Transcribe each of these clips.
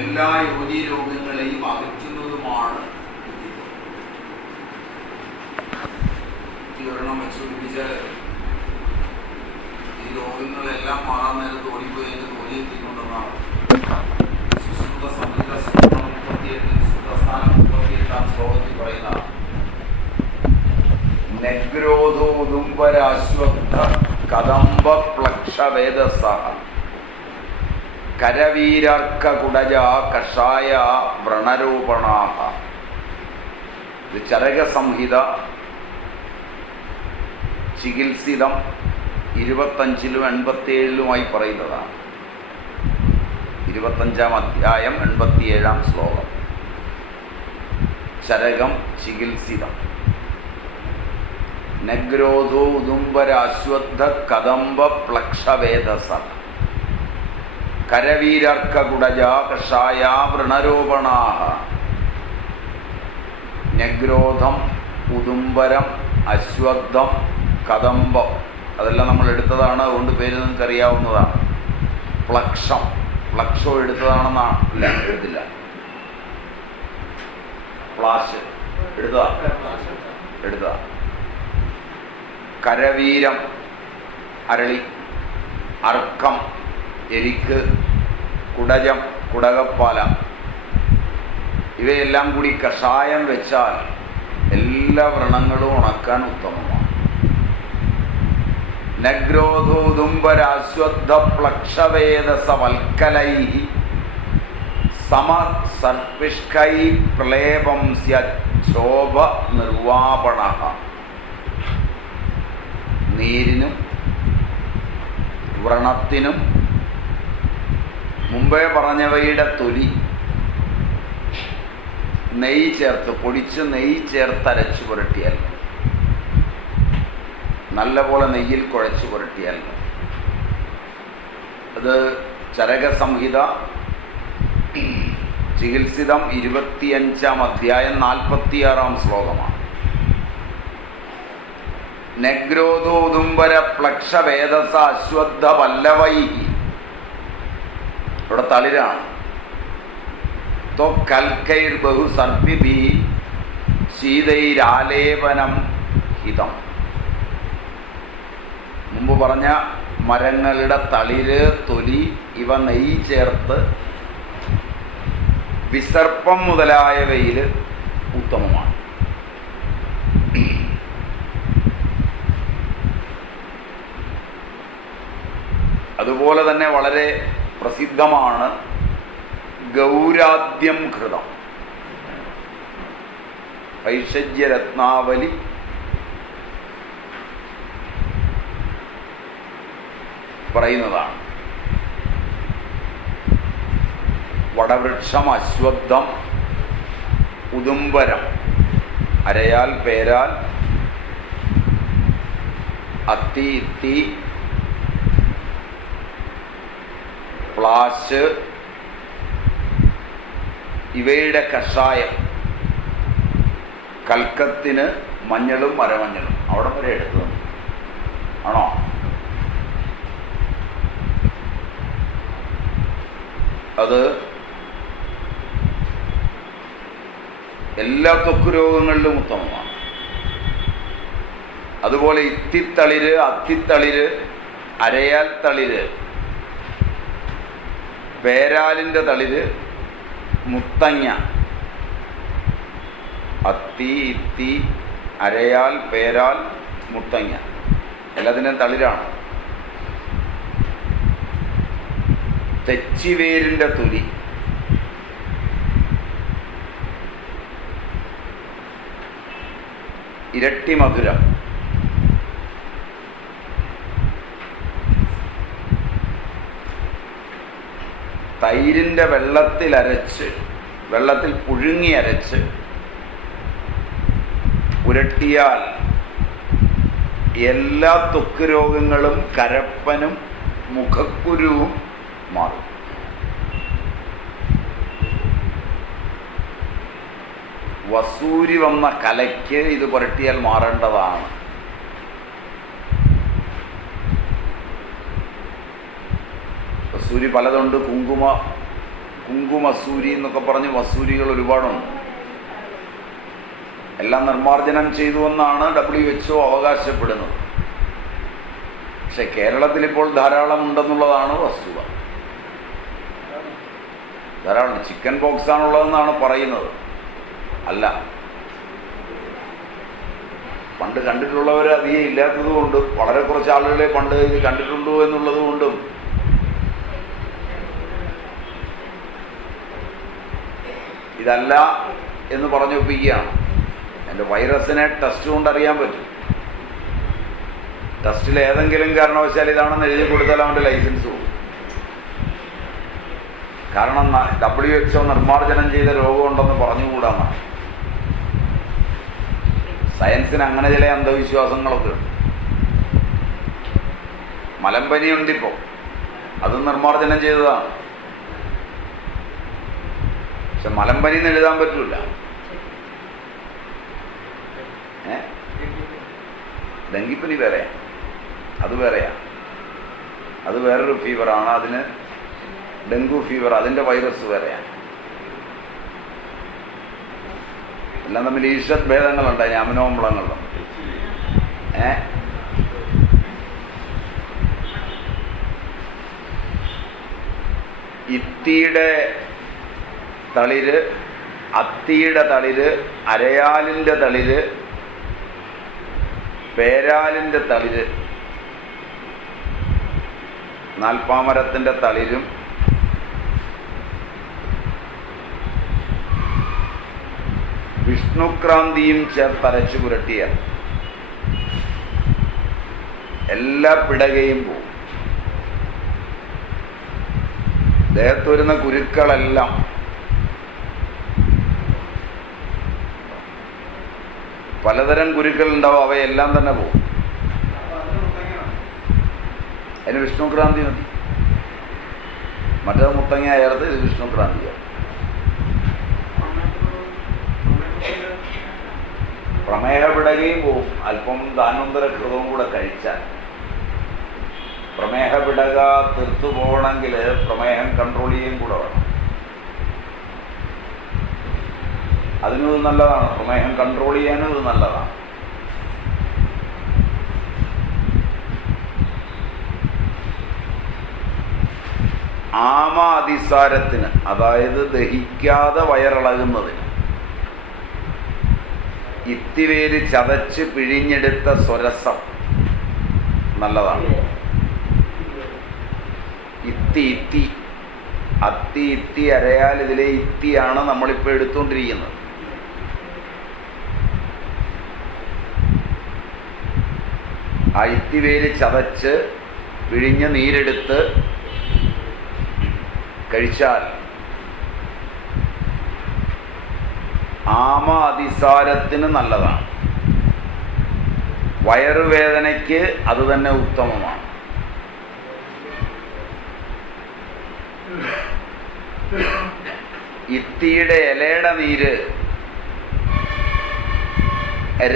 എല്ലാ യോനി രോഗങ്ങളെയും അകറ്റുന്നതുമാണ് ഒരെണ്ണം വെച്ചുപിടിപ്പിച്ചാൽ ഈ രോഗങ്ങളെല്ലാം മാറാൻ നേരത്ത് ഓടിപ്പോയി അതിൻ്റെ തോലിയെ തിന്നുകൊണ്ടെന്നാണ് സുശ്രുത സംഹിത 38 സുഖസ്ഥാനം 38-ാം ശ്ലോകത്തിൽ പറയുന്ന നഗ്രോധോദുംബരാശ്വത്ഥ കദംബ പ്ലക്ഷവേദസഹ കരവീരാർക്ക കുടജ കഷായ വ്രണരൂപണാഹ. ഇത് ചരകസംഹിത ചികിത്സിതം 25-ലും 87-ലുമായി പറയുന്നതാണ്. 25-ാം അധ്യായം 87-ാം ശ്ലോകം. ചരകം ചികിത്സിതം. നഗ്രോധോ ഉദുംബരാശ്വത്ഥ കദംബ പ്ലക്ഷവേദസ കരവീരാർക്ക കുടജ കഷായ വൃണരോപണാഹ. നഗ്രോധം, ഉദുംബരം, അശ്വത്ഥം, കദംബം അതെല്ലാം നമ്മൾ എടുത്തതാണ്. അതുകൊണ്ട് പേര് നിങ്ങൾക്ക് അറിയാവുന്നതാണ്. പ്ലക്ഷം എടുത്തതാണെന്നാണ്. ഇല്ല, എടുത്തില്ല. പ്ലാഷ് എടുത്തതാ. കരവീരം അരളി, അർക്കം എലിക്ക്, കുടജം കുടകപ്പാല ഇവയെല്ലാം കൂടി കഷായം വെച്ചാൽ എല്ലാ വ്രണങ്ങളും ഉണക്കാൻ ഉത്തമമാണ്. നഗ്രോധോദുംബരാശ്വത്ഥ പ്ലക്ഷവേദസവൽക്കലൈ സമസർപ്പിഷ്കൈ പ്ലേപം സ്യോഭ നിർവാപണ. നീരിനും വ്രണത്തിനും മുമ്പേ പറഞ്ഞവയുടെ തൊലി നെയ്യ് ചേർത്ത് പൊടിച്ച് നെയ്യ് ചേർത്ത് അരച്ചു പുരട്ടിയാൽ, നല്ലപോലെ നെയ്യിൽ കുഴച്ച് പുരട്ടിയാൽ. അത് ചരകസംഹിത ചികിത്സിതം 25-ാം അധ്യായം 46-ാം ശ്ലോകമാണ്. നഗ്രോധോദുംബര പ്ലക്ഷവേദസ അശ്വത്ഥ പല്ലവൈ. ഇവിടെ തളിരാണ്. തോ കൽക്കൈർ ബഹു സർപ്പിഭി ശീതൈരാലേപനം ഹിതം. മുമ്പ് പറഞ്ഞ മരങ്ങളുടെ തളിര്, തൊലി ഇവ നെയ്യ് ചേർത്ത് വിസർപ്പം മുതലായവയിൽ ഉത്തമമാണ്. അതുപോലെ തന്നെ വളരെ പ്രസിദ്ധമാണ് ഗൗരാദ്യം ഘൃതം. ഐഷജ്യരത്നാവലി പറയുന്നതാണ്. വടവൃക്ഷം, അശ്വത്ഥം, ഉദുംബരം, അരയാൽ, പേരാൽ, അത്തി, ഇത്തി, പ്ലാശ് ഇവയുടെ കഷായം. കൽക്കത്തിന് മഞ്ഞളും മരമഞ്ഞളും അവിടെ വരെ എടുത്തത് ആണോ? അത് എല്ലാ ത്വക്ക് രോഗങ്ങളിലും ഉത്തമമാണ്. അതുപോലെ ഇത്തിത്തളിര്, അത്തിത്തളിര്, അരയാൽ തളിര്, പേരാലിൻ്റെ തളിര്, മുത്തങ്ങ, അത്തി, ഇത്തി, അരയാൽ, പേരാൽ, മുത്തങ്ങ എല്ലാത്തിൻ്റെയും തളിരാണ്. തെച്ചിവേരിൻ്റെ തൊലി, ഇരട്ടി മധുരം, തൈരിൻ്റെ വെള്ളത്തിൽ പുഴുങ്ങി അരച്ച് പുരട്ടിയാൽ എല്ലാ ത്വക്ക് രോഗങ്ങളും കരപ്പനും മുഖക്കുരുവും മാറും. വസൂരി വന്ന കലയ്ക്ക് ഇത് പുരട്ടിയാൽ മാറേണ്ടതാണ്. വസൂരി പലതുണ്ട്. കുങ്കുമ കുങ്കുമസൂരി എന്നൊക്കെ പറഞ്ഞ് വസൂരികൾ ഒരുപാടുണ്ട്. എല്ലാം നിർമ്മാർജ്ജനം ചെയ്തു എന്നാണ് WHO അവകാശപ്പെടുന്നത്. പക്ഷെ കേരളത്തിൽ ഇപ്പോൾ ധാരാളം ഉണ്ടെന്നുള്ളതാണ് വസ്തുത. ധാരാളം ചിക്കൻ പോക്സ് ആണുള്ളതെന്നാണ് പറയുന്നത്. അല്ല, പണ്ട് കണ്ടിട്ടുള്ളവർ അധികം ഇല്ലാത്തത് കൊണ്ടും വളരെ കുറച്ച് ആളുകളെ പണ്ട് ഇത് കണ്ടിട്ടുള്ളൂ എന്നുള്ളത് കൊണ്ടും ഇതല്ല എന്ന് പറഞ്ഞൊപ്പിക്കുകയാണ്. എൻ്റെ വൈറസിനെ ടെസ്റ്റ് കൊണ്ട് അറിയാൻ പറ്റും. ടെസ്റ്റിൽ ഏതെങ്കിലും കാരണവശാൽ ഇതാണെന്ന് എഴുതി കൊടുത്താൽ അവൻ്റെ ലൈസൻസ് പോകും. കാരണം WHO നിർമ്മാർജ്ജനം ചെയ്ത രോഗമുണ്ടെന്ന് പറഞ്ഞുകൂടാന്നാണ്. സയൻസിന് അങ്ങനെ ചില അന്ധവിശ്വാസങ്ങളൊക്കെ ഉണ്ട്. മലമ്പനിയുണ്ടിപ്പോൾ, അതും നിർമ്മാർജ്ജനം ചെയ്തതാണ്. പക്ഷെ മലമ്പനി എന്ന് എഴുതാൻ പറ്റൂല. ഡെങ്കിപ്പനി വേറെയാ, അത് വേറെയാ, അത് വേറൊരു ഫീവറാണ്. അതിന് ഡെങ്കു ഫീവർ, അതിൻ്റെ വൈറസ് വേറെയാണ്. എല്ലാം തമ്മിൽ ഈശ്വത് ഭേദങ്ങളുണ്ട്, അമിനോമ്ലങ്ങൾ തമ്മിൽ. ഇത്തിയുടെ തളിര്, അത്തിയുടെ തളിര്, അരയാലിൻ്റെ തളിര്, പേരാലിൻ്റെ തളിര്, നാൽപ്പാമരത്തിൻ്റെ തളിരും വിഷ്ണുക്രാന്തിയും ചേർത്തരച്ചു പുരട്ടിയ എല്ലാ പിടകയും പോവും. ദേഹത്ത് വരുന്ന കുരുക്കളെല്ലാം പലതരം കുരുക്കൾ ഉണ്ടാവും, അവയെല്ലാം തന്നെ പോകും. അതിന് വിഷ്ണുക്രാന്തി മതി. മറ്റേത് മുത്തങ്ങ ചേർത്ത് ഇത് വിഷ്ണുക്രാന്തിയാണ്. പ്രമേഹ പിടകയും പോവും. അല്പം ധാന്വന്തര കൃതവും കൂടെ കഴിച്ചാൽ. പ്രമേഹ പിടക തീർത്തു പോകണമെങ്കിൽ പ്രമേഹം കൺട്രോൾ ചെയ്യുകയും കൂടെ വേണം. അതിനും ഇത് നല്ലതാണ്. പ്രമേഹം കൺട്രോൾ ചെയ്യാനും ഇത് നല്ലതാണ്. ആമ അതിസാരത്തിന്, അതായത് ദഹിക്കാതെ വയറിളകുന്നതിന് ഇത്തിവേര് ചതച്ച് പിഴിഞ്ഞെടുത്ത സ്വരസം നല്ലതാണ്. ഇത്തി അത്തി ഇത്തി അരയാൽ, ഇതിലെ ഇത്തിയാണ് നമ്മളിപ്പോൾ എടുത്തുകൊണ്ടിരിക്കുന്നത്. ആ ഇത്തിവേര് ചതച്ച് പിഴിഞ്ഞ് നീരെടുത്ത് കഴിച്ചാൽ ആമ അതിസാരത്തിന് നല്ലതാണ്. വയറുവേദനയ്ക്ക് അത് തന്നെ ഉത്തമമാണ്. ഇത്തിയുടെ ഇലയുടെ നീര്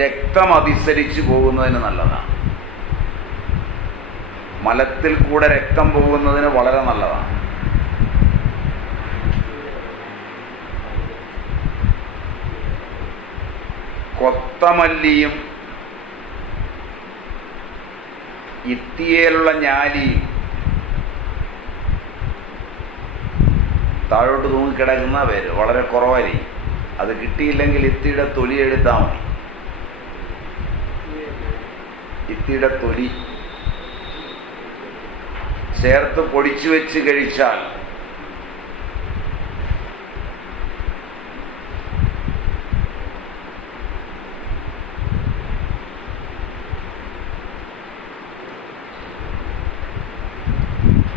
രക്തം അതിസരിച്ചു പോകുന്നതിന് നല്ലതാണ്. മലത്തിൽ കൂടെ രക്തം പോകുന്നതിന് വളരെ നല്ലതാണ്. കൊത്തമല്ലിയും ഇത്തിയേലുള്ള ഞാലിയും താഴോട്ട് തൂങ്ങിക്കിടക്കുന്ന പേര് വളരെ കുറവായിരിക്കും. അത് കിട്ടിയില്ലെങ്കിൽ ഇത്തിയുടെ തൊലി എടുത്താൽ മതി. ഇത്തിയുടെ തൊലി ചേർത്ത് പൊടിച്ചു വെച്ച് കഴിച്ചാൽ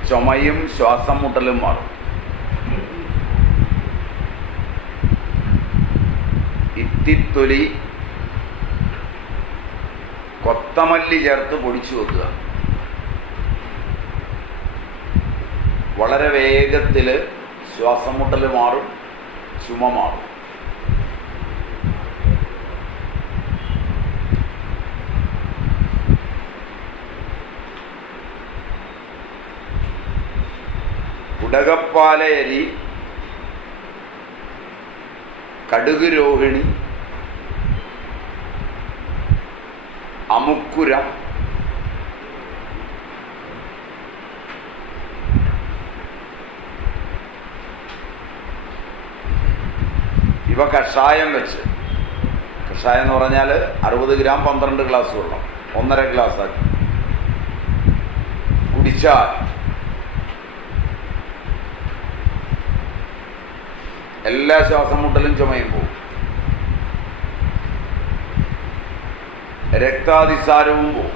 ചുമയും ശ്വാസം മുട്ടലും മാറും. ഇത്തിത്തൊലി കൊത്തമല്ലി ചേർത്ത് പൊടിച്ചു വെക്കുക. വളരെ വേഗത്തിൽ ശ്വാസം മുട്ടൽ മാറും, ചുമ മാറും. ഉടകപ്പാലയരി കടുക് രോഹിണി, അമുക്കുരം, ഇവ കഷായം വെച്ച്, കഷായം എന്ന് പറഞ്ഞാൽ 60 ഗ്രാം 12 ഗ്ലാസ് വെള്ളം 1.5 ഗ്ലാസ് ആക്കി കുടിച്ചാൽ എല്ലാ ശ്വാസം മുട്ടലും ചുമയും പോകും, രക്താതിസാരവും പോകും,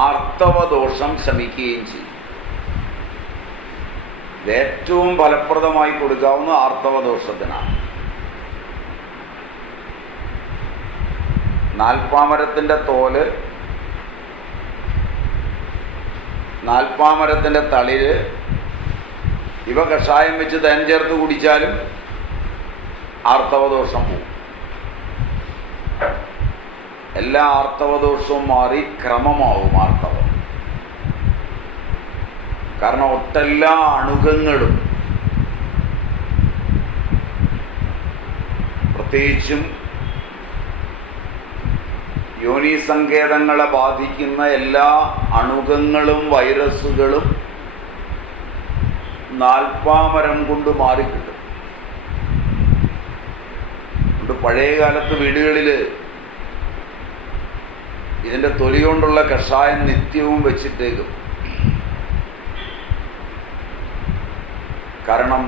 ആർത്തവദോഷം ശമിക്കുകയും ചെയ്യും. ഇത് ഏറ്റവും ഫലപ്രദമായി കൊടുക്കാവുന്ന ആർത്തവദോഷത്തിനാണ്. നാൽപ്പാമരത്തിൻ്റെ തോല്, നാൽപ്പാമരത്തിൻ്റെ തളിര് ഇവ കഷായം വെച്ച് തേൻ ചേർത്ത് കുടിച്ചാലും ആർത്തവദോഷം പോകും. എല്ലാ ആർത്തവദോഷവും മാറി ക്രമമാവും ആർത്തവം. കാരണം ഒട്ടെല്ലാ അണുകങ്ങളും, പ്രത്യേകിച്ചും യോനിസങ്കേതങ്ങളെ ബാധിക്കുന്ന എല്ലാ അണുകങ്ങളും വൈറസുകളും നാൽപ്പാമരം കൊണ്ട് മാറിക്കിട്ടും. പഴയ കാലത്ത് വീടുകളിൽ ഇതിൻ്റെ തൊലി കൊണ്ടുള്ള കഷായം നിത്യവും വെച്ചിട്ടേക്കും. കാരണം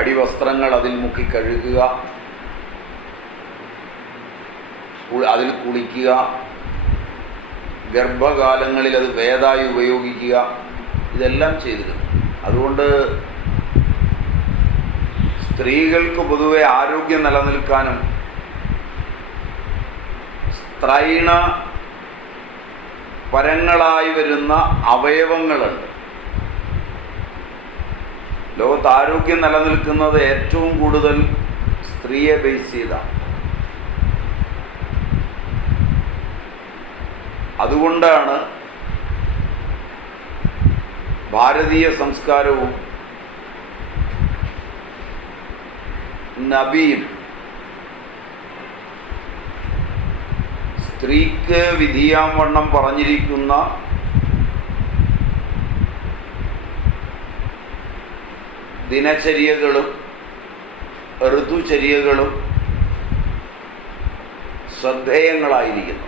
അടിവസ്ത്രങ്ങൾ അതിൽ മുക്കി കഴുകുക, അതിൽ കുളിക്കുക, ഗർഭകാലങ്ങളിൽ അത് വേദായി ഉപയോഗിക്കുക, ഇതെല്ലാം ചെയ്തിരുന്നു. അതുകൊണ്ട് സ്ത്രീകൾക്ക് പൊതുവെ ആരോഗ്യം നിലനിൽക്കാനും സ്ത്രൈണ പരങ്ങളായി വരുന്ന അവയവങ്ങളുണ്ട്. ലോകത്ത് ആരോഗ്യം നിലനിൽക്കുന്നത് ഏറ്റവും കൂടുതൽ സ്ത്രീയെ ബേസ് ചെയ്താണ്. അതുകൊണ്ടാണ് ഭാരതീയ സംസ്കാരവും നബിയും സ്ത്രീക്ക് വിധിയാം വണ്ണം പറഞ്ഞിരിക്കുന്ന ദിനചര്യകളും ഋതുചര്യകളും ശ്രദ്ധേയങ്ങളായിരിക്കുന്നു.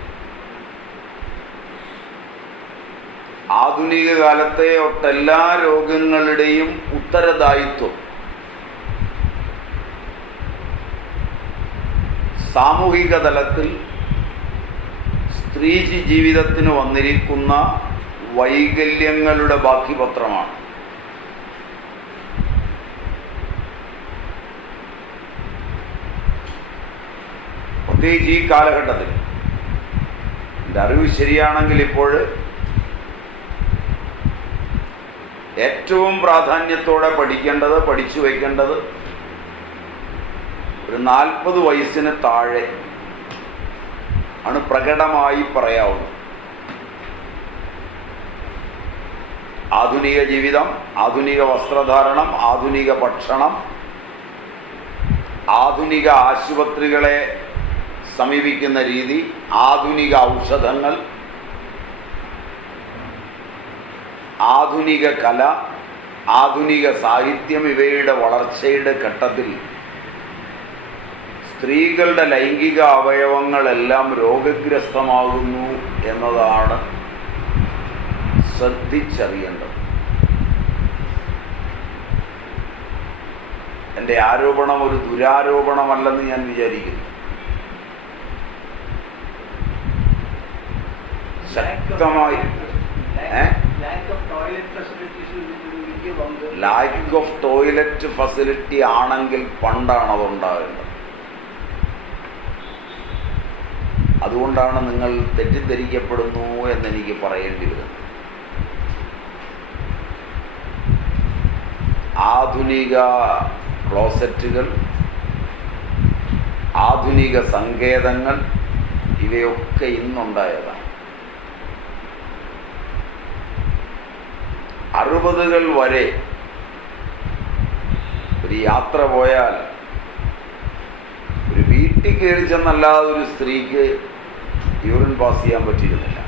ആധുനിക കാലത്തെ ഒട്ടെല്ലാ രോഗങ്ങളുടെയും ഉത്തരദായിത്വം സാമൂഹിക തലത്തിൽ സ്ത്രീ ജീവിതത്തിന് വന്നിരിക്കുന്ന വൈകല്യങ്ങളുടെ ബാക്കിപത്രമാണ്. പ്രത്യേകിച്ച് ഈ കാലഘട്ടത്തിൽ എൻ്റെ അറിവ് ശരിയാണെങ്കിൽ ഇപ്പോൾ ഏറ്റവും പ്രാധാന്യത്തോടെ പഠിക്കേണ്ടത്, പഠിച്ചു വയ്ക്കേണ്ടത് ഒരു 40 വയസ്സിന് താഴെ ആണ് പ്രകടമായി പറയാവുന്നത്. ആധുനിക ജീവിതം, ആധുനിക വസ്ത്രധാരണം, ആധുനിക ഭക്ഷണം, ആധുനിക ആശുപത്രികളെ സമീപിക്കുന്ന രീതി, ആധുനിക ഔഷധങ്ങൾ, ആധുനിക കല, ആധുനിക സാഹിത്യം ഇവയുടെ വളർച്ചയുടെ ഘട്ടത്തിൽ സ്ത്രീകളുടെ ലൈംഗിക അവയവങ്ങളെല്ലാം രോഗഗ്രസ്തമാകുന്നു എന്നതാണ് ശ്രദ്ധിച്ചറിയേണ്ടത്. എൻ്റെ ആരോപണം ഒരു ദുരാരോപണമല്ലെന്ന് ഞാൻ വിചാരിക്കുന്നു. ശക്തമായി ലാക്ക് ഓഫ് ടോയ്ലറ്റ് ഫെസിലിറ്റി ആണെങ്കിൽ പണ്ടാണ് അതുണ്ടാകേണ്ടത്. അതുകൊണ്ടാണ് നിങ്ങൾ തെറ്റിദ്ധരിക്കപ്പെടുന്നു എന്നെനിക്ക് പറയേണ്ടി വരുന്നത്. ആധുനിക ക്ലോസറ്റുകൾ, ആധുനിക സങ്കേതങ്ങൾ ഇവയൊക്കെ ഇന്നുണ്ടായതാണ്. 60കൾ വരെ ഒരു യാത്ര പോയാൽ ഒരു വീട്ടിൽ കയറി ചെന്നല്ലാതെ ഒരു സ്ത്രീക്ക് യൂറിൻ പാസ് ചെയ്യാൻ പറ്റിയിരുന്നില്ല.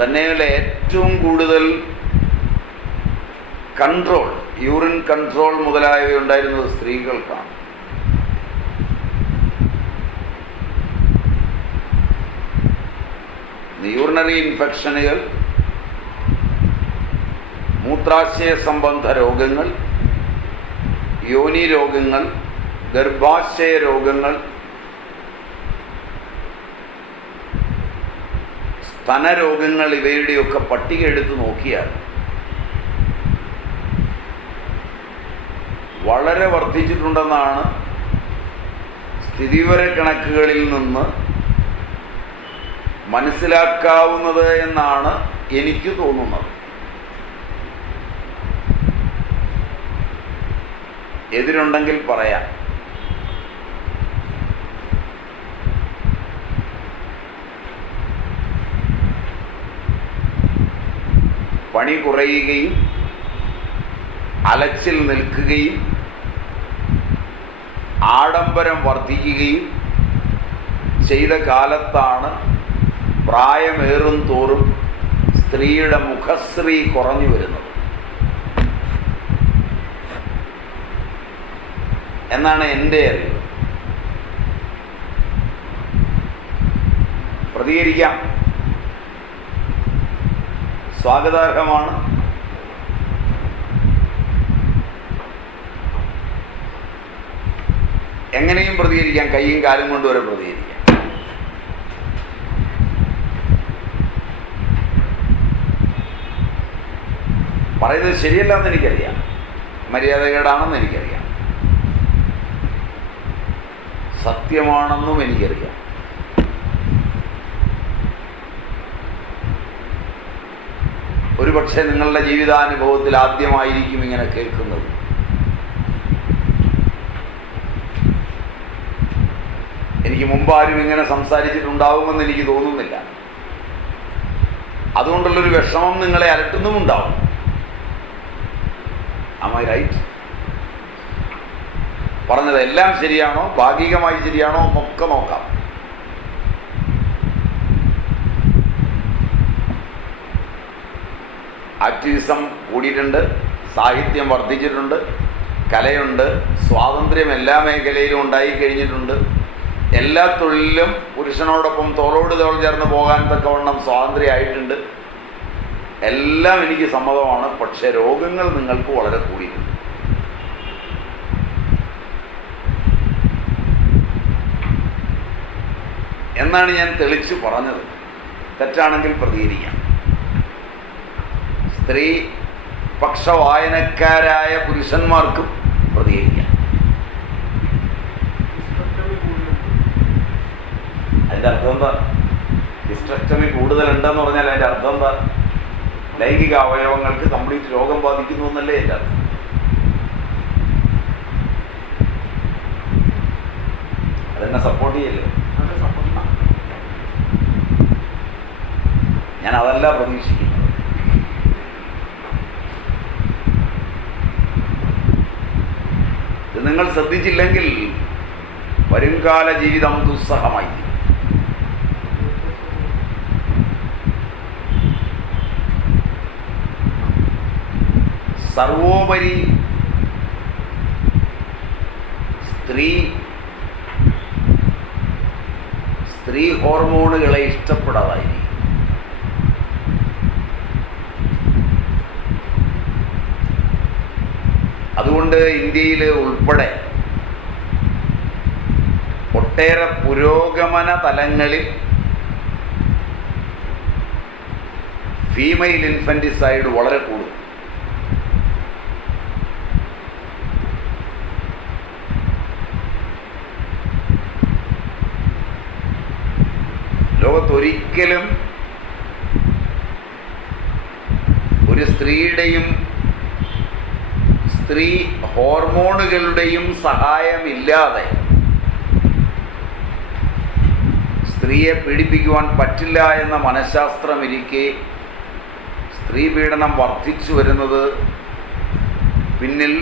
തന്നെയല്ല, ഏറ്റവും കൂടുതൽ കൺട്രോൾ, യൂറിൻ കൺട്രോൾ മുതലായവ ഉണ്ടായിരുന്നത് സ്ത്രീകൾക്കാണ്. യൂറിനറി ഇൻഫെക്ഷനുകൾ, മൂത്രാശയ സംബന്ധ രോഗങ്ങൾ, യോനി രോഗങ്ങൾ, ഗർഭാശയ രോഗങ്ങൾ, സ്തനരോഗങ്ങൾ, ഇവയുടെയൊക്കെ പട്ടിക എടുത്ത് നോക്കിയാൽ വളരെ വർദ്ധിച്ചിട്ടുണ്ടെന്നാണ് സ്ഥിതിവിവര കണക്കുകളിൽ നിന്ന് മനസ്സിലാക്കാവുന്നത് എന്നാണ് എനിക്ക് തോന്നുന്നത്. എതിരുണ്ടെങ്കിൽ പറയാം. പണി കുറയുകയും അലച്ചിൽ നിൽക്കുകയും ആഡംബരം വർദ്ധിക്കുകയും ചെയ്ത കാലത്താണ് പ്രായമേറും തോറും സ്ത്രീയുടെ മുഖശ്രീ കുറഞ്ഞു വരുന്നത് എന്നാണ് എൻ്റെ അറിവ്. പ്രതികരിക്കാം, സ്വാഗതാർഹമാണ്. എങ്ങനെയും പ്രതികരിക്കാം, കൈയും കാലും കൊണ്ട് വരെ പ്രതികരിക്കാം. പറയുന്നത് ശരിയല്ലെന്ന് എനിക്കറിയാം, മര്യാദകേടാണെന്ന് എനിക്കറിയാം, സത്യമാണെന്നും എനിക്കറിയാം. ഒരുപക്ഷെ നിങ്ങളുടെ ജീവിതാനുഭവത്തിൽ ആദ്യമായിരിക്കും ഇങ്ങനെ കേൾക്കുന്നത്. എനിക്ക് മുമ്പാരും ഇങ്ങനെ സംസാരിച്ചിട്ടുണ്ടാവുമെന്ന് എനിക്ക് തോന്നുന്നില്ല. അതുകൊണ്ടുള്ളൊരു വിഷമം നിങ്ങളെ അലട്ടുന്നുമുണ്ടാവും. Am I right? പറഞ്ഞത് എല്ലാം ശരിയാണോ, ഭാഗികമായി ശരിയാണോ എന്നൊക്കെ നോക്കാം. ആക്ടിവിസം കൂടിയിട്ടുണ്ട്, സാഹിത്യം വർദ്ധിച്ചിട്ടുണ്ട്, കലയുണ്ട്, സ്വാതന്ത്ര്യം എല്ലാ മേഖലയിലും ഉണ്ടായിക്കഴിഞ്ഞിട്ടുണ്ട്. എല്ലാ തൊഴിലിലും പുരുഷനോടൊപ്പം തോളോട് തോൾ ചേർന്ന് പോകാൻ തക്കവണ്ണം സ്വാതന്ത്ര്യമായിട്ടുണ്ട്. എല്ലാം എനിക്ക് സമ്മതമാണ്. പക്ഷെ രോഗങ്ങൾ നിങ്ങൾക്ക് വളരെ കൂടിയിട്ടുണ്ട്. എന്നാണ് ഞാൻ തെളിച്ചു പറഞ്ഞത്. തെറ്റാണെങ്കിൽ പ്രതികരിക്കാം. സ്ത്രീ പക്ഷ വായനക്കാരായ പുരുഷന്മാർക്കും പ്രതികരിക്കാം. അതിൻ്റെ അർത്ഥം എന്താ? ഹിസ്റ്ററക്ടമി കൂടുതലുണ്ടെന്ന് പറഞ്ഞാൽ അതിൻ്റെ അർത്ഥം എന്താ? ലൈംഗിക അവയവങ്ങൾക്ക് കംപ്ലീറ്റ് രോഗം ബാധിക്കുന്നു എന്നല്ലേ എൻ്റെ അർത്ഥം. അതെന്നെ സപ്പോർട്ട് ചെയ്യല്ലോ. ഞാൻ അതല്ല പ്രതീക്ഷിക്കുന്നത്. ഇത് നിങ്ങൾ ശ്രദ്ധിച്ചില്ലെങ്കിൽ വരുംകാല ജീവിതം ദുസ്സഹമായി. സർവോപരി സ്ത്രീ ഹോർമോണുകളെ ഇഷ്ടപ്പെടാതായി. അതുകൊണ്ട് ഇന്ത്യയിൽ ഉൾപ്പെടെ ഒട്ടേറെ പുരോഗമന തലങ്ങളിൽ ഫീമെയിൽ ഇൻഫൻറ്റിസൈഡ് വളരെ കൂടും. ലോകത്തൊരിക്കലും ഒരു സ്ത്രീയുടെയും സ്ത്രീ ഹോർമോണുകളുടെയും സഹായമില്ലാതെ സ്ത്രീയെ പീഡിപ്പിക്കുവാൻ പറ്റില്ല എന്ന മനഃശാസ്ത്രമിരിക്കെ സ്ത്രീ പീഡനം വർദ്ധിച്ചു വരുന്നത് പിന്നിൽ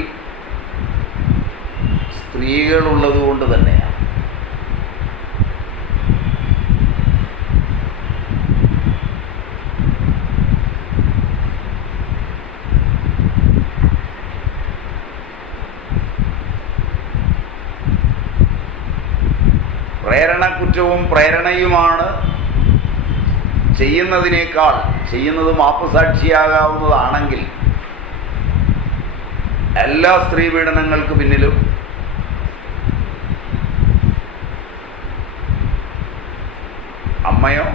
സ്ത്രീകളുള്ളത് കൊണ്ട് തന്നെയാണ്. പ്രേരണക്കുറ്റവും പ്രേരണയുമാണ് ചെയ്യുന്നതിനേക്കാൾ ചെയ്യുന്നത് മാപ്പുസാക്ഷിയാകാവുന്നതാണെങ്കിൽ എല്ലാ സ്ത്രീ പീഡനങ്ങൾക്ക് പിന്നിലും അമ്മയോ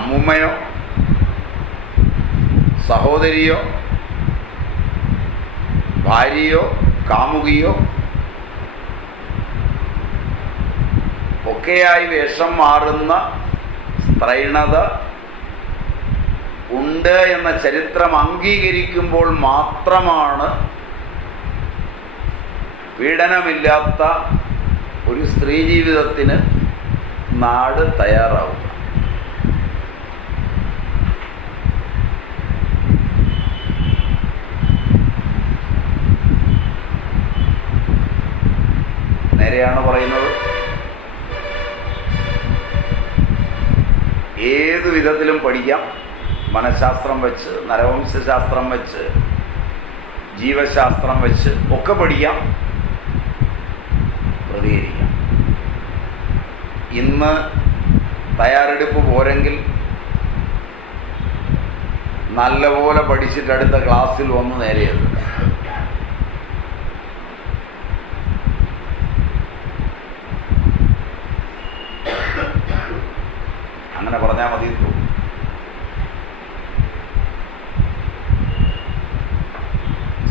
അമ്മുമ്മയോ സഹോദരിയോ ഭാര്യയോ കാമുകിയോ ഒക്കെയായി വേഷം മാറുന്ന സ്ത്രൈണത ഉണ്ട് എന്ന ചരിത്രം അംഗീകരിക്കുമ്പോൾ മാത്രമാണ് പീഡനമില്ലാത്ത ഒരു സ്ത്രീ ജീവിതത്തിന് നാട് തയ്യാറാവുക. നേരെയാണ് പറയുന്നത്. ഏതു വിധത്തിലും പഠിക്കാം. മനഃശാസ്ത്രം വെച്ച്, നരവംശാസ്ത്രം വെച്ച്, ജീവശാസ്ത്രം വെച്ച് ഒക്കെ പഠിക്കാം, പ്രതികരിക്കാം. ഇന്ന് തയ്യാറെടുപ്പ് പോരെങ്കിൽ നല്ലപോലെ പഠിച്ചിട്ട് അടുത്ത ക്ലാസ്സിൽ വന്ന് നേരെയത്. അങ്ങനെ പറഞ്ഞാൽ മതി.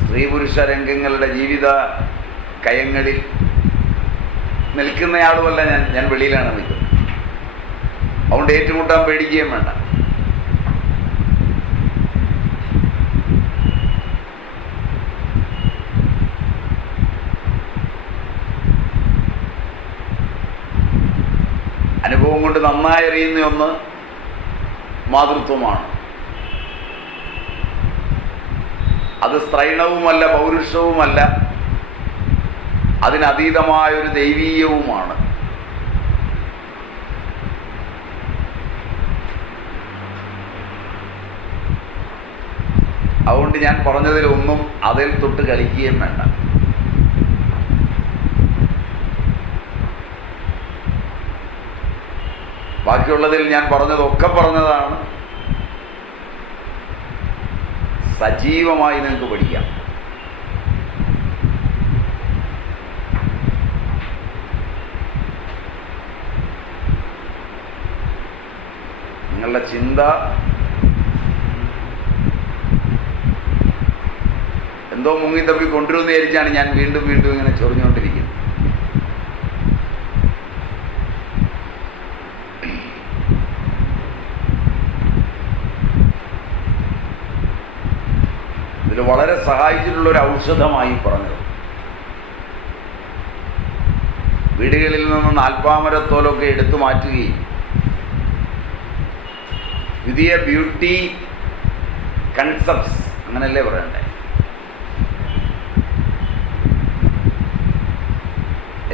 സ്ത്രീ പുരുഷ രംഗങ്ങളുടെ ജീവിത കയങ്ങളിൽ നിൽക്കുന്നയാളുമല്ല ഞാൻ വെളിയിലാണ് നിൽക്കുന്നത്. അതുകൊണ്ട് ഏറ്റുമുട്ടാൻ പേടിക്കുകയും വേണ്ട. അനുഭവം കൊണ്ട് നന്നായി അറിയുന്ന ഒന്ന് മാതൃത്വമാണ്. അത് സ്ത്രൈണവുമല്ല, പൗരുഷവുമല്ല, അതിനതീതമായൊരു ദൈവീയവുമാണ്. അതുകൊണ്ട് ഞാൻ പറഞ്ഞതിലൊന്നും അതിൽ തൊട്ട് കളിക്കുകയും വേണ്ട. ബാക്കിയുള്ളതിൽ ഞാൻ പറഞ്ഞതൊക്കെ പറഞ്ഞതാണ്. സജീവമായി നിങ്ങൾക്ക് പഠിക്കാം. നിങ്ങളുടെ ചിന്ത എന്തോ മുങ്ങിത്തപ്പി കൊണ്ടുവരുമെന്ന് വിചാരിച്ചാണ് ഞാൻ വീണ്ടും വീണ്ടും ഇങ്ങനെ ചൊറിഞ്ഞുകൊണ്ടിരിക്കുന്നത്. ഇതിൽ വളരെ സഹായിച്ചിട്ടുള്ളൊരു ഔഷധമായി പറഞ്ഞത്, വീടുകളിൽ നിന്ന് നാൽപ്പാമരത്തോലൊക്കെ എടുത്തു മാറ്റുകയും പുതിയ ബ്യൂട്ടി കൺസെപ്റ്റ്സ്, അങ്ങനെയല്ലേ പറയണ്ടേ,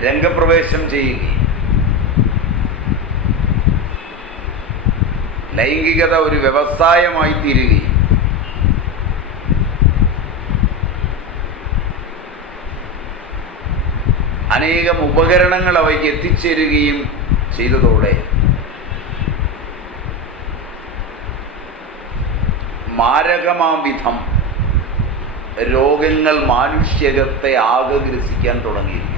രംഗപ്രവേശം ചെയ്യുകയും ലൈംഗികത ഒരു വ്യവസായമായി തീരുകയും അനേകം ഉപകരണങ്ങൾ അവയ്ക്ക് എത്തിച്ചേരുകയും ചെയ്തതോടെ മാരകമാം വിധം രോഗങ്ങൾ മാനുഷ്യകത്തെ ആകെ ഗ്രസിക്കാൻ തുടങ്ങിയിരിക്കുന്നു.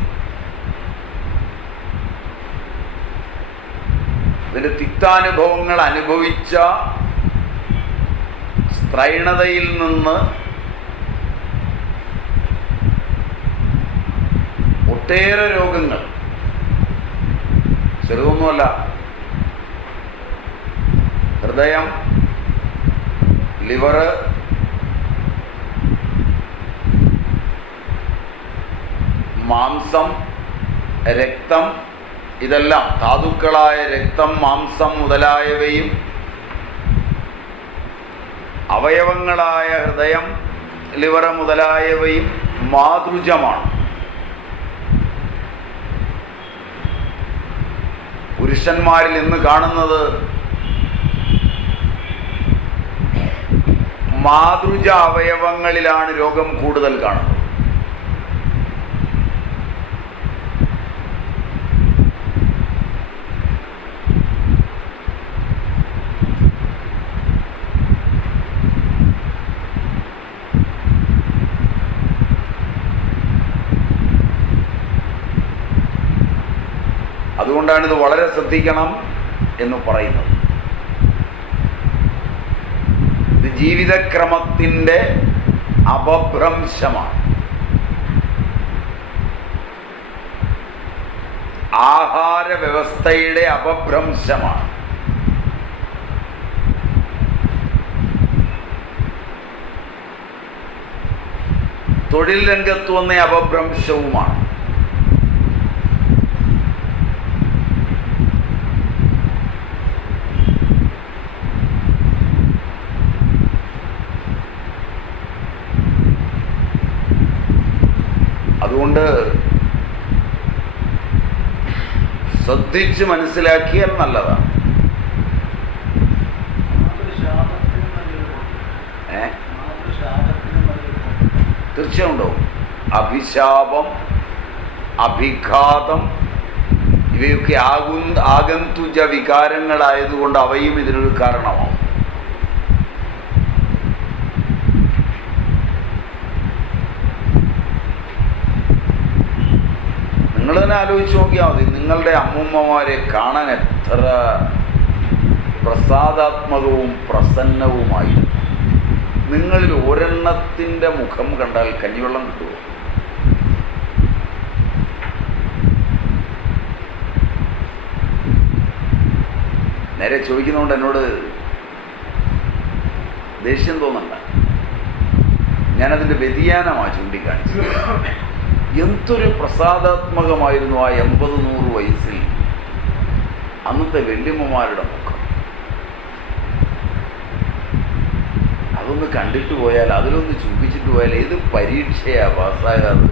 ഇതിൻ്റെ തിക്താനുഭവങ്ങൾ അനുഭവിച്ച സ്ത്രൈണതയിൽ നിന്ന് ഒട്ടേറെ രോഗങ്ങൾ, ചെറുതൊന്നുമല്ല, ഹൃദയം, ലിവർ, മാംസം, രക്തം, ഇതെല്ലാം ധാതുക്കളായ രക്തം, മാംസം മുതലായവയും അവയവങ്ങളായ ഹൃദയം, ലിവർ മുതലായവയും മാതൃജമാണ്. പുരുഷന്മാരിൽ ഇന്ന് കാണുന്നത് മാതൃജ അവയവങ്ങളിലാണ് രോഗം കൂടുതൽ കാണുന്നത്. അതുകൊണ്ടാണ് ഇത് വളരെ ശ്രദ്ധിക്കണം എന്ന് പറയുന്നത്. ഇത് ജീവിതക്രമത്തിൻ്റെ അപഭ്രംശമാണ്. ആഹാര വ്യവസ്ഥയുടെ അപഭ്രംശമാണ്. തൊഴിൽ രംഗത്ത് വന്ന അപഭ്രംശവുമാണ്. അതുകൊണ്ട് ശ്രദ്ധിച്ച് മനസ്സിലാക്കിയാൽ നല്ലതാണ്. തീർച്ചയായും ഉണ്ടാവും. അഭിശാപം, അഭിഘാതം ഇവയൊക്കെ ആഗന്തുജ വികാരങ്ങളായതുകൊണ്ട് അവയും ഇതിനൊരു കാരണമാവും. നിങ്ങൾ തന്നെ ആലോചിച്ച് നോക്കിയാൽ മതി. നിങ്ങളുടെ അമ്മൂമ്മമാരെ കാണാൻ എത്ര പ്രസാദാത്മകവും പ്രസന്നവുമായിരുന്നു. നിങ്ങളിൽ ഒരെണ്ണത്തിൻ്റെ മുഖം കണ്ടാൽ കഞ്ഞിവെള്ളം കിട്ടുമോ? നേരെ ചോദിക്കുന്നതുകൊണ്ട് എന്നോട് ദേഷ്യം തോന്നണ്ട. ഞാനതിൻ്റെ വ്യതിയാനമാണ് ചൂണ്ടിക്കാണിച്ചത്. എന്തൊരു പ്രസാദാത്മകമായിരുന്നു ആ 80-100 വയസ്സിൽ അന്നത്തെ വല്യമ്മമാരുടെ മുഖം. അതൊന്ന് കണ്ടിട്ട് പോയാൽ, അതിലൊന്ന് ചുംബിച്ചിട്ട് പോയാൽ ഏത് പരീക്ഷയാ പാസ്സാകാതെ,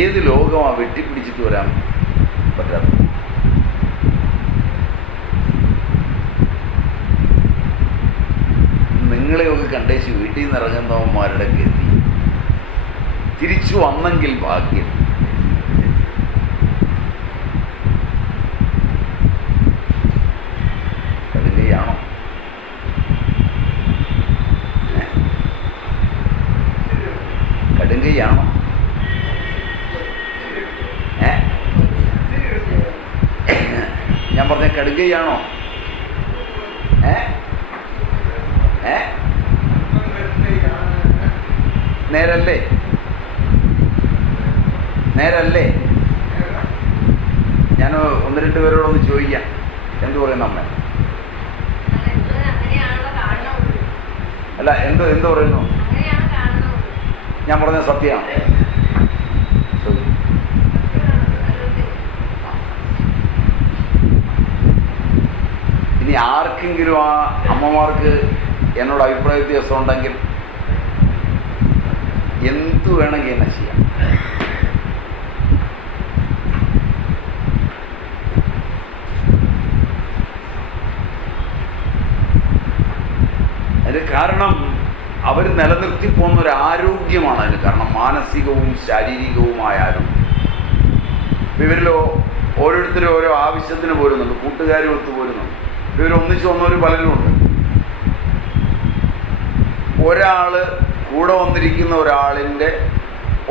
ഏത് ലോകമാ വെട്ടിപ്പിടിച്ചിട്ട് വരാൻ പറ്റാത്തത്. നിങ്ങളെയൊക്കെ കണ്ടേച്ച് വീട്ടിൽ നിന്ന് ഇറങ്ങുന്നവന്മാരുടെ ഗതി തിരിച്ചു വന്നെങ്കിൽ ഭാഗ്യം. കടുകയാണോ? കടുകയാണോ? ഞാൻ പറഞ്ഞ കടുകയാണോ? നേരല്ലേ? നേരല്ലേ? ഞാൻ 1-2 പേരോടൊന്ന് ചോദിക്കാം. എന്തു പറയുന്നു അമ്മ? അല്ല, എന്ത് പറയുന്നു? ഞാൻ പറഞ്ഞ സത്യമാണ്. ഇനി ആർക്കെങ്കിലും ആ അമ്മമാർക്ക് എന്നോട് അഭിപ്രായ വ്യത്യാസം ഉണ്ടെങ്കിൽ എന്തു വേണമെങ്കിൽ എന്നെ ചെയ്യാം. അതിന് കാരണം അവർ നിലനിർത്തി പോകുന്ന ഒരു ആരോഗ്യമാണ്. അതിന് കാരണം മാനസികവും ശാരീരികവുമായ ആരോഗ്യം. ഇവരിലോ ഓരോരുത്തരും ഓരോ ആവശ്യത്തിന് പോരുന്നുണ്ട്, കൂട്ടുകാരും ഒത്തു പോരുന്നുണ്ട്. ഇവരൊന്നിച്ച് വന്നവർ പലരുമുണ്ട്. ഒരാൾ കൂടെ വന്നിരിക്കുന്ന ഒരാളിൻ്റെ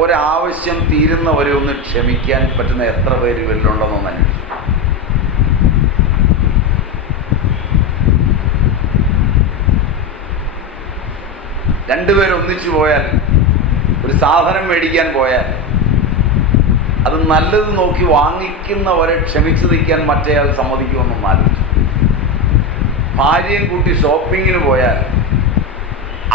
ഒരാവശ്യം തീരുന്നവരെ ഒന്ന് ക്ഷമിക്കാൻ പറ്റുന്ന എത്ര പേര് ഇവരിലുണ്ടെന്നൊന്ന് അന്വേഷിച്ചു. രണ്ടുപേരൊന്നിച്ചു പോയാൽ, ഒരു സാധനം മേടിക്കാൻ പോയാൽ അത് നല്ലത് നോക്കി വാങ്ങിക്കുന്നവരെ ക്ഷമിച്ചു നിൽക്കാൻ മറ്റേയാൾ സമ്മതിക്കുമെന്നൊന്ന് ആലോചിച്ചു. ഭാര്യയും കൂട്ടി ഷോപ്പിങ്ങിന് പോയാൽ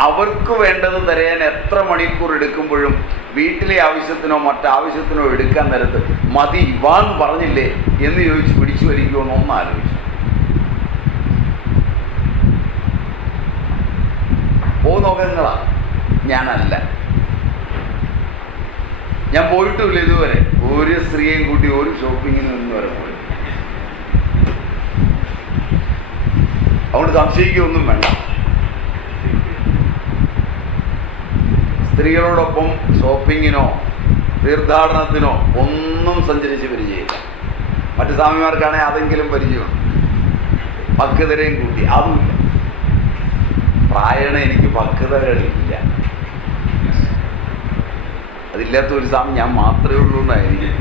അവർക്ക് വേണ്ടത് തരാൻ എത്ര മണിക്കൂർ എടുക്കുമ്പോഴും വീട്ടിലെ ആവശ്യത്തിനോ മറ്റാവശ്യത്തിനോ എടുക്കാൻ നേരത്ത് മതി ഇവാൻ പറഞ്ഞില്ലേ എന്ന് ചോദിച്ച് പിടിച്ചു വലിക്കുമെന്നൊന്ന് ആലോചിച്ചു. രോഗങ്ങളാണ്. ഞാനല്ല, ഞാൻ പോയിട്ടുമില്ല ഇതുവരെ. ഒരു സ്ത്രീയെയും കൂട്ടി ഒരു ഷോപ്പിങ്ങിന് നിന്ന് വരെ പോയി. അതുകൊണ്ട് സംശയിക്കുകയൊന്നും വേണ്ട. സ്ത്രീകളോടൊപ്പം ഷോപ്പിങ്ങിനോ തീർത്ഥാടനത്തിനോ ഒന്നും സഞ്ചരിച്ച് പരിചയമില്ല. മറ്റു സ്വാമിമാർക്കാണെങ്കിൽ അതെങ്കിലും പരിചയമുണ്ട്. പക്വതരെയും കൂട്ടി അതുമില്ല. പ്രായണ എനിക്ക് പക്വതകളില്ല. അതില്ലാത്ത ഒരു സ്വാമി ഞാൻ മാത്രമേ ഉള്ളൂ എന്നായിരിക്കും.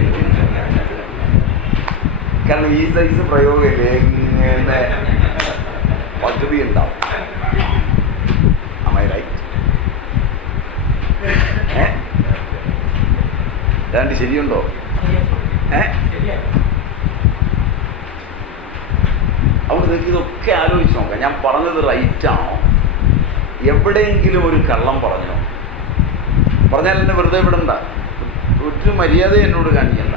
കാരണം ഈ സൈസ് പ്രയോഗമില്ലേ, ഇങ്ങനെ പദ്ധതി ഉണ്ടാവും. Am I right? ഏതാണ്ട് ശരിയുണ്ടോ? അതുകൊണ്ട് നിങ്ങൾക്ക് ഇതൊക്കെ ആലോചിച്ച് നോക്കാം. ഞാൻ പറഞ്ഞത് റൈറ്റാണോ? എവിടെയെങ്കിലും ഒരു കള്ളം പറഞ്ഞോ? പറഞ്ഞാൽ എന്നെ വെറുതെ വിടണ്ട. ഒരു മര്യാദ എന്നോട് കാണിക്കണ്ട.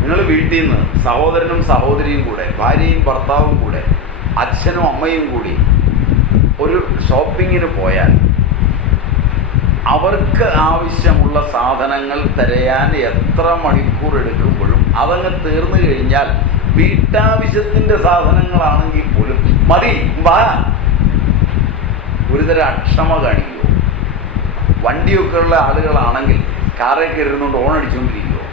നിങ്ങൾ വീട്ടിൽ നിന്ന് സഹോദരനും സഹോദരിയും കൂടെ, ഭാര്യയും ഭർത്താവും കൂടെ, അച്ഛനും അമ്മയും കൂടി ഒരു ഷോപ്പിങ്ങിന് പോയാൽ അവർക്ക് ആവശ്യമുള്ള സാധനങ്ങൾ തിരയാൻ എത്ര മണിക്കൂർ എടുക്കുമ്പോഴും അതങ്ങ് തീർന്നു കഴിഞ്ഞാൽ വീട്ടാവശ്യത്തിൻ്റെ സാധനങ്ങളാണെങ്കിൽ പോലും മതി വാ, ഒരുതരം അക്ഷമ കാണിക്കുമോ? വണ്ടിയൊക്കെ ഉള്ള ആളുകളാണെങ്കിൽ കാറിൽ കയറുന്നുകൊണ്ട് ഓണടിച്ചുകൊണ്ടിരിക്കുമോ?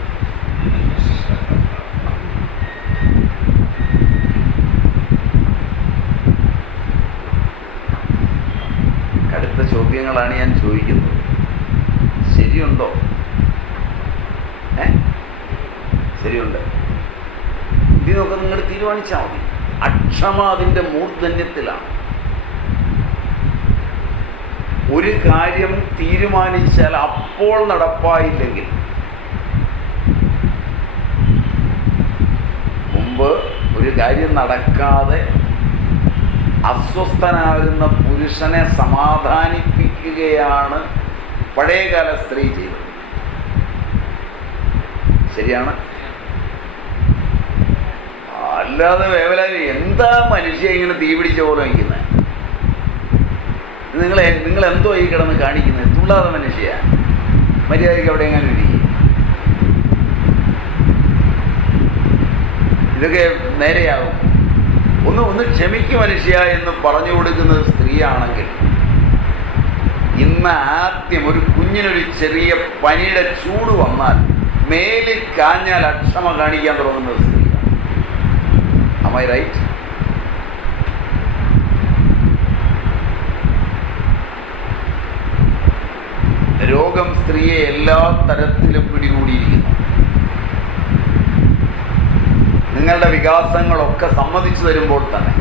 കടുത്ത ചോദ്യങ്ങളാണ് ഞാൻ ചോദിക്കുന്നത്. ശരിയുണ്ടോ? ശരിയുണ്ട്. ഇതിനൊക്കെ നിങ്ങൾ തീരുമാനിച്ചാൽ മതി. അക്ഷമ അതിൻ്റെ മൂർധന്യത്തിലാണ്. ഒരു കാര്യം തീരുമാനിച്ചാൽ അപ്പോൾ നടപ്പായില്ലെങ്കിൽ, മുമ്പ് ഒരു കാര്യം നടക്കാതെ അസ്വസ്ഥനാകുന്ന പുരുഷനെ സമാധാനിപ്പിക്കുകയാണ് പഴയകാല സ്ത്രീ ചെയ്തത്. ശരിയാണ്. അല്ലാതെ വേവലാതി എന്താ മനുഷ്യ ഇങ്ങനെ തീ പിടിച്ച പോലെ വയ്ക്കുന്നത്? നിങ്ങൾ എന്തോ ഈ കിടന്ന് കാണിക്കുന്നത്? തുള്ളാതെ മനുഷ്യ മര്യാദയ്ക്ക് അവിടെ എങ്ങനെ ഇരിക്കും? ഇതൊക്കെ നേരെയാകും. ഒന്ന് ക്ഷമിക്കും മനുഷ്യ എന്ന് പറഞ്ഞു കൊടുക്കുന്നത് സ്ത്രീയാണെങ്കിൽ, ഇന്ന് ആദ്യം ഒരു കുഞ്ഞിനൊരു ചെറിയ പനിയുടെ ചൂട് വന്നാൽ മേലിൽ കാഞ്ഞാൽ അക്ഷമ കാണിക്കാൻ തുടങ്ങുന്നത് സ്ത്രീയാണ്. Am I right? രോഗം സ്ത്രീയെ എല്ലാ തരത്തിലും പിടികൂടിയിരിക്കുന്നു. നിങ്ങളുടെ വികാസങ്ങളൊക്കെ സമ്മതിച്ചു തരുമ്പോൾ തന്നെ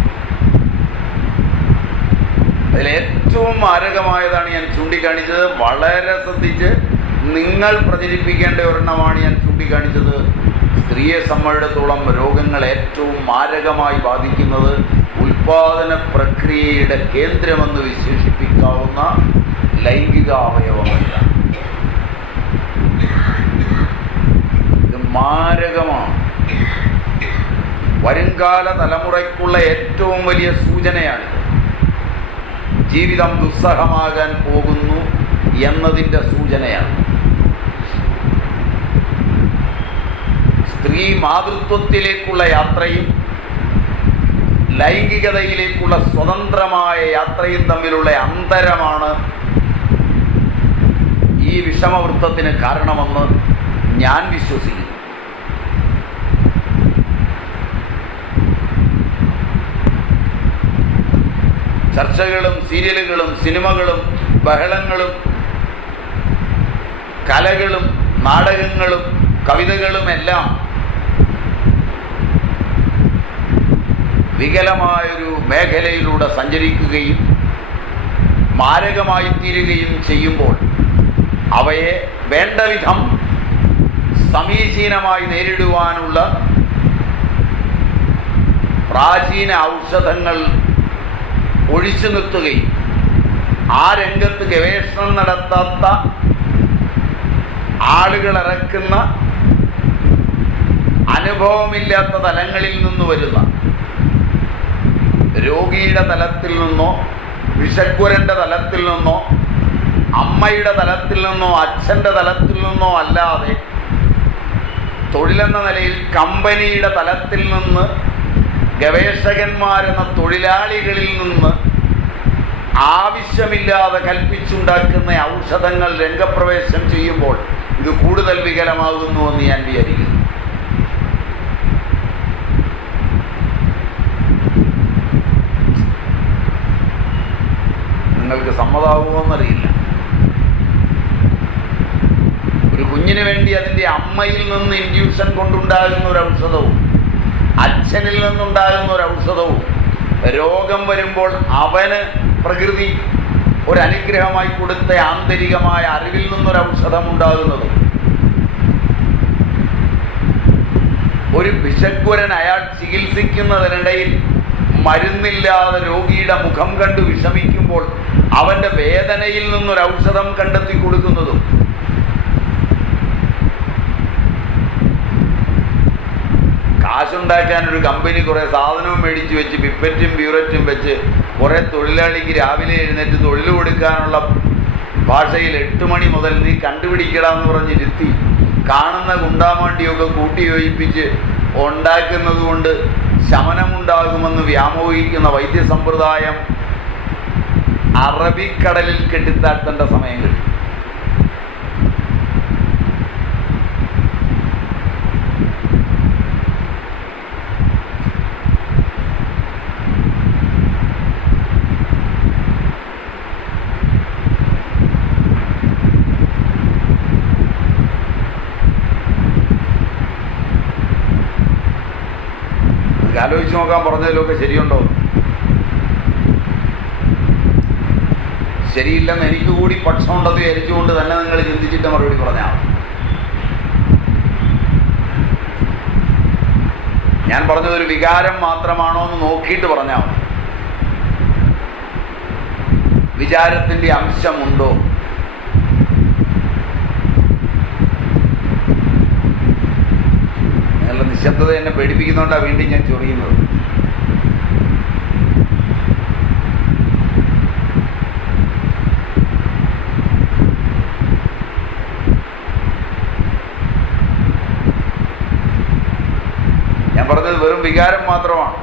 അതിലേറ്റവും മാരകമായതാണ് ഞാൻ ചൂണ്ടിക്കാണിച്ചത്. വളരെ ശ്രദ്ധിച്ച് നിങ്ങൾ പ്രചരിപ്പിക്കേണ്ട ഒരെണ്ണമാണ് ഞാൻ ചൂണ്ടിക്കാണിച്ചത്. സ്ത്രീയെ സംബന്ധിച്ചിടത്തോളം രോഗങ്ങൾ ഏറ്റവും മാരകമായി ബാധിക്കുന്നത് ഉൽപാദന പ്രക്രിയയുടെ കേന്ദ്രമെന്ന് വിശേഷിപ്പിക്കാവുന്ന ലൈംഗിക അവയവങ്ങളാണ്. ഇത് മാരകമാണ്. വരുംകാല തലമുറയ്ക്കുള്ള ഏറ്റവും വലിയ സൂചനയാണിത്. ജീവിതം ദുസ്സഹമാകാൻ പോകുന്നു എന്നതിൻ്റെ സൂചനയാണ്. സ്ത്രീ മാതൃത്വത്തിലേക്കുള്ള യാത്രയും ലൈംഗികതയിലേക്കുള്ള സ്വതന്ത്രമായ യാത്രയും തമ്മിലുള്ള അന്തരമാണ് ഈ വിഷമവൃത്തത്തിന് കാരണമെന്ന് ഞാൻ വിശ്വസിക്കുന്നു. ചർച്ചകളും സീരിയലുകളും സിനിമകളും ബഹളങ്ങളും കലകളും നാടകങ്ങളും കവിതകളുമെല്ലാം വികലമായൊരു മേഖലയിലൂടെ സഞ്ചരിക്കുകയും മാരകമായി തീരുകയും ചെയ്യുമ്പോൾ അവയെ വേണ്ട വിധം സമീചീനമായി നേരിടുവാനുള്ള പ്രാചീന ഔഷധങ്ങൾ ഒഴിച്ചു നിർത്തുകയും ആ രംഗത്ത് ഗവേഷണം നടത്താത്ത ആളുകൾ ഇറക്കുന്ന അനുഭവമില്ലാത്ത തലങ്ങളിൽ നിന്ന് വരുന്ന രോഗിയുടെ തലത്തിൽ നിന്നോ വിഷഗ്വരൻ്റെ തലത്തിൽ നിന്നോ അമ്മയുടെ തലത്തിൽ നിന്നോ അച്ഛൻ്റെ തലത്തിൽ നിന്നോ അല്ലാതെ തൊഴിലെന്ന നിലയിൽ കമ്പനിയുടെ തലത്തിൽ നിന്ന് ഗവേഷകന്മാരെന്ന തൊഴിലാളികളിൽ നിന്ന് ആവശ്യമില്ലാതെ കൽപ്പിച്ചുണ്ടാക്കുന്ന ഔഷധങ്ങൾ രംഗപ്രവേശം ചെയ്യുമ്പോൾ ഇത് കൂടുതൽ വികലമാകുന്നുവെന്ന് ഞാൻ വിചാരിക്കുന്നു. നിങ്ങൾക്ക് സമ്മതമാകുമോയെന്നറിയില്ല. ഒരു കുഞ്ഞിന് വേണ്ടി അതിൻ്റെ അമ്മയിൽ നിന്ന് ഇൻഡ്യൂഷൻ കൊണ്ടുണ്ടാകുന്ന ഒരു ഔഷധവും അച്ഛനിൽ നിന്നുണ്ടാകുന്ന ഒരു ഔഷധവും രോഗം വരുമ്പോൾ അവന് പ്രകൃതി ഒരു അനുഗ്രഹമായി കൊടുത്ത ആന്തരികമായ അറിവിൽ നിന്നൊരു ഔഷധം ഉണ്ടാകുന്നതും ഒരു വിഷഗ്വരൻ അയാൾ ചികിത്സിക്കുന്നതിനിടയിൽ മരുന്നില്ലാതെ രോഗിയുടെ മുഖം കണ്ട് വിഷമിക്കുമ്പോൾ അവൻ്റെ വേദനയിൽ നിന്നൊരു ഔഷധം കണ്ടെത്തി കൊടുക്കുന്നതും കാശുണ്ടാക്കാൻ ഒരു കമ്പനി കുറേ സാധനവും മേടിച്ച് വെച്ച് പിപ്പറ്റും ബ്യൂററ്റും വെച്ച് കുറേ തൊഴിലാളിക്ക് രാവിലെ എഴുന്നേറ്റ് തൊഴിൽ കൊടുക്കാനുള്ള ഭാഷയിൽ 8 മണി മുതൽ നീ കണ്ടുപിടിക്കടാന്ന് പറഞ്ഞിരുത്തി കാണുന്ന ഗുണ്ടാമാണ്ടിയൊക്കെ കൂട്ടിയോജിപ്പിച്ച് ഉണ്ടാക്കുന്നത് കൊണ്ട് ശമനമുണ്ടാകുമെന്ന് വ്യാമോഹിക്കുന്ന വൈദ്യസമ്പ്രദായം അറബിക്കടലിൽ കെട്ടിത്താഴ്ത്തേണ്ട സമയം കിട്ടും. ആലോചിച്ച് നോക്കാൻ പറഞ്ഞതിലൊക്കെ ശരിയുണ്ടോ? ശരിയില്ലെന്ന് എനിക്ക് കൂടി പക്ഷമുണ്ടെന്ന് വിചാരിച്ചുകൊണ്ട് തന്നെ നിങ്ങൾ ചിന്തിച്ചിട്ട് മറുപടി പറഞ്ഞാൽ ഞാൻ പറഞ്ഞതൊരു വികാരം മാത്രമാണോ എന്ന് നോക്കിയിട്ട് പറഞ്ഞാൽ മതി. വിചാരത്തിൻ്റെ അംശമുണ്ടോ? നിങ്ങളുടെ നിശബ്ദത എന്നെ പേടിപ്പിക്കുന്നതുകൊണ്ടാണ് വീണ്ടും ഞാൻ ചൊറിയുന്നത്. ഞാൻ പറഞ്ഞത് വെറും വികാരം മാത്രമാണ്.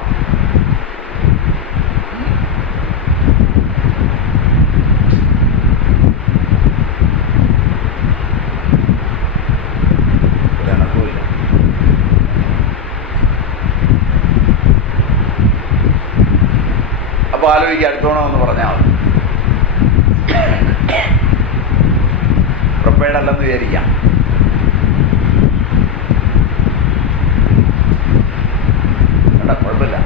അപ്പോൾ ആലോചിക്കുക, അടുത്തോണമെന്ന് പറഞ്ഞാൽ മതി. പ്രിപ്പയർഡ് അല്ലെന്ന് വിചാരിക്കാം. കുഴപ്പമില്ല.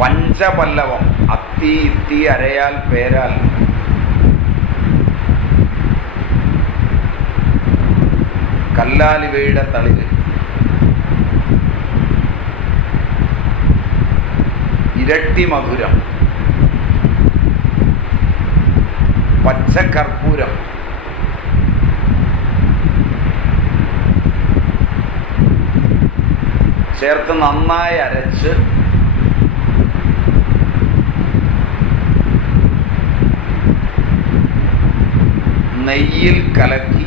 പഞ്ചപല്ലവം അത്തി ഇത്തി അരയാൽ പേരാൽ കല്ലാലിവയുടെ തളിര് ഇരട്ടി മധുരം പച്ചക്കർപ്പൂരം ചേർത്ത് നന്നായി അരച്ച് നെയ്യിൽ കലക്കി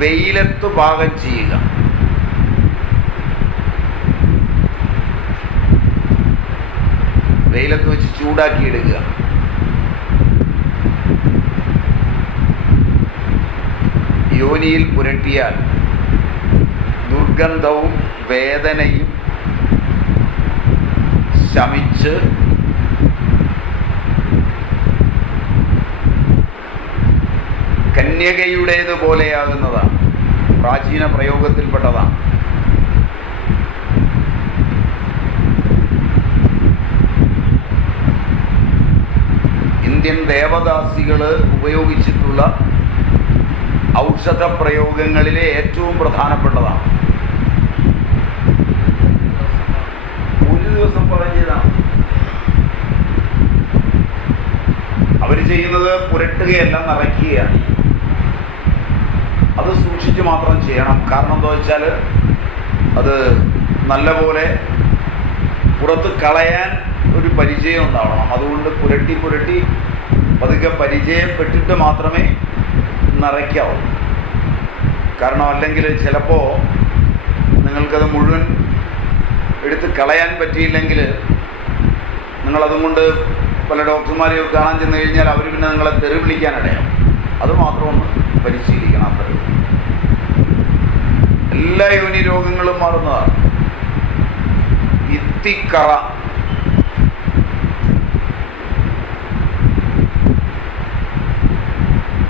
വെയിലത്ത് പാകം ചെയ്യുക. വെയിലത്ത് വെച്ച് ചൂടാക്കി എടുക്കുക. യോനിയിൽ പുരട്ടിയാൽ ദുർഗന്ധവും വേദനയും ശമിച്ച് കന്യകയുടേതുപോലെയാകുന്നതാണ്. പ്രാചീന പ്രയോഗത്തിൽപ്പെട്ടതാണ്. ഇന്ത്യൻ ദേവദാസികൾ ഉപയോഗിച്ചിട്ടുള്ള ഔഷധ പ്രയോഗങ്ങളിലെ ഏറ്റവും പ്രധാനപ്പെട്ടതാണ്. ഒരു ദിവസം പറഞ്ഞതാണ്. അവർ ചെയ്യുന്നത് പുരട്ടുകയല്ല, നിറയ്ക്കുകയാണ്. അത് സൂക്ഷിച്ചു കുറച്ച് മാത്രം ചെയ്യണം. കാരണം എന്താ വെച്ചാൽ അത് നല്ലപോലെ പുറത്ത് കളയാൻ ഒരു പരിചയം ഉണ്ടാവണം. അതുകൊണ്ട് പുരട്ടി പതുക്കെ പരിചയപ്പെട്ടിട്ട് മാത്രമേ നിറയ്ക്കാവൂ. കാരണം അല്ലെങ്കിൽ ചിലപ്പോൾ നിങ്ങൾക്കത് മുഴുവൻ എടുത്ത് കളയാൻ പറ്റിയില്ലെങ്കിൽ നിങ്ങളതും കൊണ്ട് പല ഡോക്ടർമാരെയും കാണാൻ ചെന്ന് കഴിഞ്ഞാൽ അവർ പിന്നെ നിങ്ങളെ തെറി വിളിക്കാനിടയാവും. അതുമാത്രം ഒന്ന് പരിശീലിക്കണം. അത്രയും എല്ലാ യോനി രോഗങ്ങളും മാറുന്നതാണ്. ഇത്തിക്കറ,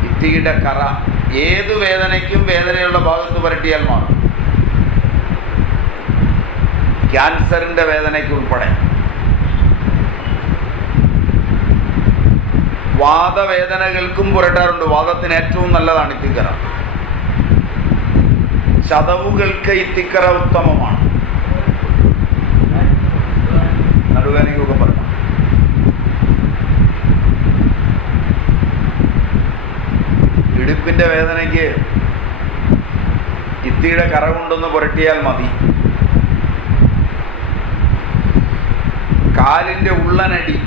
ഇത്തിയുടെ കറ ഏത് വേദനയ്ക്കും വേദനയുള്ള ഭാഗത്ത് പുരട്ടിയാൽ മാറും. ക്യാൻസറിന്റെ വേദനയ്ക്ക് ഉൾപ്പെടെ, വാദവേദനകൾക്കും പുരട്ടാറുണ്ട്. വാദത്തിന് ഏറ്റവും നല്ലതാണ് ഇത്തിക്കറ. ചതവുകൾക്ക് ഇത്തിക്കറ ഉത്തമമാണ്. നടുവേദനയ്ക്കൊക്കെ പറഞ്ഞു. ഇടുപ്പിന്റെ വേദനയ്ക്ക് ഇത്തിയുടെ കറ കൊണ്ടൊന്ന് പുരട്ടിയാൽ മതി. കാലിന്റെ ഉള്ളനടി,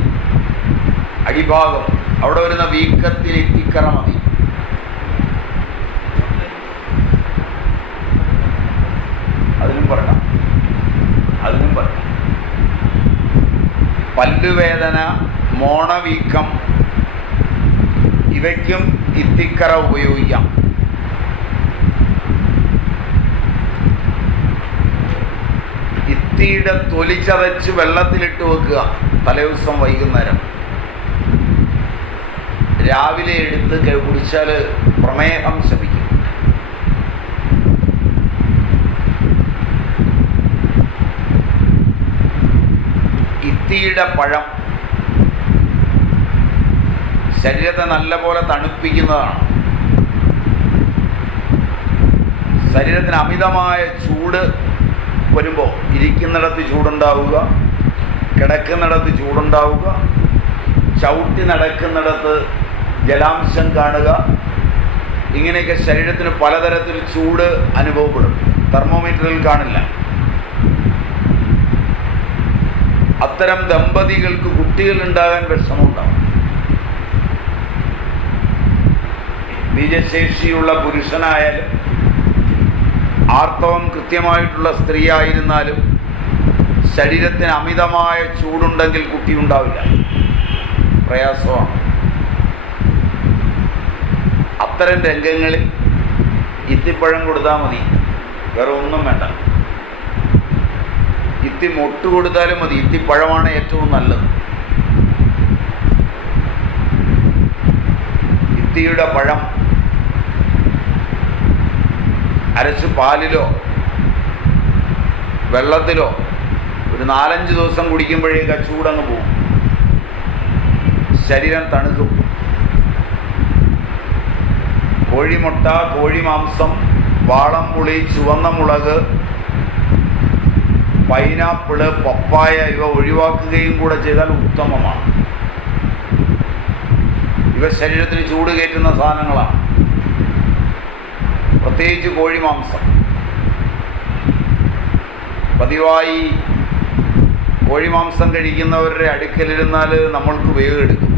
അടിഭാഗം, അവിടെ വരുന്ന വീക്കത്തിൽ ഇത്തിക്കറ മതി. അതിനും പറയാം. പല്ലുവേദന, മോണവീക്കം, ഇവയ്ക്കും ഇത്തിക്കറ ഉപയോഗിക്കാം. ഇത്തിയുടെ തൊലി ചതച്ച് വെള്ളത്തിലിട്ട് വെക്കുക. തലേദിവസം വൈകുന്നേരം രാവിലെ എടുത്ത് കുടിച്ചാൽ പ്രമേഹം ശമിക്കും. ഇത്തിയുടെ പഴം ശരീരത്തെ നല്ലപോലെ തണുപ്പിക്കുന്നതാണ്. ശരീരത്തിന് അമിതമായ ചൂട് വരുമ്പോൾ ഇരിക്കുന്നിടത്ത് ചൂടുണ്ടാവുക, കിടക്കുന്നിടത്ത് ചൂടുണ്ടാവുക, ചവിട്ടി നടക്കുന്നിടത്ത് ജലാംശം കാണുക, ഇങ്ങനെയൊക്കെ ശരീരത്തിന് പലതരത്തിൽ ചൂട് അനുഭവപ്പെടും. തെർമോമീറ്ററിൽ കാണില്ല. അത്തരം ദമ്പതികൾക്ക് കുട്ടികൾ ഉണ്ടാകാൻ വിഷമമുണ്ടാവും. ബീജശേഷിയുള്ള പുരുഷനായാലും ആർത്തവം കൃത്യമായിട്ടുള്ള സ്ത്രീ ആയിരുന്നാലും ശരീരത്തിന് അമിതമായ ചൂടുണ്ടെങ്കിൽ കുട്ടി ഉണ്ടാവില്ല. പ്രയാസമാണ്. അത്തരം രംഗങ്ങളിൽ ഇത്തിപ്പഴം കൊടുത്താൽ മതി, വേറെ ഒന്നും വേണ്ട. ഇത്തി മൊട്ട് കൊടുത്താലും മതി. ഇത്തിപ്പഴമാണ് ഏറ്റവും നല്ലത്. ഇത്തിയുടെ പഴം അരച്ച് പാലിലോ വെള്ളത്തിലോ ഒരു 4-5 ദിവസം കുടിക്കുമ്പോഴേക്ക് ആ ചൂടങ്ങ് പോകും. ശരീരം തണുക്കും. കോഴിമുട്ട, കോഴിമാംസം, വാളംപുളി, ചുവന്ന മുളക്, പൈനാപ്പിള്, പപ്പായ ഇവ ഒഴിവാക്കുകയും കൂടെ ചെയ്താൽ ഉത്തമമാണ്. ഇവ ശരീരത്തിന് ചൂട് കയറ്റുന്ന സാധനങ്ങളാണ്. പ്രത്യേകിച്ച് കോഴിമാംസം. പതിവായി കോഴിമാംസം കഴിക്കുന്നവരുടെ അടുക്കലിരുന്നാൽ നമ്മൾക്ക് വേഗം എടുക്കും.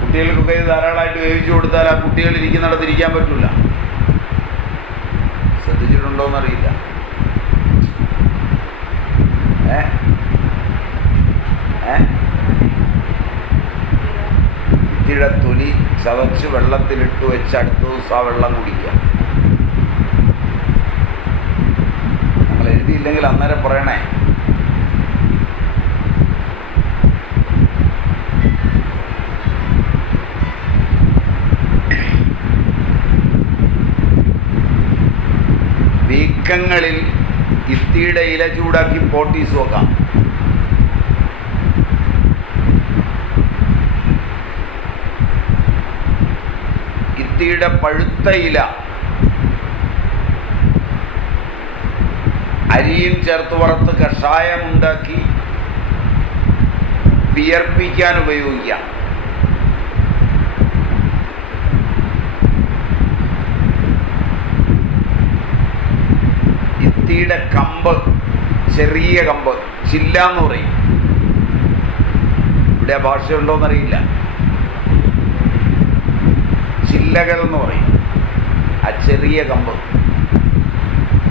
കുട്ടികൾക്കൊക്കെ ഇത് ധാരാളമായിട്ട് വേവിച്ചു കൊടുത്താൽ ആ കുട്ടികൾ ഇരിക്കുന്നിടത്ത് ഇരിക്കാൻ പറ്റില്ല. ശ്രദ്ധിച്ചിട്ടുണ്ടോയെന്നറിയില്ല. ഇത്തിയുടെ തൊലി ചതച്ച് വെള്ളത്തിലിട്ട് വെച്ച് അടുത്ത ദിവസം ആ വെള്ളം കുടിക്കുക. നമ്മൾ എഴുതിയില്ലെങ്കിൽ അന്നേരം പറയണേ. വീക്കങ്ങളിൽ ഇത്തിയുടെ ഇല ചൂടാക്കി പോട്ടീസ് വെക്കാം. ഇത്തിയുടെ പഴുത്ത ഇല അരിയും ചേർത്ത് വറുത്ത് കഷായമുണ്ടാക്കി വിയർപ്പിക്കാൻ ഉപയോഗിക്കാം. ചെടിയുടെ കമ്പ്, ചെറിയ കമ്പ്, ചില്ല എന്ന് പറയും. ഇവിടെ ഭാഷയുണ്ടോയെന്നറിയില്ല. ചില്ലകൾ എന്ന് പറയും. ആ ചെറിയ കമ്പ്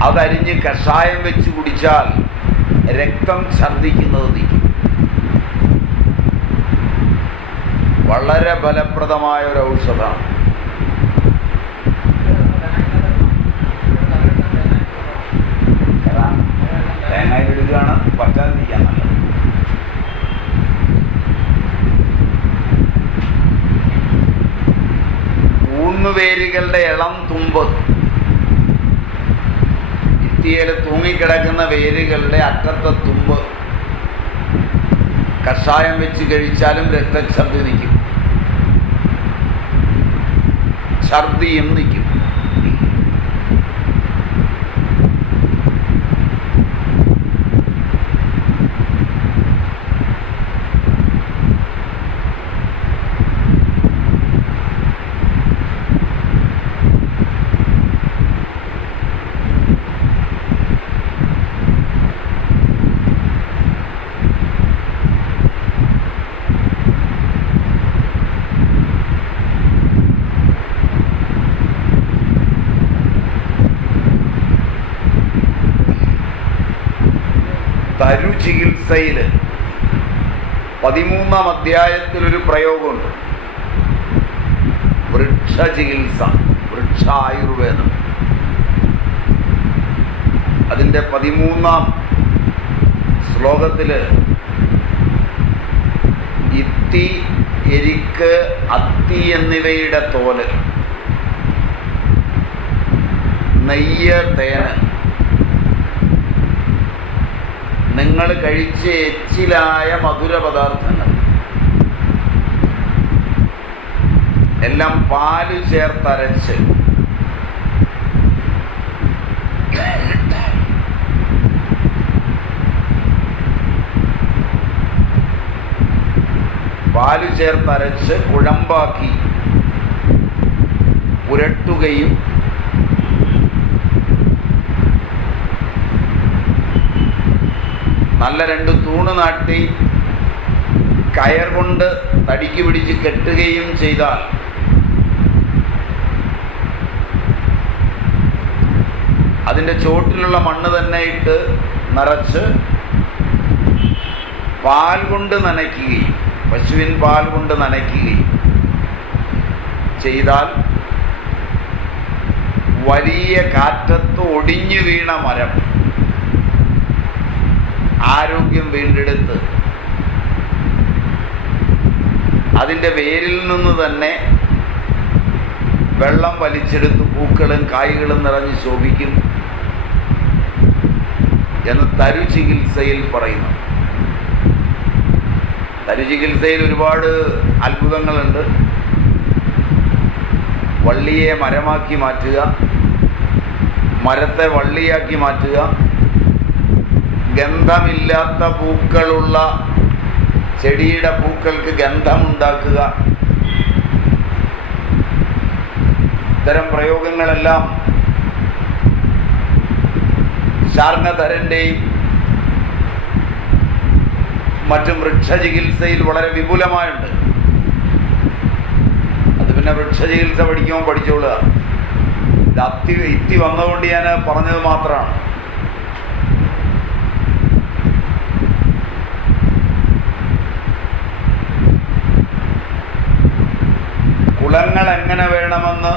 അതരിഞ്ഞ് കഷായം വെച്ച് കുടിച്ചാൽ രക്തം ഛർദ്ദിക്കുന്നത് നീക്കും. വളരെ ഫലപ്രദമായ ഒരു ഔഷധമാണ്. തേങ്ങയിൽ ഇടുകയാണ്, പറ്റാതിരിക്കാൻ നല്ലത്. ഊന്നുവേരുകളുടെ ഇളം തുമ്പ്, ഭിത്തിയിൽ തൂങ്ങിക്കിടക്കുന്ന വേരുകളുടെ അറ്റത്തെ തുമ്പ് കഷായം വെച്ച് കഴിച്ചാലും രക്തഛർദ്ദി നിൽക്കും, ഛർദ്ദിയും നിൽക്കും. തരു ചികിത്സയിൽ 13-ാം അധ്യായത്തിലൊരു പ്രയോഗമുണ്ട്. വൃക്ഷ ചികിത്സ, വൃക്ഷ ആയുർവേദം. അതിൻ്റെ 13-ാം ശ്ലോകത്തിൽ ഇത്തി, എരിക്ക്, അത്തി എന്നിവയുടെ തോല്, നെയ്യ്, തേന്, നിങ്ങൾ കഴിച്ച എച്ചിലായ മധുര പദാർത്ഥങ്ങൾ എല്ലാം പാല് ചേർത്തരച്ച് കുഴമ്പാക്കി പുരട്ടുകയും നല്ല 2 തൂണ് നാട്ടി കയർ കൊണ്ട് തടിക്ക് പിടിച്ച് കെട്ടുകയും ചെയ്താൽ അതിൻ്റെ ചോട്ടിലുള്ള മണ്ണ് തന്നെ ഇട്ട് നിറച്ച് പാൽ കൊണ്ട് നനയ്ക്കുകയും, പശുവിൻ പാൽ കൊണ്ട് നനയ്ക്കുകയും ചെയ്താൽ വലിയ കാറ്റത്ത് ഒടിഞ്ഞു വീണ മരം ആരോഗ്യം വീണ്ടെടുത്ത് അതിൻ്റെ വേരിൽ നിന്ന് തന്നെ വെള്ളം വലിച്ചെടുത്ത് പൂക്കളും കായ്കളും നിറഞ്ഞ് ശോഭിക്കും എന്ന് തരു ചികിത്സയിൽ പറയുന്നു. തരു ചികിത്സയിൽ ഒരുപാട് അത്ഭുതങ്ങളുണ്ട്. വള്ളിയെ മരമാക്കി മാറ്റുക, മരത്തെ വള്ളിയാക്കി മാറ്റുക, ഗന്ധമില്ലാത്ത പൂക്കളുള്ള ചെടിയുടെ പൂക്കൾക്ക് ഗന്ധമുണ്ടാക്കുക. ഇത്തരം പ്രയോഗങ്ങളെല്ലാം ശാർങ്ങധരൻ്റെയും മറ്റും വൃക്ഷചികിത്സയിൽ വളരെ വിപുലമായുണ്ട്. അത് പിന്നെ വൃക്ഷചികിത്സ പഠിക്കുമ്പോൾ പഠിച്ചോളുക. ഇത് ഇത്തി വന്നതുകൊണ്ട് ഞാൻ പറഞ്ഞത് മാത്രമാണ്. കുളങ്ങൾ എങ്ങനെ വേണമെന്ന്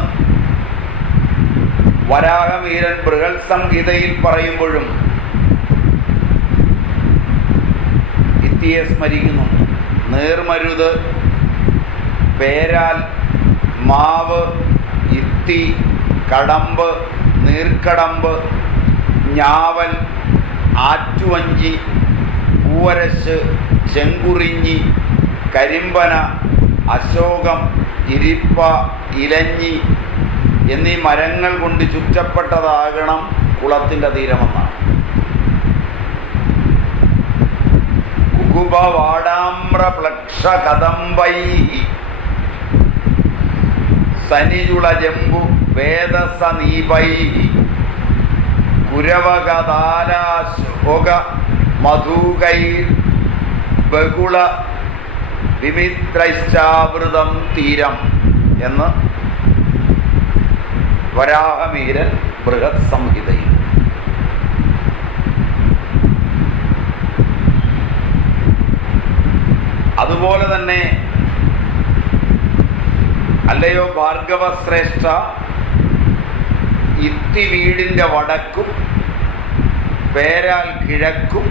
വരാഹമീരൻ ബൃഹത് സംഹിതയിൽ പറയുമ്പോഴും ഇത്തിയെ സ്മരിക്കുന്നു. നീർമരുത്, പേരാൽ, മാവ്, ഇത്തി, കടമ്പ്, നീർക്കടമ്പ്, ഞാവൽ, ആറ്റുവഞ്ചി, പൂവരശ്, ചെങ്കുറിഞ്ഞി, കരിമ്പന, അശോകം, ഇരിപ്പ, ഇലഞ്ഞി എന്നീ മരങ്ങൾ കൊണ്ട് ചുറ്റപ്പെട്ടതാകണം കുളത്തിൻ്റെ തീരമെന്നാണ്. കുകുബ വാടാമ്ര പ്ലക്ഷ കദംബൈ സനിജുള ജംബു വേദസനീപൈ കുരവകദാലാശോക മധുകൈർ ബഹുള വിമിത്രൈശ്ചാവൃതം തീരം എന്ന് വരാഹമീരൻ ബൃഹത് സംഹിതയിൽ. അതുപോലെ തന്നെ അല്ലയോ ഭാർഗവശ്രേഷ്ഠ, ഇത്തി വീടിൻ്റെ വടക്കും പേരാൽ കിഴക്കും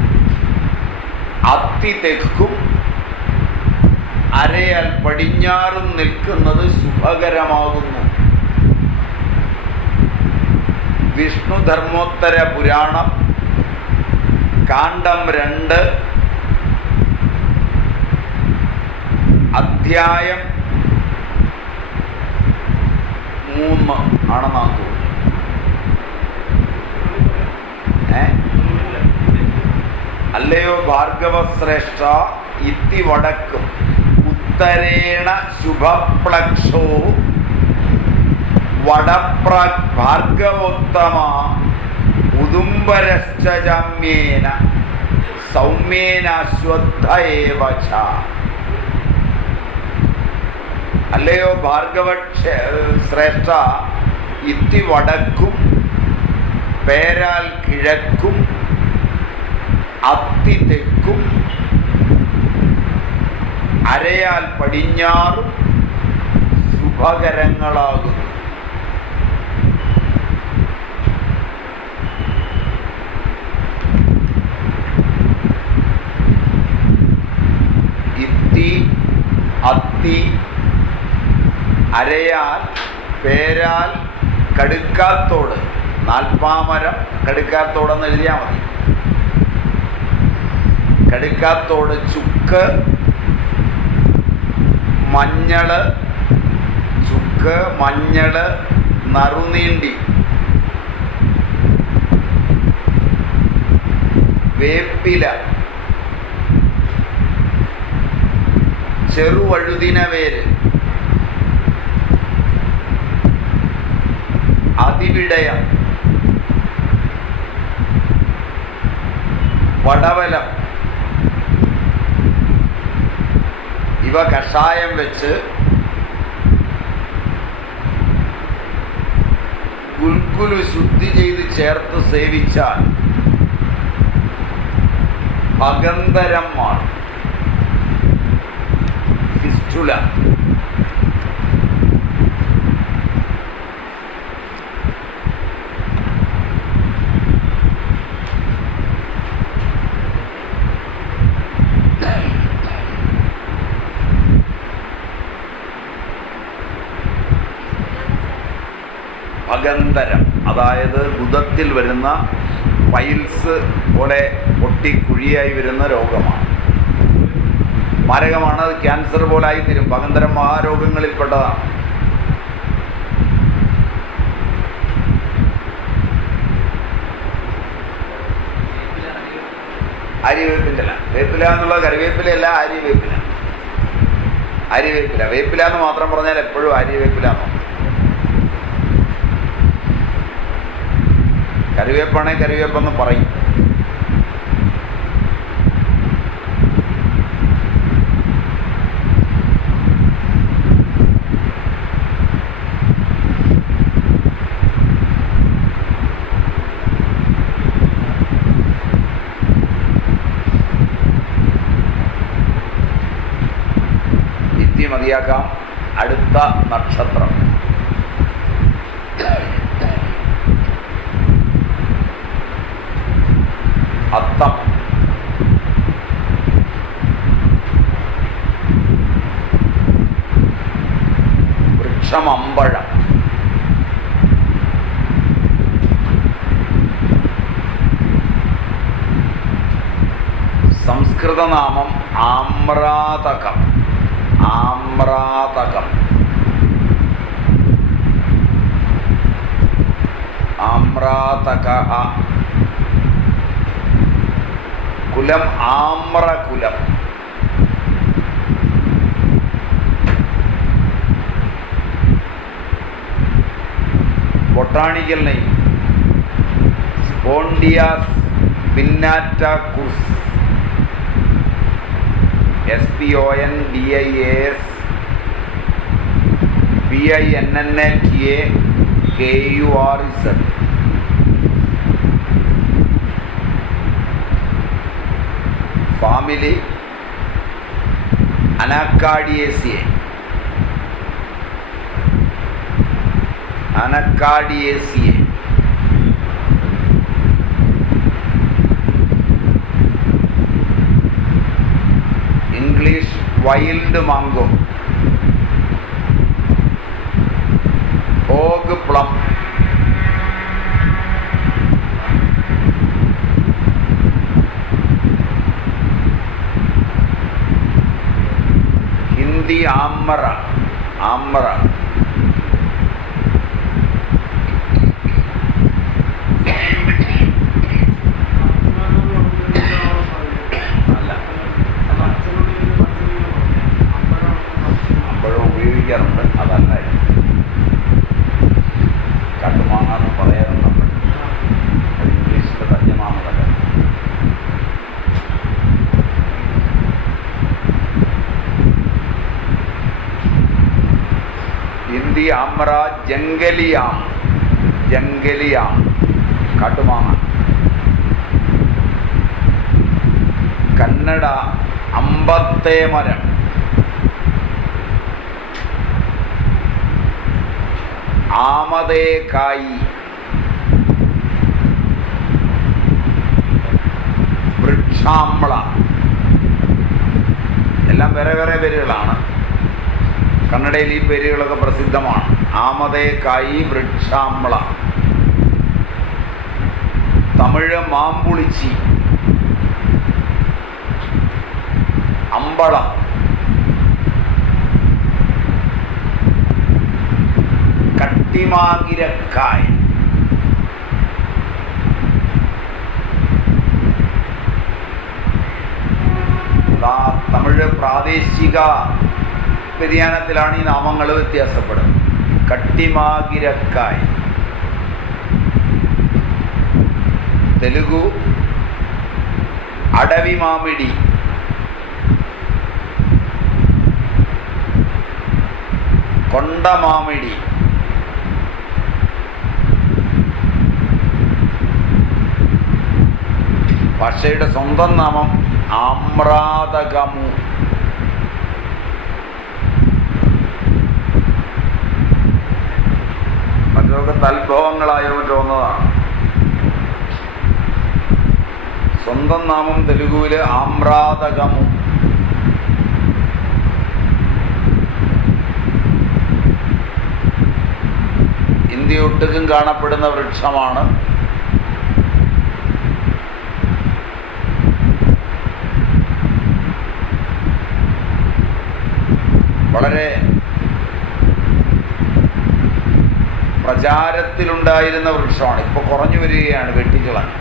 അത്തി തെക്കും അരയാൽ പടിഞ്ഞാറും നിൽക്കുന്നത് ശുഭകരമാകുന്നു. വിഷ്ണുധർമ്മോത്തര പുരാണം കാണ്ഡം 2 അധ്യായം 3 ആണെന്നാണ് തോന്നുന്നത്. അല്ലയോ ഭാർഗവശ്രേഷ്ഠ, ഇത്തി വടക്കും ഉത്തരേണ ശുഭപ്ലക്ഷോ ഭാർഗവോത്തമ ഉദുംബരശ്ചാമ്യേന സൗമ്യേന അശ്വത്ഥ ഏവ ച. അല്ലയോ ഭാർഗവ ശ്രേഷ്ഠ, ഇത്തി വടക്കും പേരാൽ കിഴക്കും അത്തി തെക്കും അരയാൽ പടിഞ്ഞാറും ശുഭകരങ്ങളാകുന്നു. ഇത്തി അത്തി അരയാൽ പേരാൽ കടുക്കാത്തോട്, നാൽപ്പാമരം കടുക്കാത്തോടെന്ന് എഴുതിയാൽ മതി. കടുക്കാത്തോട്, ചുക്ക്, മഞ്ഞള്, ചുക്ക് മഞ്ഞള്, നറുനീണ്ടി, വേപ്പില, ചെറുവഴുതിന വേര്, അതിവിടയം, പടവലം ഇവ കഷായം വെച്ച് ഗുൽഗുലു ശുദ്ധി ചെയ്ത് ചേർത്ത് സേവിച്ചാൽ അഗന്ധരം മാറും. ഫിസ്റ്റുല. അഗന്ധരം അതായത് ഗുദത്തിൽ വരുന്ന പൈൽസ് പോലെ പൊട്ടി കുഴിയായി വരുന്ന രോഗമാണ്. മാരകമാണ്. അത് ക്യാൻസർ പോലായി തീരും. അഗന്ധരം മഹാരോഗങ്ങളിൽപ്പെട്ടതാണ്. ആര്യവേപ്പിൻ്റെ ഇല. വേപ്പില എന്നുള്ളത് കറിവേപ്പിലയല്ല, ആര്യവേപ്പില. ആര്യവേപ്പില. വേപ്പില എന്ന് മാത്രം പറഞ്ഞാൽ എപ്പോഴും ആര്യവേപ്പില എന്നോ. കറിവേപ്പാണെങ്കിൽ കറിവേപ്പെന്ന് പറയും. ഇത്തി മതിയാക്കാം. അടുത്ത നക്ഷത്രം അത്തം. വൃക്ഷം അമ്പഴം. സംസ്കൃതനാമം ആമ്രാതകം. ആമ്രാതകം. ആമ്രാതകഃ. കുലം ആമ്രകുലം. ബൊട്ടാണിക്കൽ നെയിം പോണ്ടിയാസ് പിന്നാറ്റാക്കുസ്, SPONDIAS PINNATAKURZ. Family Anacardiaceae, Anacardiaceae. English wild mango, hog plum, Hindi ആമറ, ആമറ, ഉപയോഗിക്കാറുണ്ട്. അതല്ല കട്ടുമാങ്ങാന്ന് പറയാറുണ്ട് നമ്മൾ. അത് ഇംഗ്ലീഷിലെ തന്യമാമതല്ല. ഹിന്ദി ആമ്ര, ജംഗലിയാം, ജംഗലിയാം കാട്ടുമാങ്ങ. കന്നഡ അമ്പത്തേ മരം, ആമതേക്കായി, വൃക്ഷാമ്ല. എല്ലാം വേറെ വേറെ പേരുകളാണ്. കന്നഡയിൽ ഈ പേരുകളൊക്കെ പ്രസിദ്ധമാണ്. ആമതേക്കായി, വൃക്ഷാമ്ല. തമിഴ് മാമ്പുളിച്ചി, അമ്പളം, കട്ടിമാകിരക്കായ്, തമിഴ് പ്രാദേശിക വ്യതിയാനത്തിലാണ് ഈ നാമങ്ങൾ വ്യത്യാസപ്പെടുന്നത്. കട്ടിമാകിരക്കായ്. തെലുഗു അടവി മാമിടി, കൊണ്ടമാമിടി. ഭാഷയുടെ സ്വന്തം നാമം ആമ്രാതകമു. മറ്റൊക്കെ തൽഭവങ്ങളായോ തോന്നുന്നതാണ്. സ്വന്തം നാമം തെലുഗുവില് ആമ്രാതകമു. ഇന്ത്യയൊട്ടുക്കും കാണപ്പെടുന്ന വൃക്ഷമാണ്. വളരെ പ്രചാരത്തിലുണ്ടായിരുന്ന വൃക്ഷമാണ്. ഇപ്പോൾ കുറഞ്ഞു വരികയാണ്, വെട്ടിക്കളഞ്ഞു.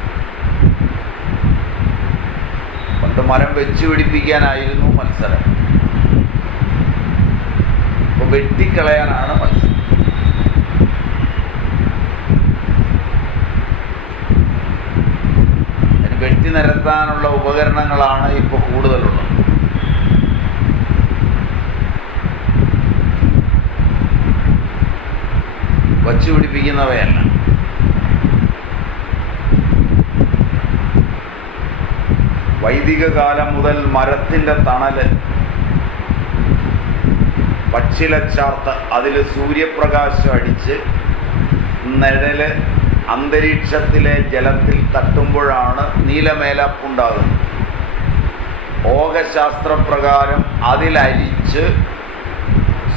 പണ്ട് മരം വെച്ചു പിടിപ്പിക്കാനായിരുന്നു മത്സരം. ഇപ്പോൾ വെട്ടിക്കളയാനാണ് മത്സരം. അതിന് വെട്ടി നിരത്താനുള്ള ഉപകരണങ്ങളാണ് ഇപ്പോൾ കൂടുതലുള്ളത്. വച്ചു പിടിപ്പിക്കുന്നവയല്ല. വൈദിക കാലം മുതൽ മരത്തിൻ്റെ തണല്, പച്ചിലച്ചാർത്ത്, അതിൽ സൂര്യപ്രകാശം അടിച്ച് നിഴല് അന്തരീക്ഷത്തിലെ ജലത്തിൽ തട്ടുമ്പോഴാണ് നീലമേലാപ്പുണ്ടാകുന്നത്. ഓകശാസ്ത്രപ്രകാരം അതിലരിച്ച്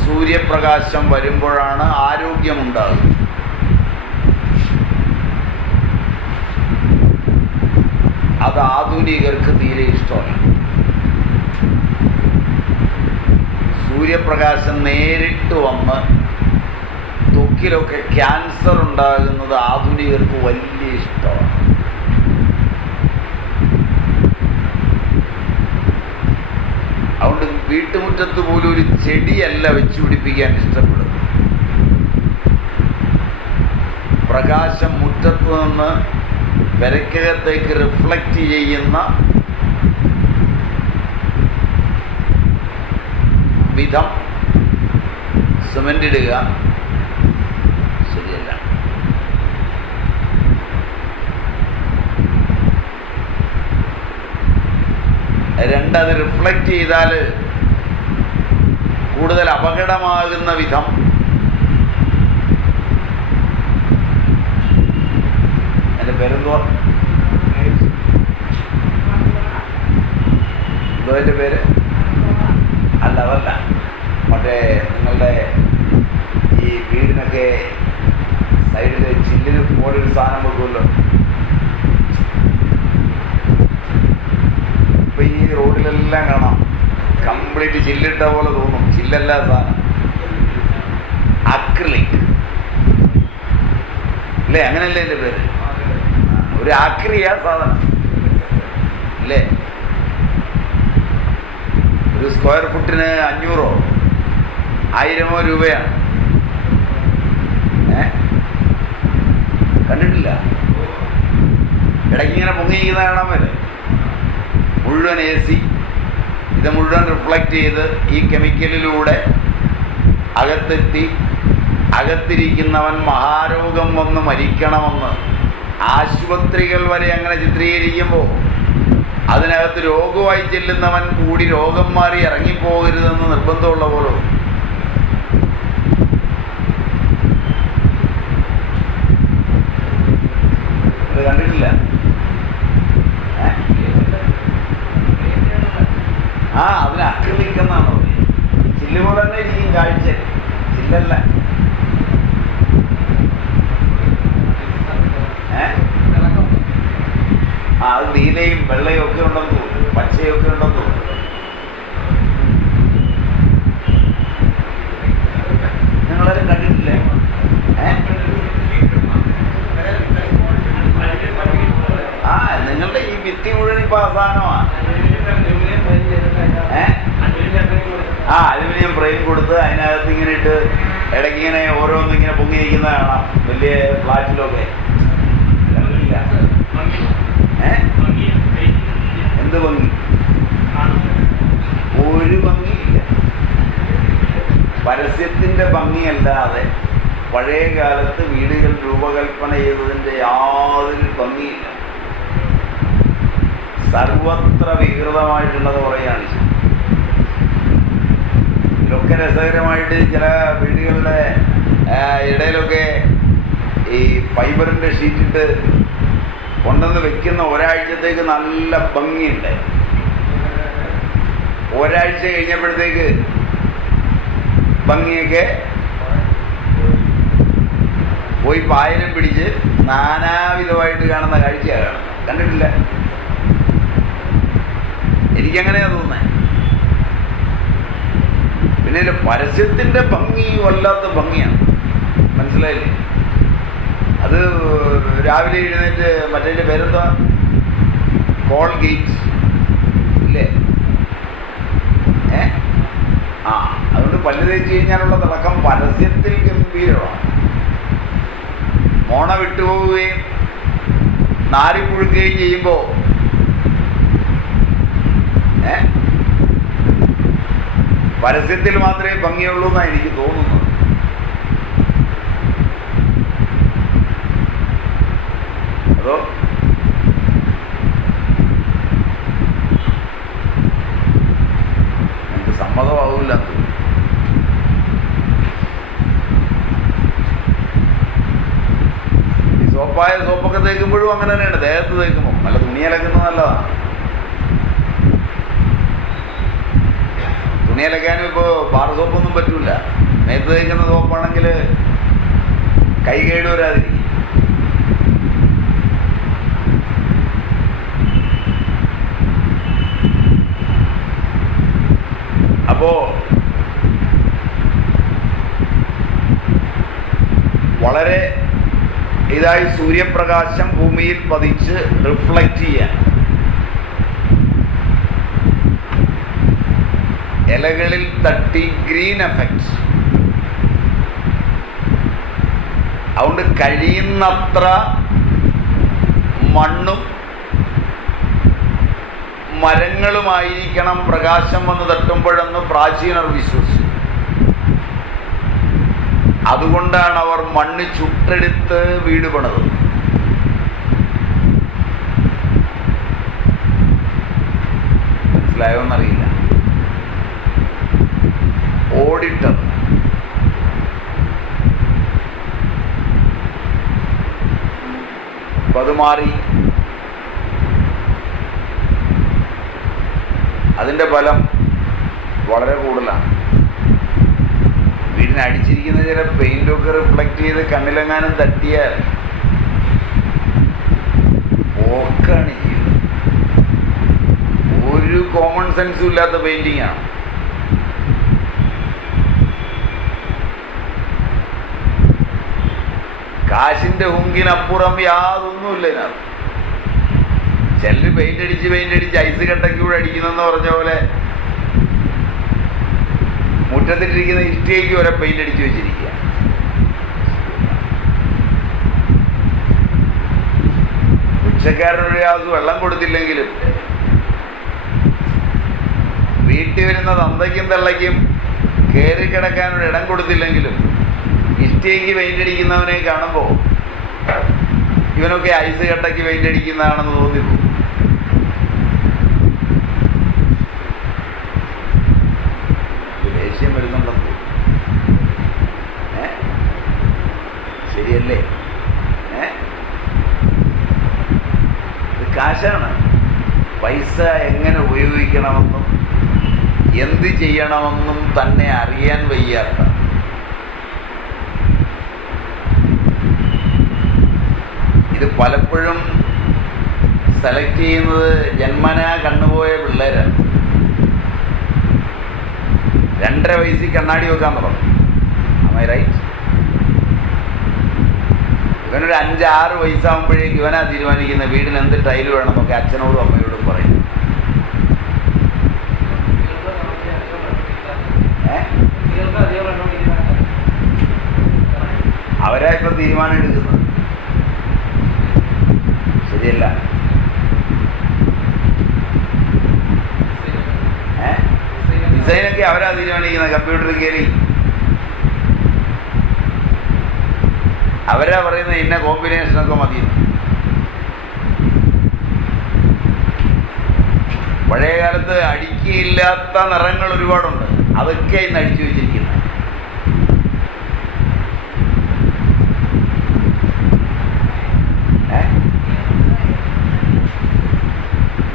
സൂര്യപ്രകാശം വരുമ്പോഴാണ് ആരോഗ്യമുണ്ടാകുന്നത്. അത് ആധുനികർക്ക് തീരെ ഇഷ്ടമല്ല. സൂര്യപ്രകാശം നേരിട്ട് വന്ന് ത്വക്കിലൊക്കെ ക്യാൻസർ ഉണ്ടാകുന്നത് ആധുനികർക്ക് വലിയ ഇഷ്ടമാണ്. അതുകൊണ്ട് വീട്ടുമുറ്റത്ത് പോലും ഒരു ചെടിയല്ല വെച്ചു പിടിപ്പിക്കാൻ ഇഷ്ടപ്പെടുന്നത്. പ്രകാശം മുറ്റത്ത് നിന്ന് പെരക്കകത്തേക്ക് റിഫ്ലക്റ്റ് ചെയ്യുന്ന വിധം സിമൻ്റ് ഇടുക ശരിയല്ല. രണ്ടത് റിഫ്ലക്റ്റ് ചെയ്താൽ കൂടുതൽ അപകടമാകുന്ന വിധം എൻ്റെ പേരെന്തോ എന്തോ എൻ്റെ പേര് അല്ല അതല്ല മറ്റേ നിങ്ങളുടെ ഈ വീടിനൊക്കെ സൈഡിൽ ചില്ലിന് പോലൊരു സാധനം വെക്കുമല്ലോ. ഇപ്പം ഈ റോഡിലെല്ലാം കാണാം കംപ്ലീറ്റ് ചില്ലിട്ട പോലെ തോന്നും. ചില്ലല്ല സാധനം, അക്രിലിക് അല്ലേ? അങ്ങനെയല്ലേ എൻ്റെ പേര്? ഒരു ആക്രിയ സാധനം അല്ലേ? ഒരു സ്ക്വയർ ഫുട്ടിന് 500 1000 രൂപയാണ്. കണ്ടിട്ടില്ല? ഇടയ്ക്കിങ്ങനെ പൊങ്ങിയിരിക്കുന്ന കാണാൻ പറ്റും. മുഴുവൻ AC, ഇത് മുഴുവൻ റിഫ്ലക്റ്റ് ചെയ്ത് ഈ കെമിക്കലിലൂടെ അകത്തെത്തി അകത്തിരിക്കുന്നവൻ മഹാരോഗം വന്ന് മരിക്കണമെന്ന് ആശുപത്രികൾ വരെ അങ്ങനെ ചിത്രീകരിക്കുമ്പോൾ അതിനകത്ത് രോഗമായി ചെല്ലുന്നവൻ കൂടി രോഗം മാറി ഇറങ്ങിപ്പോകരുതെന്ന് നിർബന്ധമുള്ള പോലും. അത് കണ്ടിട്ടില്ല? അതിന് അക്രിലിക് എന്നാണ് പറയുന്നത്. ചില്ല് പോലെ തന്നെ ഇരിക്കും കാഴ്ച, ചില്ലല്ല. അത് നീലയും വെള്ളയും ഒക്കെ ഉണ്ടെന്ന് തോന്നുന്നു, പച്ചയൊക്കെ ഉണ്ടെന്ന് തോന്നുന്നു. നിങ്ങളാരും കണ്ടിട്ടില്ലേ? നിങ്ങളുടെ ഈ ഭിത്തി മുഴുവൻ ഇപ്പൊ അവസാനമാണ്. അലുമിനിയം ഫ്രെയിം കൊടുത്ത് അതിനകത്ത് ഇങ്ങനെ ഇട്ട് ഇടയ്ക്കിങ്ങനെ ഓരോന്നിങ്ങനെ പൊങ്ങിയിരിക്കുന്ന കാണാം വലിയ ഫ്ലാറ്റിലൊക്കെ. എന്ത് ഭംഗി! ഒരു ഭംഗിയില്ല. പരസ്യത്തിൻ്റെ ഭംഗിയല്ലാതെ പഴയ കാലത്ത് വീടുകൾ രൂപകൽപ്പന ചെയ്തതിൻ്റെ യാതൊരു ഭംഗിയില്ല. സർവത്ര വികൃതമായിട്ടുള്ളത് കുറയാണ്. ഇതിലൊക്കെ രസകരമായിട്ട് ചില വീടുകളുടെ ഇടയിലൊക്കെ ഈ ഫൈബറിൻ്റെ ഷീറ്റിട്ട് കൊണ്ടുവന്ന് വെക്കുന്ന ഒരാഴ്ചത്തേക്ക് നല്ല ഭംഗിയുണ്ട്. ഒരാഴ്ച കഴിഞ്ഞപ്പോഴത്തേക്ക് ഭംഗിയൊക്കെ പോയി പായലും പിടിച്ച് നാനാവിധമായിട്ട് കാണുന്ന കാഴ്ചയാണ് കാണുന്നത്. കണ്ടിട്ടില്ല? എനിക്കങ്ങനെയാണ് തോന്നുന്നത്. പിന്നെ പരസ്യത്തിൻ്റെ ഭംഗി വല്ലാത്ത ഭംഗിയാണ്, മനസ്സിലായില്ലേ? അത് രാവിലെ എഴുന്നേറ്റ് മറ്റേ പേരെന്താ, കോൾഗേറ്റ് ഇല്ലേ? അതുകൊണ്ട് പല്ല് തേച്ച് കഴിഞ്ഞാലുള്ള തിളക്കം പരസ്യത്തിൽ ഗംഭീരമാണ്. മോണ വിട്ടുപോവുകയും നാരിപ്പുഴുക്കുകയും ചെയ്യുമ്പോൾ പരസ്യത്തിൽ മാത്രമേ ഭംഗിയുള്ളൂ എന്നാണ് എനിക്ക് തോന്നുന്നത്. അതോ എനിക്ക് സമ്മതമാവില്ല. ഈ സോപ്പൊക്കെ തേക്കുമ്പോഴും അങ്ങനെ തന്നെയാണ്. ദേഹത്ത് തേക്കുമ്പോൾ നല്ല തുണിയലക്കുന്നത് നല്ലതാണ്. തുണിയലക്കാനും ഇപ്പോൾ ബാർ സോപ്പൊന്നും പറ്റൂല. നേരത്തെ തേക്കുന്ന സോപ്പാണെങ്കിൽ കൈ കേട് വരാതിരിക്കും. അപ്പോൾ വളരെ ഇതായി സൂര്യപ്രകാശം ഭൂമിയിൽ പതിച്ച് റിഫ്ലക്റ്റ് ചെയ്യാൻ, ഇലകളിൽ തട്ടി ഗ്രീൻ എഫക്റ്റ്. അതുകൊണ്ട് കഴിയുന്നത്ര മണ്ണും മരങ്ങളുമായിരിക്കണം പ്രകാശം വന്ന് തട്ടുമ്പോഴെന്ന് പ്രാചീനർ വിശ്വസിച്ചു. അതുകൊണ്ടാണ് അവർ മണ്ണ് ചുട്ടെടുത്ത് വീട് പണിതത്. മനസ്സിലായോന്നറിയില്ല. ഓഡിറ്റർ അപ്പം അത് മാറി. അതിൻ്റെ ഫലം വളരെ കൂടുതലാണ്. വീടിന് അടിച്ചിരിക്കുന്ന ചില പെയിൻ്റൊക്കെ റിഫ്ലക്റ്റ് ചെയ്ത് കണ്ണിലെങ്ങാനും തട്ടിയാൽ പോക്കാണ് ചെയ്യുന്നത്. ഒരു കോമൺ സെൻസും ഇല്ലാത്ത പെയിൻറ്റിങ്ങാണ്. കാശിൻ്റെ ഹുങ്കിനപ്പുറം യാതൊന്നുമില്ല ഇതിനകത്ത്. ചിലർ പെയിൻ്റ് അടിച്ച് ഐസ് കട്ടയ്ക്കൂടെ അടിക്കുന്നെന്ന് പറഞ്ഞ പോലെ മുറ്റത്തിട്ടിരിക്കുന്ന ഇഷ്ടികയ്ക്ക് വരെ പെയിൻ്റ് അടിച്ച് വെച്ചിരിക്കുക. ഭിക്ഷക്കാരനൊരു ഗ്ലാസ് വെള്ളം കൊടുത്തില്ലെങ്കിലും വീട്ടിൽ വരുന്ന തന്തയ്ക്കും തള്ളയ്ക്കും കയറി കിടക്കാനൊരു ഇടം കൊടുത്തില്ലെങ്കിലും ഇഷ്ടികയ്ക്ക് പെയിൻ്റ് അടിക്കുന്നവനെ കാണുമ്പോൾ ഇവനൊക്കെ ഐസ് കട്ടയ്ക്ക് പെയിൻ്റ് അടിക്കുന്നതാണെന്ന് തോന്നിപ്പോ. ദേഷ്യം വരുന്നുണ്ടെന്ന് ശരിയല്ലേ? ഇത് കാശാണ്. പൈസ എങ്ങനെ ഉപയോഗിക്കണമെന്നും എന്ത് ചെയ്യണമെന്നും തന്നെ അറിയാൻ വയ്യാത്ത ഇത് പലപ്പോഴും സെലക്ട് ചെയ്യുന്നത് ജന്മനാ കണ്ണുപോയ പിള്ളേരാണ്. 2.5 വയസ്സിൽ കണ്ണാടി വെക്കാൻ തുടങ്ങും. Am I right? ഇവനൊരു 5-6 വയസ്സാകുമ്പോഴേക്ക് ഇവനാ തീരുമാനിക്കുന്ന വീടിന് എന്ത് ടൈല് വേണമെന്നൊക്കെ അച്ഛനോടും അമ്മയോടും പറയും. അവരാ ഇപ്പം തീരുമാനം എടുക്കുന്നത്. ശരിയല്ല? ഡിസൈനൊക്കെ അവരാ തീരുമാനിക്കുന്നത്. കമ്പ്യൂട്ടറിൽ കയറി അവരാ പറയുന്നത് ഇന്ന കോമ്പിനേഷനൊക്കെ മതി. പഴയ കാലത്ത് അടിക്കില്ലാത്ത നിറങ്ങൾ ഒരുപാടുണ്ട്. അതൊക്കെ ഇന്ന് അടിച്ചു വെച്ചിരിക്കുന്നത്.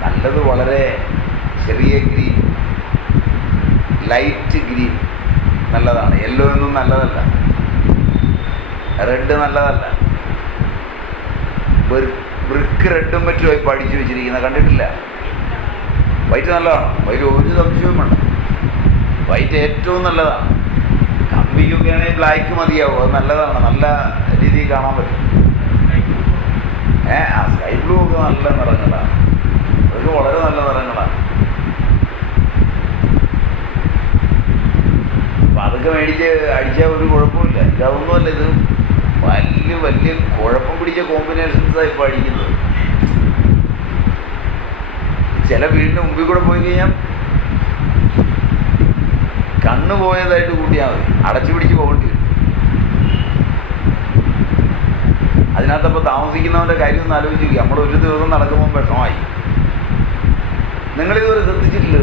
നല്ലത് വളരെ ചെറിയ ഗ്രീൻ, ലൈറ്റ് ഗ്രീൻ നല്ലതാണ്. യെല്ലോ ഒന്നും നല്ലതല്ല. റെഡ് നല്ലതല്ല. ബ്രിക്ക് റെഡും മറ്റുമായി പഠിച്ചു വെച്ചിരിക്കുന്ന കണ്ടിട്ടില്ല. വൈറ്റ് നല്ലതാണ്. വൈറ്റ് ഒരു സംശയവും വേണ്ട. വൈറ്റ് ഏറ്റവും നല്ലതാണ്. കമ്പിക്കൊക്കെ ആണെങ്കിൽ ബ്ലാക്ക് മതിയാവും. അത് നല്ലതാണ്. നല്ല രീതിയിൽ കാണാൻ പറ്റും. സ്കൈ ബ്ലൂ ഒക്കെ നല്ല നിറങ്ങളാണ്. അതൊക്കെ വളരെ നല്ല നിറങ്ങളാണ്. അപ്പം അതൊക്കെ മേടിച്ച് അടിച്ചാൽ ഒരു കുഴപ്പമില്ല. ഇതൊന്നുമല്ല. ഇത് വലിയ കുഴപ്പം പിടിച്ച കോമ്പിനേഷൻസാണ് ഇപ്പോൾ അടിക്കുന്നത്. ചില വീടിൻ്റെ മുമ്പിൽ കൂടെ പോയി കഴിഞ്ഞാൽ കണ്ണ് പോയതായിട്ട് കൂട്ടിയാൽ മതി. അടച്ചു പിടിച്ച് പോകേണ്ടി വരും. അതിനകത്തപ്പോൾ താമസിക്കുന്നവൻ്റെ കാര്യം ഒന്ന് ആലോചിക്കുക. നമ്മൾ ഒരു ദിവസം നടക്കുമ്പോൾ വിഷമമായി. നിങ്ങളിതുവരെ ശ്രദ്ധിച്ചിട്ടില്ല?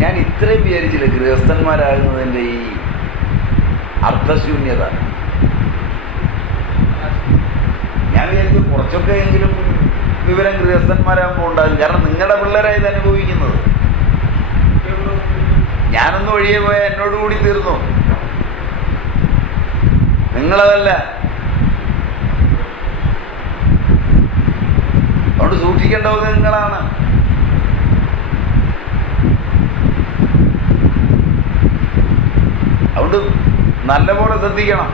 ഞാൻ ഇത്രയും വിചാരിച്ചില്ല ഗൃഹസ്ഥന്മാരാകുന്നതിൻ്റെ ഈ അർത്ഥശൂന്യത. ഞാൻ വിചാരിച്ചു കുറച്ചൊക്കെ എങ്കിലും വിവരം ഗൃഹസ്ഥന്മാരാകുമ്പോൾ ഉണ്ടാകും. കാരണം നിങ്ങളുടെ പിള്ളേരായി ഇത് അനുഭവിക്കുന്നത്. ഞാനൊന്ന് വഴിയെ പോയാൽ എന്നോട് കൂടി തീർന്നു. നിങ്ങളതല്ല. അതുകൊണ്ട് സൂക്ഷിക്കേണ്ടത് നിങ്ങളാണ്. അതുകൊണ്ട് നല്ലപോലെ ശ്രദ്ധിക്കണം.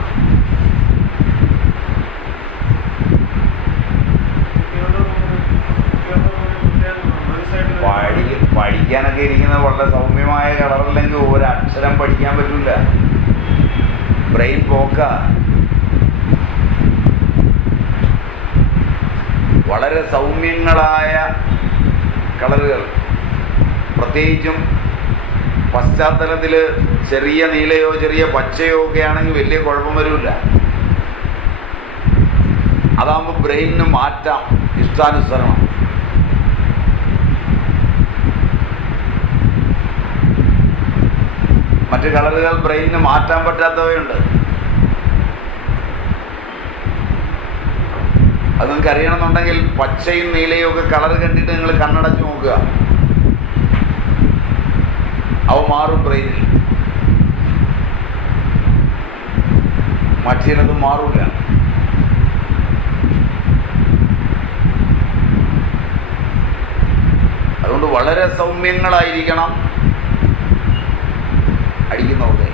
പഠിക്കാനൊക്കെ ഇരിക്കുന്നത് വളരെ സൗമ്യമായ കളറില്ലെങ്കിൽ ഒരക്ഷരം പഠിക്കാൻ പറ്റില്ല. ബ്രെയിൻ പോക്ക. വളരെ സൗമ്യങ്ങളായ കളറുകൾ, പ്രത്യേകിച്ചും പശ്ചാത്തലത്തിൽ ചെറിയ നീലയോ ചെറിയ പച്ചയോ ഒക്കെ ആണെങ്കിൽ വലിയ കുഴപ്പം വരില്ല. അതാകുമ്പോൾ ബ്രെയിനിന് മാറ്റാം ഇഷ്ടാനുസരണം. മറ്റ് കളറുകൾ ബ്രെയിനിന് മാറ്റാൻ പറ്റാത്തവയുണ്ട്. അത് നിങ്ങൾക്ക് അറിയണമെന്നുണ്ടെങ്കിൽ പച്ചയും നീലയും ഒക്കെ കളർ കണ്ടിട്ട് നിങ്ങൾ കണ്ണടച്ച് നോക്കുക, അവ മാറും ബ്രെയിനിൽ. മറ്റേനത് മാറില്ല. അതുകൊണ്ട് വളരെ സൗമ്യങ്ങളായിരിക്കണം അടിക്കുന്നവർക്ക്.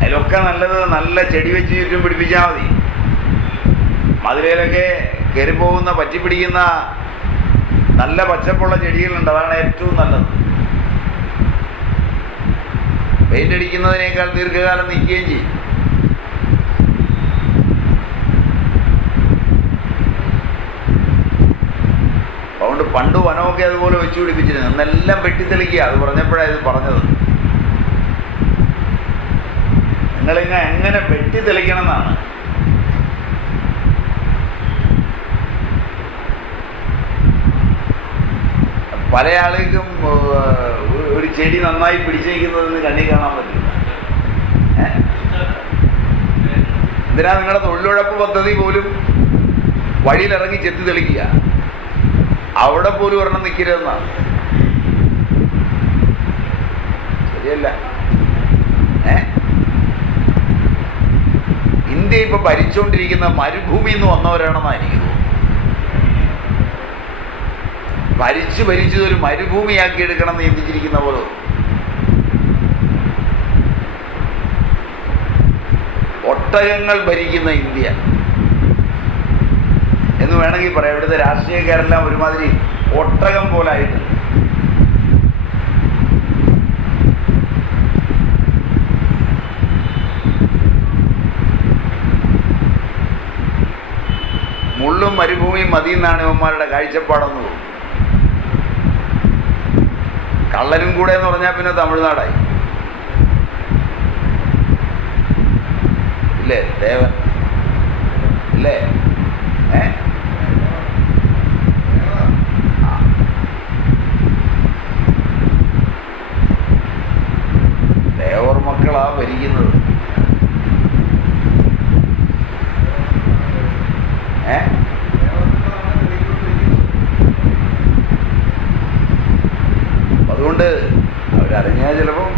അതിലൊക്കെ നല്ലത് നല്ല ചെടി വെച്ച് ചുറ്റും പിടിപ്പിച്ചാൽ മതി. മതിലയിലൊക്കെ കയറിപ്പോകുന്ന പറ്റിപ്പിടിക്കുന്ന നല്ല പച്ചപ്പുള്ള ചെടികളുണ്ട്, അതാണ് ഏറ്റവും നല്ലത്. പെയിന്റ് അടിക്കുന്നതിനേക്കാൾ ദീർഘകാലം നിൽക്കുകയും ചെയ്യും. അതുകൊണ്ട് പണ്ട് വനമൊക്കെ അതുപോലെ വെച്ചു പിടിപ്പിച്ചിരുന്നു. അന്നെല്ലാം വെട്ടിത്തെളിക്കുക. അത് പറഞ്ഞപ്പോഴാണ് ഇത് പറഞ്ഞത്. നിങ്ങളിങ്ങനെ എങ്ങനെ വെട്ടിത്തെളിക്കണം എന്നാണ്. പല ആളുകൾക്കും ഒരു ചെടി നന്നായി പിടിച്ചിരിക്കുന്നതെന്ന് കണ്ണിൽ കാണാൻ പറ്റില്ല. എന്തിനാ നിങ്ങളുടെ തൊഴിലുറപ്പ് പദ്ധതി പോലും വഴിയിലിറങ്ങി ചെത്തി തെളിക്കുക, അവിടെ പോലും ഒരെണ്ണം നിൽക്കരുതെന്നാണ്. ശരിയല്ല. ഇന്ത്യ ഇപ്പൊ ഭരിച്ചുകൊണ്ടിരിക്കുന്ന മരുഭൂമിയിൽ നിന്ന് വന്നവരാണെന്നാണ് എനിക്ക് തോന്നുന്നത്. ഭരിച്ച് ഒരു മരുഭൂമിയാക്കി എടുക്കണം എന്ന് ചിന്തിച്ചിരിക്കുന്ന പോലെ. ഒട്ടകങ്ങൾ ഭരിക്കുന്ന ഇന്ത്യ എന്ന് വേണമെങ്കിൽ പറയാം. ഇവിടുത്തെ രാഷ്ട്രീയക്കാരെല്ലാം ഒരുമാതിരി ഒട്ടകം പോലായിട്ട്. മുള്ളും മരുഭൂമിയും മതി എന്നാണ് ഇവന്മാരുടെ കാഴ്ചപ്പാടെന്ന് തോന്നുന്നു. കള്ളനും കൂടെ എന്ന് പറഞ്ഞാൽ പിന്നെ തമിഴ്നാടായി. ഇല്ലേ ദേവൻ? ഇല്ലേ? ദേവർ മക്കളാ ഭരിക്കുന്നത്. അതുകൊണ്ട് അവരറിഞ്ഞാൽ ചിലപ്പം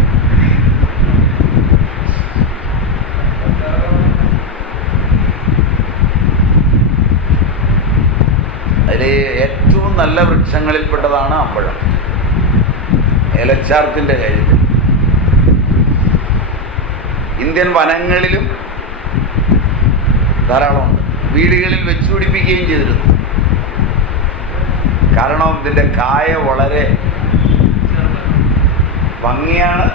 അതിൽ ഏറ്റവും നല്ല വൃക്ഷങ്ങളിൽപ്പെട്ടതാണ് അമ്പഴം. ഏലച്ചാർത്തിൻ്റെ കാര്യത്തിൽ ഇന്ത്യൻ വനങ്ങളിലും ധാരാളമുണ്ട്. വീടുകളിൽ വെച്ചു പിടിപ്പിക്കുകയും ചെയ്തിരുന്നു. കാരണം ഇതിൻ്റെ കായ വളരെ ഭംഗിയാണ്,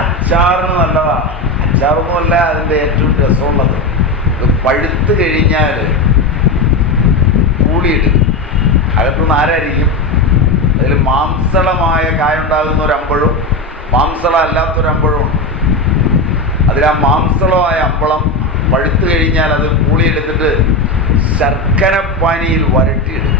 അച്ചാറിന് നല്ലതാണ്. അച്ചാറൊന്നുമല്ല അതിൻ്റെ ഏറ്റവും രസമുള്ളത്. ഇത് പഴുത്ത് കഴിഞ്ഞാൽ പൂളിയിടും, അകത്തുനിന്ന് ആരായിരിക്കും. അതിൽ മാംസളമായ കായുണ്ടാകുന്ന ഒരമ്പഴും മാംസള അല്ലാത്തൊരമ്പഴമുണ്ട്. അതിൽ ആ മാംസളമായ അമ്പളം പഴുത്ത് കഴിഞ്ഞാൽ അത് പൂളിയെടുത്തിട്ട് ശർക്കരപ്പാനിയിൽ വരട്ടിയിടും.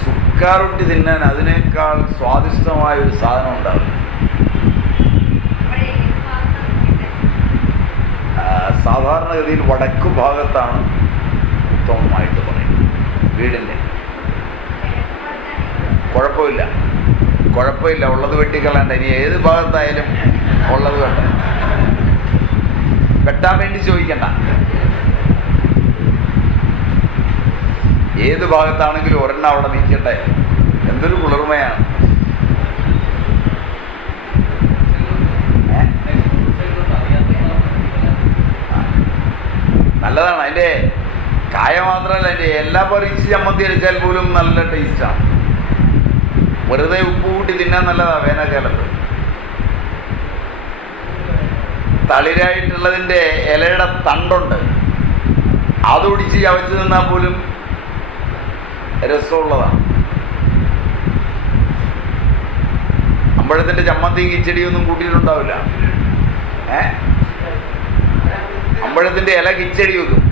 സുക്കാറൊട്ടി തിന്നാൻ അതിനേക്കാൾ സ്വാദിഷ്ടമായ ഒരു സാധനം ഉണ്ടാവും. സാധാരണഗതിയിൽ വടക്കു ഭാഗത്താണ് ഉത്തമമായിട്ട് പറയുന്നത്. വീടിൻ്റെ കുഴപ്പമില്ല, ഉള്ളത് വെട്ടിക്കളയണ്ട. ഇനി ഏത് ഭാഗത്തായാലും ഉള്ളത് വേണ്ട, വെട്ടാൻ വേണ്ടി ചോദിക്കണ്ട. ഏത് ഭാഗത്താണെങ്കിലും ഒരെണ്ണം അവിടെ നിൽക്കട്ടെ. എന്തൊരു കുളിർമയാണ്. നല്ലതാണ്. അതിൻ്റെ കായ മാത്രമല്ല, അതിൻ്റെ എല്ലാ പറിച്ച് ചമ്മന്തി അരച്ചാൽ പോലും നല്ല ടേസ്റ്റാണ്. വെറുതെ ഉപ്പ് കൂട്ടി തിന്നാൻ നല്ലതാണ് വേനൽക്കാലത്ത്. തളിരായിട്ടുള്ളതിൻ്റെ ഇലയുടെ തണ്ടുണ്ട്, അതൊടിച്ച് ചവച്ച് നിന്നാൽ പോലും രസമുള്ളതാണ്. അമ്പഴത്തിൻ്റെ ചമ്മന്തിയും കിച്ചടിയൊന്നും കൂട്ടിയിട്ടുണ്ടാവില്ല. അമ്പഴത്തിൻ്റെ ഇല കിച്ചടി വെക്കും.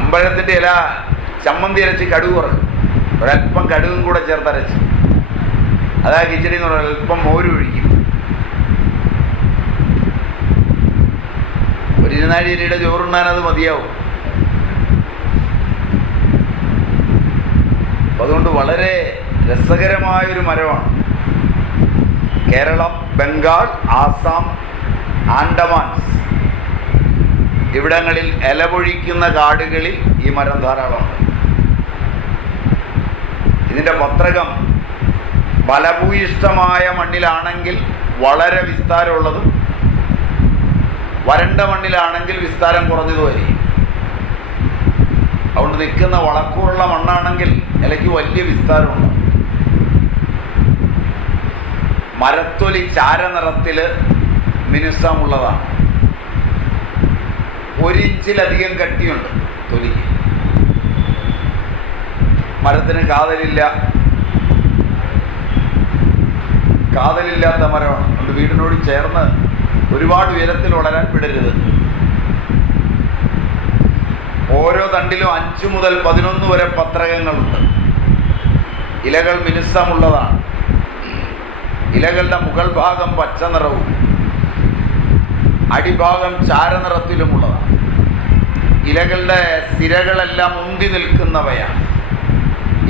അമ്പഴത്തിൻ്റെ ഇല ചമ്മന്തി അരച്ച് കടുക് കുറക്കും, ഒരല്പം കടുകും കൂടെ ചേർത്തരച്ച്, അതാ കിച്ചടി എന്ന് പറഞ്ഞാൽ അല്പം മോര് ഒഴിക്കും. ഒരു 24 അരിയുടെ ചോറുണ്ണാൻ അത് മതിയാവും. അതുകൊണ്ട് വളരെ രസകരമായൊരു മരമാണ്. കേരളം, ബംഗാൾ, ആസാം, ആൻഡമാൻസ് ഇവിടങ്ങളിൽ ഇലപൊഴിക്കുന്ന കാടുകളിൽ ഈ മരം ധാരാളമുണ്ട്. ഇതിൻ്റെ പത്രകം ഫലഭൂയിഷ്ടമായ മണ്ണിലാണെങ്കിൽ വളരെ വിസ്താരമുള്ളതും വരണ്ട മണ്ണിലാണെങ്കിൽ വിസ്താരം കുറഞ്ഞതുമായിരിക്കും. അതുകൊണ്ട് നിൽക്കുന്ന വളക്കൂറുള്ള മണ്ണാണെങ്കിൽ ഇലയ്ക്ക് വലിയ വിസ്താരമുണ്ട്. മരത്തൊലി ചാരനിറത്തിൽ മിനുസമുള്ളതാണ്. 1 ഇഞ്ചിലധികം കട്ടിയുണ്ട് തൊലിക്ക്. മരത്തിന് കാതലില്ലാത്ത മരമാണ്. അതുകൊണ്ട് വീടിനോട് ചേർന്ന് ഒരുപാട് ഉയരത്തിൽ വളരാൻ വിടരുത്. ഓരോ തണ്ടിലും 5 മുതൽ 11 വരെ പത്രകങ്ങളുണ്ട്. ഇലകൾ മിനുസമുള്ളതാണ്. ഇലകളുടെ മുകൾ ഭാഗം പച്ച നിറവും അടിഭാഗം ചാരനിറത്തിലുമുള്ളതാണ്. ഇലകളുടെ സിരകളെല്ലാം ഉന്തി നിൽക്കുന്നവയാണ്.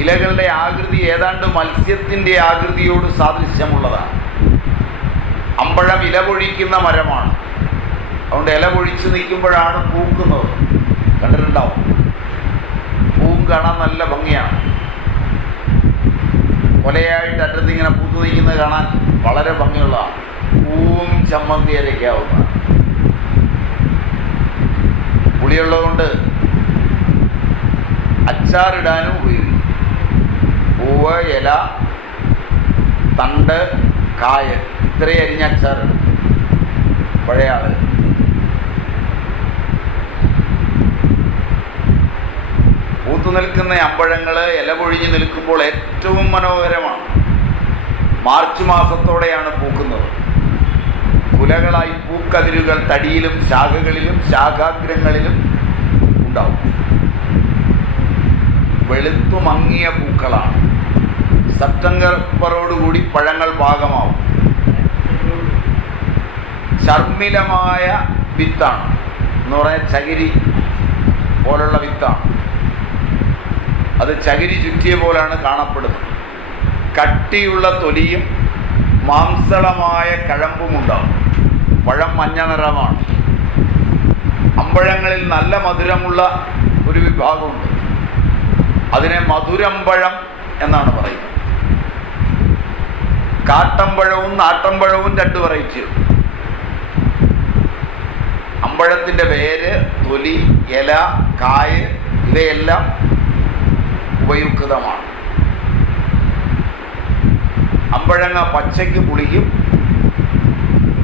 ഇലകളുടെ ആകൃതി ഏതാണ്ട് മത്സ്യത്തിൻ്റെ ആകൃതിയോട് സാദൃശ്യമുള്ളതാണ്. അമ്പഴം ഇല പൊഴിക്കുന്ന മരമാണ്. അതുകൊണ്ട് ഇല പൊഴിച്ച് നിൽക്കുമ്പോഴാണ് പൂക്കുന്നത്. കണ്ടിട്ടുണ്ടാവും. പൂവും കാണാൻ നല്ല ഭംഗിയാണ്. കൊലയായിട്ട് അറ്റത്തിങ്ങനെ പൂത്തു നിൽക്കുന്നത് കാണാൻ വളരെ ഭംഗിയുള്ളതാണ്. പൂവും ചമ്മന്തി അരയ്ക്കാവുന്നതാണ്. പുളിയുള്ളതുകൊണ്ട് അച്ചാറിടാനും ഉപയോഗിക്കും. പൂവ്, ഇല, തണ്ട്, കായ് ഇത്രയും അരിഞ്ഞ അച്ചാറിടും പഴയ ആള്. പൂത്തു നിൽക്കുന്ന അമ്പഴങ്ങൾ ഇല പൊഴിഞ്ഞ് നിൽക്കുമ്പോൾ ഏറ്റവും മനോഹരമാണ്. മാർച്ച് മാസത്തോടെയാണ് പൂക്കുന്നത്. കുലകളായി പൂക്കതിരുകൾ തടിയിലും ശാഖകളിലും ശാഖാഗ്രങ്ങളിലും ഉണ്ടാവും. വെളുത്തു മങ്ങിയ പൂക്കളാണ്. സെപ്റ്റംബറോടുകൂടി പഴങ്ങൾ പാകമാവും. ശർമ്മിലമായ വിത്താണ് എന്ന് പറഞ്ഞാൽ ചകിരി പോലുള്ള വിത്താണ്. അത് ചകിരി ചുറ്റിയ പോലാണ് കാണപ്പെടുന്നത്. കട്ടിയുള്ള തൊലിയും മാംസളമായ കഴമ്പുമുണ്ടാവും. പഴം മഞ്ഞ നിറമാണ്. അമ്പഴങ്ങളിൽ നല്ല മധുരമുള്ള ഒരു വിഭാഗമുണ്ട്. അതിനെ മധുരമ്പഴം എന്നാണ് പറയുന്നത്. കാട്ടമ്പഴവും നാട്ടമ്പഴവും 2 വെറൈറ്റിയുണ്ട്. അമ്പഴത്തിൻ്റെ വേര്, തൊലി, ഇല, കായ് ഇവയെല്ലാം ഉപയുക്തമാണ്. അമ്പഴങ്ങ പച്ചയ്ക്ക് പുളിക്കും.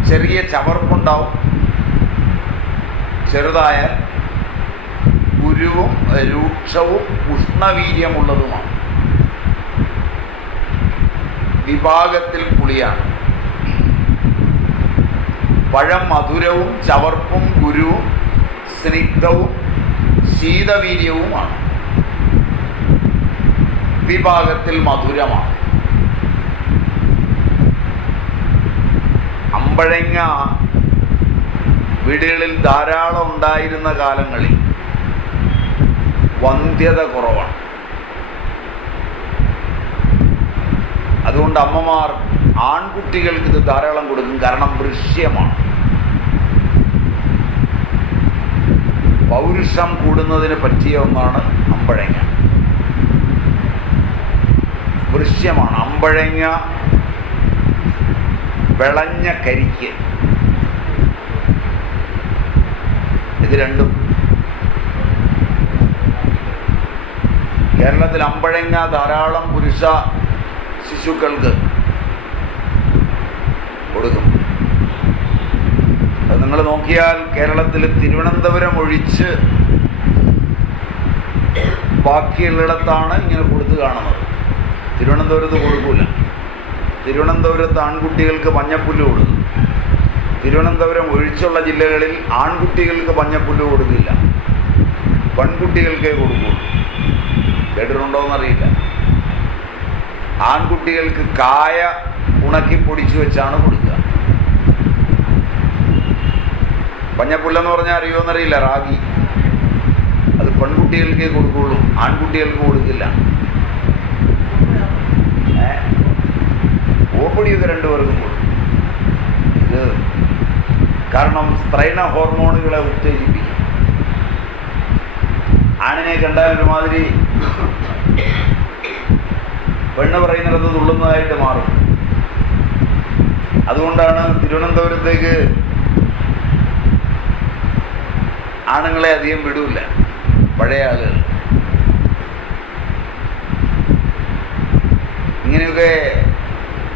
ചെറിയ ചവർപ്പുണ്ടാവും. ചെറുതായ കുരുവും രൂക്ഷവും ഉഷ്ണവീര്യമുള്ളതുമാണ്. വിഭാഗത്തിൽ പുളിയാണ്. പഴം മധുരവും ചവർപ്പും കുരുവും സ്നിഗ്ധവും ശീതവീര്യവുമാണ്. വിഭാഗത്തിൽ മധുരമാണ്. അമ്പഴങ്ങ വീടുകളിൽ ധാരാളം ഉണ്ടായിരുന്ന കാലങ്ങളിൽ വന്ധ്യത കുറവാണ്. അതുകൊണ്ട് അമ്മമാർ ആൺകുട്ടികൾക്ക് ഇത് ധാരാളം കൊടുക്കും. കാരണം വൃശ്യമാണ്. പൗരുഷം കൂടുന്നതിന് പറ്റിയ ഒന്നാണ് അമ്പഴങ്ങ. വൃശ്യമാണ്. അമ്പഴങ്ങ, വിളഞ്ഞ കരിക്ക്, ഇത് രണ്ടും കേരളത്തിൽ അമ്പഴങ്ങ ധാരാളം പുരുഷ ശിശുക്കൾക്ക് കൊടുക്കും. അത് നിങ്ങൾ നോക്കിയാൽ കേരളത്തിൽ തിരുവനന്തപുരം ഒഴിച്ച് ബാക്കിയുള്ളിടത്താണ് ഇങ്ങനെ കൊടുത്തു കാണുന്നത്. തിരുവനന്തപുരത്ത് കൊടുക്കൂല. തിരുവനന്തപുരത്ത് ആൺകുട്ടികൾക്ക് മഞ്ഞപ്പുല്ല് കൊടുക്കും. തിരുവനന്തപുരം ഒഴിച്ചുള്ള ജില്ലകളിൽ ആൺകുട്ടികൾക്ക് മഞ്ഞപ്പുല്ല് കൊടുക്കില്ല, പെൺകുട്ടികൾക്കേ കൊടുക്കുള്ളൂ. കേട്ടിട്ടുണ്ടോയെന്നറിയില്ല. ആൺകുട്ടികൾക്ക് കായ ഉണക്കി പൊടിച്ചു വെച്ചാണ് കൊടുക്കുക. മഞ്ഞപ്പുല്ലെന്ന് പറഞ്ഞാൽ അറിയുമെന്നറിയില്ല, റാഗി. അത് പെൺകുട്ടികൾക്കേ കൊടുക്കുള്ളൂ, ആൺകുട്ടികൾക്ക് കൊടുക്കില്ല. ഓപ്പൊടിയൊക്കെ രണ്ടുപേർക്കും കൊടുക്കും. ഇത് കാരണം സ്ത്രൈണ ഹോർമോണുകളെ ഉത്തേജിപ്പിക്കും. ആണിനെ കണ്ടാൽ ഒരുമാതിരി പെണ്ണ് പറയുന്നിടത്ത് തുള്ളുന്നതായിട്ട് മാറും. അതുകൊണ്ടാണ് തിരുവനന്തപുരത്തേക്ക് ആണുങ്ങളെ അധികം വിടൂല പഴയ ആളുകൾ. ഇങ്ങനെയൊക്കെ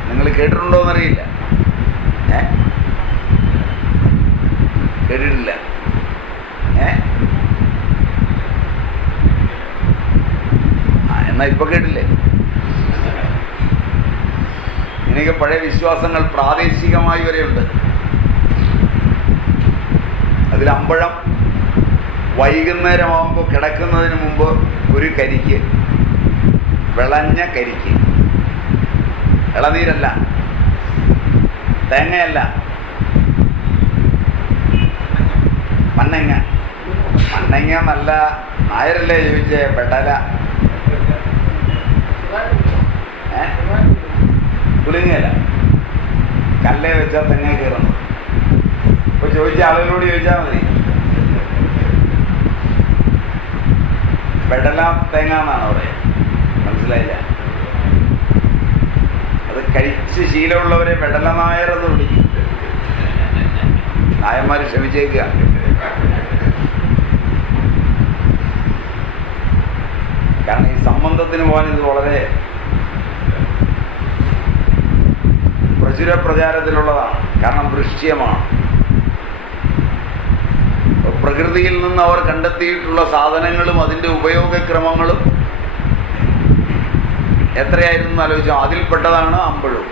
നിങ്ങൾ കേട്ടിട്ടുണ്ടോയെന്നറിയില്ല. കേട്ടിട്ടില്ല. എന്നാ ഇപ്പൊ കേട്ടില്ലേ? ഇങ്ങനെയൊക്കെ പഴയ വിശ്വാസങ്ങൾ പ്രാദേശികമായി വരെയുണ്ട്. അതിൽ അമ്പഴം വൈകുന്നേരമാകുമ്പോൾ കിടക്കുന്നതിന് മുമ്പ് ഒരു കരിക്ക്, വിളഞ്ഞ കരിക്ക്, ഇളനീരല്ല, തേങ്ങയല്ല, മണ്ണങ്ങ. മണ്ണങ്ങ നല്ല നായരല്ലേ ചോദിച്ചേ? പെടല, പുളിങ്ങല, കല്ലേ വെച്ചാൽ തെങ്ങ കയറുന്നു. ഇപ്പൊ ചോദിച്ച ആളുകളോട് ചോദിച്ചാൽ മതി. പെടല തേങ്ങ എന്നാണ് പറയുക. മനസ്സിലായില്ല? അത് കഴിച്ച് ശീലമുള്ളവരെ പെടല നായർ എന്ന് വിളിക്കും. നായന്മാർ ക്ഷമിച്ചേക്കുക. കാരണം ഈ സംബന്ധത്തിന് പോകാൻ ഇത് വളരെ പ്രചുര പ്രചാരത്തിലുള്ളതാണ്. കാരണം വൃശ്യമാണ്. പ്രകൃതിയിൽ നിന്ന് അവർ കണ്ടെത്തിയിട്ടുള്ള സാധനങ്ങളും അതിൻ്റെ ഉപയോഗക്രമങ്ങളും എത്രയായിരുന്നു ആലോചിച്ചോ? അതിൽപ്പെട്ടതാണ് അമ്പഴം.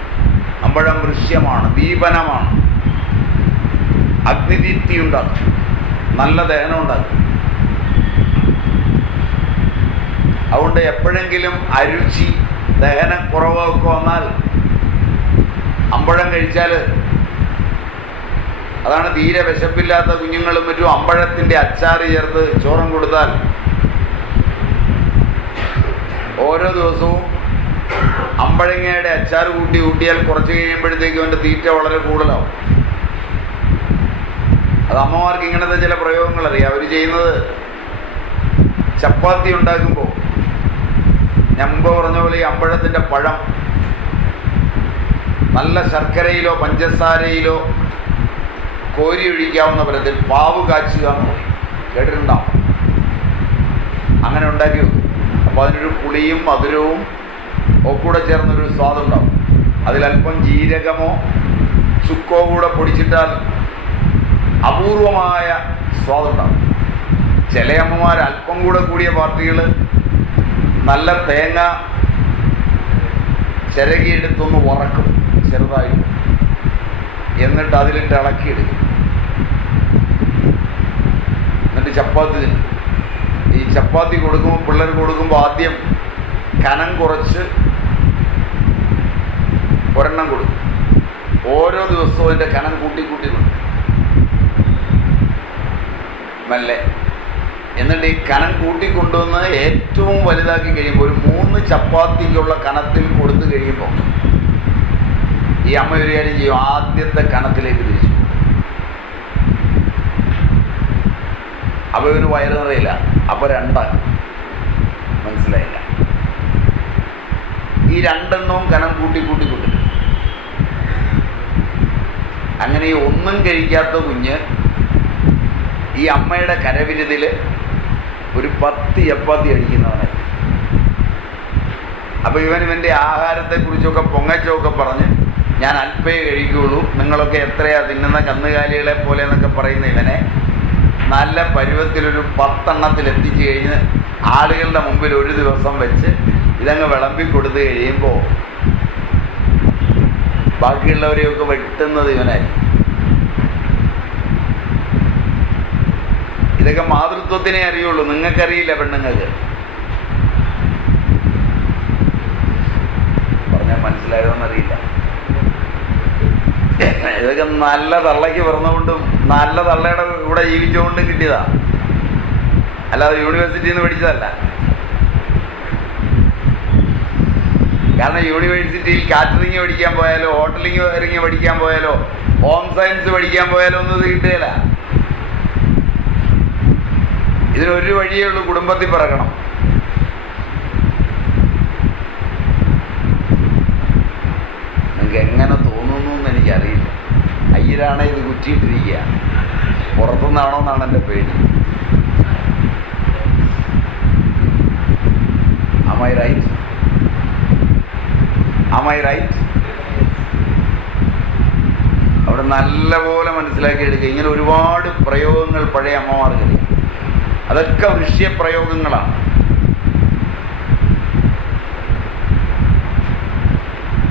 അമ്പഴം വൃശ്യമാണ്, ദീപനമാണ്, അഗ്നിദീപ്തി ഉണ്ടാക്കും, നല്ല ദഹനം ഉണ്ടാക്കും. അതുകൊണ്ട് എപ്പോഴെങ്കിലും അരുചി, ദഹനക്കുറവൊക്കെ വന്നാൽ അമ്പഴം കഴിച്ചാൽ, അതാണ് തീരെ വിശപ്പില്ലാത്ത കുഞ്ഞുങ്ങളും മറ്റും അമ്പഴത്തിൻ്റെ അച്ചാറ് ചേർത്ത് ചോറും കൊടുത്താൽ ഓരോ ദിവസവും അമ്പഴങ്ങയുടെ അച്ചാറ് കൂട്ടിയാൽ കുറച്ച് കഴിയുമ്പോഴത്തേക്കും അവൻ്റെ തീറ്റ വളരെ കൂടുതലാവും. അത് അമ്മമാർക്ക് ഇങ്ങനത്തെ ചില പ്രയോഗങ്ങൾ അറിയാം. അവർ ചെയ്യുന്നത് ചപ്പാത്തി ഉണ്ടാക്കുമ്പോൾ ഞാൻ മുമ്പ് പറഞ്ഞ പോലെ ഈ അമ്പഴത്തിൻ്റെ പഴം നല്ല ശർക്കരയിലോ പഞ്ചസാരയിലോ കോരി ഒഴിക്കാവുന്ന തരത്തിൽ പാവ് കാച്ചുക എന്ന് പറയും. കേട്ടിട്ടുണ്ടാവും? അങ്ങനെ ഉണ്ടാക്കി വെക്കും. അപ്പോൾ അതിനൊരു പുളിയും മധുരവും ഒക്കെ ചേർന്നൊരു സ്വാദുണ്ടാവും. അതിലല്പം ജീരകമോ ചുക്കോ കൂടെ പൊടിച്ചിട്ടാൽ അപൂർവമായ സ്വാദുണ്ടാവും. ചില അമ്മമാർ അല്പം കൂടെ കൂടിയ പാർട്ടികൾ നല്ല തേങ്ങ ചിരകിയെടുത്തൊന്ന് വറക്കും ചെറുതായിട്ട്, എന്നിട്ട് അതിലിട്ട് ഇളക്കിയെടുക്കും. എന്നിട്ട് ചപ്പാത്തി തിന്നും. ഈ ചപ്പാത്തി കൊടുക്കുമ്പോൾ, പിള്ളേർക്ക് കൊടുക്കുമ്പോൾ ആദ്യം കനം കുറച്ച് ഒരെണ്ണം കൊടുക്കും. ഓരോ ദിവസവും അതിൻ്റെ കനം കൂട്ടി കൊടുക്കും മെല്ലെ. എന്നിട്ട് ഈ കനം കൂട്ടിക്കൊണ്ടുവന്ന് ഏറ്റവും വലുതാക്കി കഴിയുമ്പോൾ, ഒരു 3 ചപ്പാത്തിക്കുള്ള കനത്തിൽ കൊടുത്തു കഴിയുമ്പോൾ ഈ അമ്മ ഒരു കാര്യം ചെയ്യും, ആദ്യത്തെ കനത്തിലേക്ക് തിരിച്ചു. അപ്പോൾ ഒരു വയറ് നിറയില്ല, അപ്പോൾ 2. മനസ്സിലായില്ല? ഈ 2 കനം കൂട്ടി. അങ്ങനെ ഈ ഒന്നും കഴിക്കാത്ത കുഞ്ഞ് ഈ അമ്മയുടെ കരവിരുതിൽ ഒരു 10 ചപ്പാത്തി അടിക്കുന്നവനെ. അപ്പോൾ ഇവൻ്റെ ആഹാരത്തെക്കുറിച്ചൊക്കെ പൊങ്ങച്ചമൊക്കെ പറഞ്ഞ് ഞാൻ അല്പേ കഴിക്കുകയുള്ളൂ, നിങ്ങളൊക്കെ എത്രയാ തിന്നുന്ന കന്നുകാലികളെ പോലെ എന്നൊക്കെ പറയുന്ന ഇവനെ നല്ല പരുവത്തിലൊരു 10 എണ്ണത്തിൽ എത്തിച്ചു കഴിഞ്ഞ് ആളുകളുടെ മുമ്പിൽ ഒരു ദിവസം വെച്ച് ഇതങ്ങ് വിളമ്പി കൊടുത്തു കഴിയുമ്പോൾ ബാക്കിയുള്ളവരെയൊക്കെ വെട്ടുന്നത് ഇവനായിരിക്കും. ഇതൊക്കെ മാതൃത്വത്തിനെ അറിയുള്ളൂ, നിങ്ങൾക്കറിയില്ല പെണ്ണുങ്ങൾക്ക്. പറഞ്ഞാൽ മനസ്സിലായോന്നറിയില്ല. ഇതൊക്കെ നല്ല തള്ളയ്ക്ക് പിറന്നുകൊണ്ടും നല്ല തള്ളയുടെ കൂടെ ജീവിച്ചുകൊണ്ടും കിട്ടിയതാ, അല്ലാതെ യൂണിവേഴ്സിറ്റിയിൽ നിന്ന് പഠിച്ചതല്ല. കാരണം യൂണിവേഴ്സിറ്റിയിൽ കാറ്ററിങ് പഠിക്കാൻ പോയാലോ ഹോട്ടലിംഗ് പഠിക്കാൻ പോയാലോ ഹോം സയൻസ് പഠിക്കാൻ പോയാലോ ഒന്നും ഇത് കിട്ടുകയില്ല. ഇതിനൊരു വഴിയേ ഉള്ളൂ, കുടുംബത്തിൽ പിറക്കണം. നിങ്ങൾക്ക് എങ്ങനെ തോന്നുന്നു എന്ന് എനിക്കറിയില്ല. അയ്യരാണെ ഇത് കുറ്റിയിട്ടിരിക്കുക, പുറത്തുനിന്നാണോ എന്നാണ് എൻ്റെ പേടി. Am I right? Am I right? അവിടെ നല്ലപോലെ മനസ്സിലാക്കിയെടുക്കുക. ഇങ്ങനെ ഒരുപാട് പ്രയോഗങ്ങൾ പഴയ അമ്മമാർക്കറിയാം. അതൊക്കെ വിഷയപ്രയോഗങ്ങളാണ്.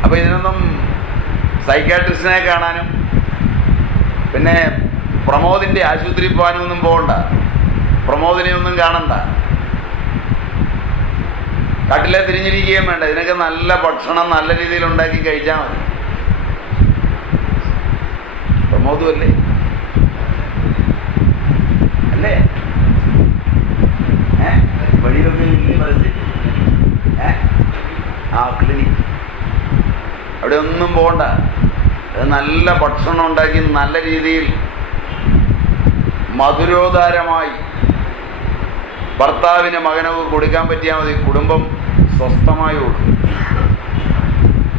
അപ്പോൾ ഇതിനൊന്നും സൈക്കാട്രിസ്റ്റിനെ കാണാനും പിന്നെ പ്രമോദിൻ്റെ ആശുപത്രി പോകാനൊന്നും പോകണ്ട, പ്രമോദിനെ ഒന്നും കാണണ്ട, കാട്ടിലെ തിരിഞ്ഞിരിക്കുകയും വേണ്ട. ഇതിനൊക്കെ നല്ല ഭക്ഷണം നല്ല രീതിയിൽ ഉണ്ടാക്കി കഴിച്ചാൽ മതി. പ്രമോദും അല്ലേ അല്ലേ? വഴിയിലൊക്കെ ക്ലിനിക്, അവിടെ ഒന്നും പോകണ്ട. അത് നല്ല ഭക്ഷണം ഉണ്ടാക്കി നല്ല രീതിയിൽ മധുരോദാരമായി ഭർത്താവിന് മകനൊക്കെ കൊടുക്കാൻ പറ്റിയാൽ മതി. കുടുംബം സ്വസ്ഥമായി ഓടും.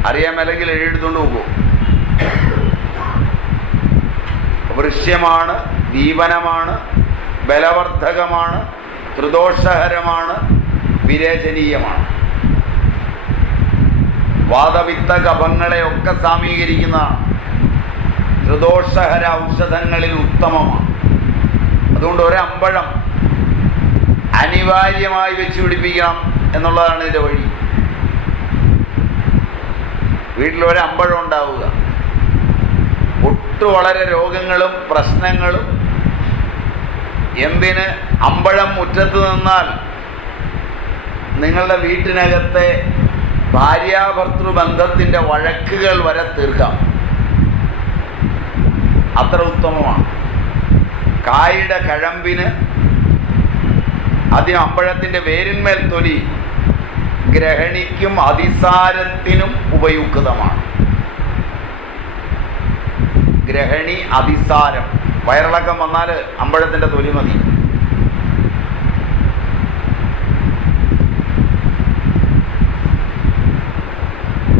അറിയാമല്ലെങ്കിൽ എഴുതിയെടുത്തുകൊണ്ട് പോകും. വൃശ്യമാണ്, ദീപനമാണ്, ബലവർദ്ധകമാണ്, ത്രിദോഷഹരമാണ്, വിരേചനീയമാണ്. വാതപിത്ത കഫങ്ങളെയൊക്കെ സാമീകരിക്കുന്നതാണ്. ത്രിദോഷഹര ഔഷധങ്ങളിൽ ഉത്തമമാണ്. അതുകൊണ്ട് ഒരമ്പഴം അനിവാര്യമായി വെച്ച് പിടിപ്പിക്കണം എന്നുള്ളതാണ് ഇതിൻ്റെ വഴി. വീട്ടിലൊരമ്പഴം ഉണ്ടാവുക. ഒട്ടു വളരെ രോഗങ്ങളും പ്രശ്നങ്ങളും എന്തിന് അമ്പഴം മുറ്റത്ത് നിന്നാൽ നിങ്ങളുടെ വീട്ടിനകത്തെ ഭാര്യാഭർത്തൃ ബന്ധത്തിൻ്റെ വഴക്കുകൾ വരെ തീർക്കാം. അത്ര ഉത്തമമാണ്. കായുടെ കഴമ്പിന് ആദ്യം അമ്പഴത്തിൻ്റെ വേരിന്മേൽ തൊലി ഗ്രഹണിക്കും അതിസാരത്തിനും ഉപയുക്തമാണ്. ഗ്രഹണി, അതിസാരം, വയറിളക്കം വന്നാൽ അമ്പഴത്തിൻ്റെ തൊലി മതി.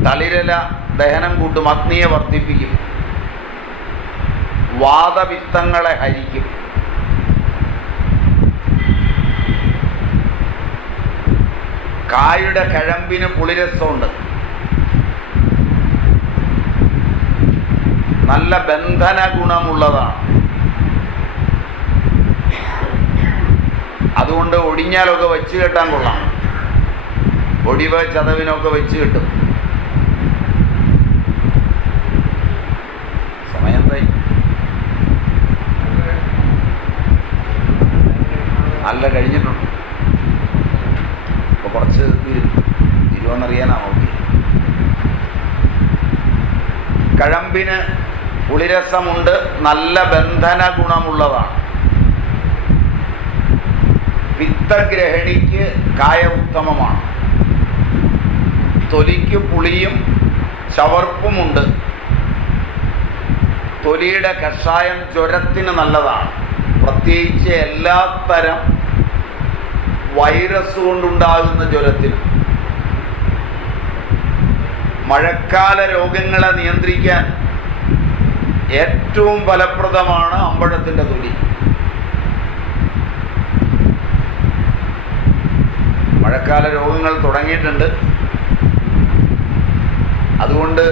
തളിരില ദഹനം കൂട്ടും, അഗ്നിയെ വർദ്ധിപ്പിക്കും, വാതപിത്തങ്ങളെ ഹരിക്കും. കായുടെ കഴമ്പിന് പുളിരസമുണ്ട്. നല്ല ബന്ധന ഗുണമുള്ളതാണ്. അതുകൊണ്ട് ഒടിഞ്ഞാലൊക്കെ വെച്ച് കെട്ടാൻ കൊള്ളാം. ഒടിവ് ചതവിനൊക്കെ വെച്ച് കിട്ടും. സമയം എന്തായി? നല്ല കഴിഞ്ഞിട്ടുണ്ട്. അപ്പോൾ കുറച്ച് ഇരുവെന്നറിയാനാ നോക്കി. കഴമ്പിന് പുളിരസമുണ്ട്, നല്ല ബന്ധന ഗുണമുള്ളതാണ്. പിത്തഗ്രഹണിക്ക് കായ ഉത്തമമാണ്. തൊലിക്ക് പുളിയും ചവർപ്പുമുണ്ട്. തൊലിയുടെ കഷായം ചുരത്തിന് നല്ലതാണ്. പ്രത്യേകിച്ച് എല്ലാത്തരം വൈറസ് കൊണ്ടുണ്ടാകുന്ന ജ്വരത്തിന്. മഴക്കാല രോഗങ്ങളെ നിയന്ത്രിക്കാൻ ഏറ്റവും ഫലപ്രദമാണ് അമ്പഴത്തിൻ്റെ തൊലി. മഴക്കാല രോഗങ്ങൾ തുടങ്ങിയിട്ടുണ്ട്. അതുകൊണ്ട്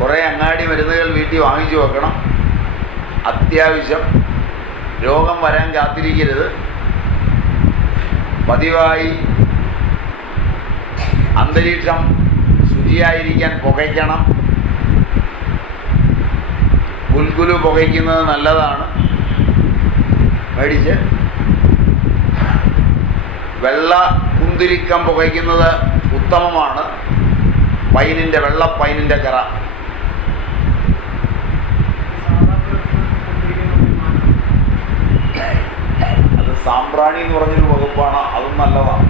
കുറേ അങ്ങാടി മരുന്നുകൾ വീട്ടിൽ വാങ്ങിച്ചു വെക്കണം. അത്യാവശ്യം രോഗം വരാൻ കാത്തിരിക്കരുത്. പതിവായി അന്തരീക്ഷം ശുചിയായിരിക്കാൻ പുകയ്ക്കണം. ഗുൽഗുലു പുകയ്ക്കുന്നത് നല്ലതാണ്. മേടിച്ച് വെള്ള കുന്തിരിക്കം പുകയ്ക്കുന്നത് ഉത്തമമാണ്. വെള്ള പൈനിൻ്റെ കറ. അത് സാമ്പ്രാണി എന്ന് പറഞ്ഞൊരു വകുപ്പാണ്. അതും നല്ലതാണ്.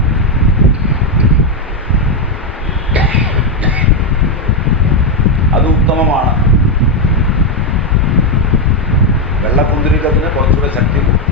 അത് ഉത്തമമാണ്. വെള്ളക്കുന്തിരിക്കത്തിന് കുറച്ചുകൂടെ ശക്തി കൂടും.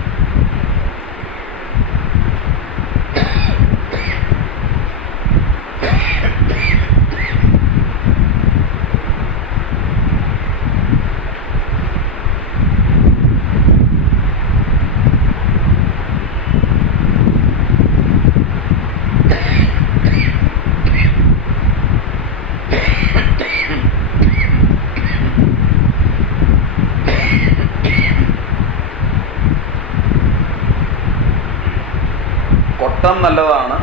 കൊട്ടം നല്ലതാണ്.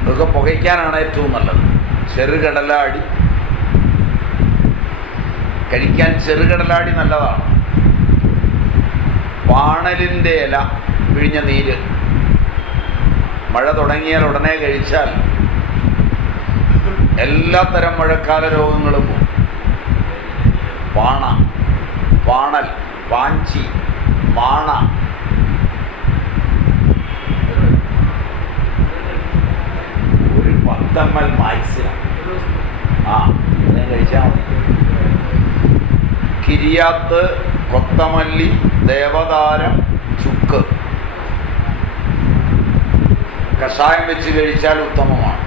ഇതൊക്കെ പുകയ്ക്കാനാണ് ഏറ്റവും നല്ലത്. ചെറുകടലാടി കഴിക്കാൻ ചെറുകടലാടി നല്ലതാണ്. പാണലിൻ്റെ ഇല പിഴിഞ്ഞ നീര് മഴ തുടങ്ങിയാൽ ഉടനെ കഴിച്ചാൽ എല്ലാത്തരം മഴക്കാല രോഗങ്ങളും പോകും. പാണൽ, പാഞ്ചി, മാണ, ഒരു 10 ml മാക്സിമം ഇതിനെ കഴിച്ചാൽ മതി. കിരിയാത്ത്, കൊത്തമല്ലി, ദേവതാരം, ചുക്ക് കഷായം വെച്ച് കഴിച്ചാൽ ഉത്തമമാണ്.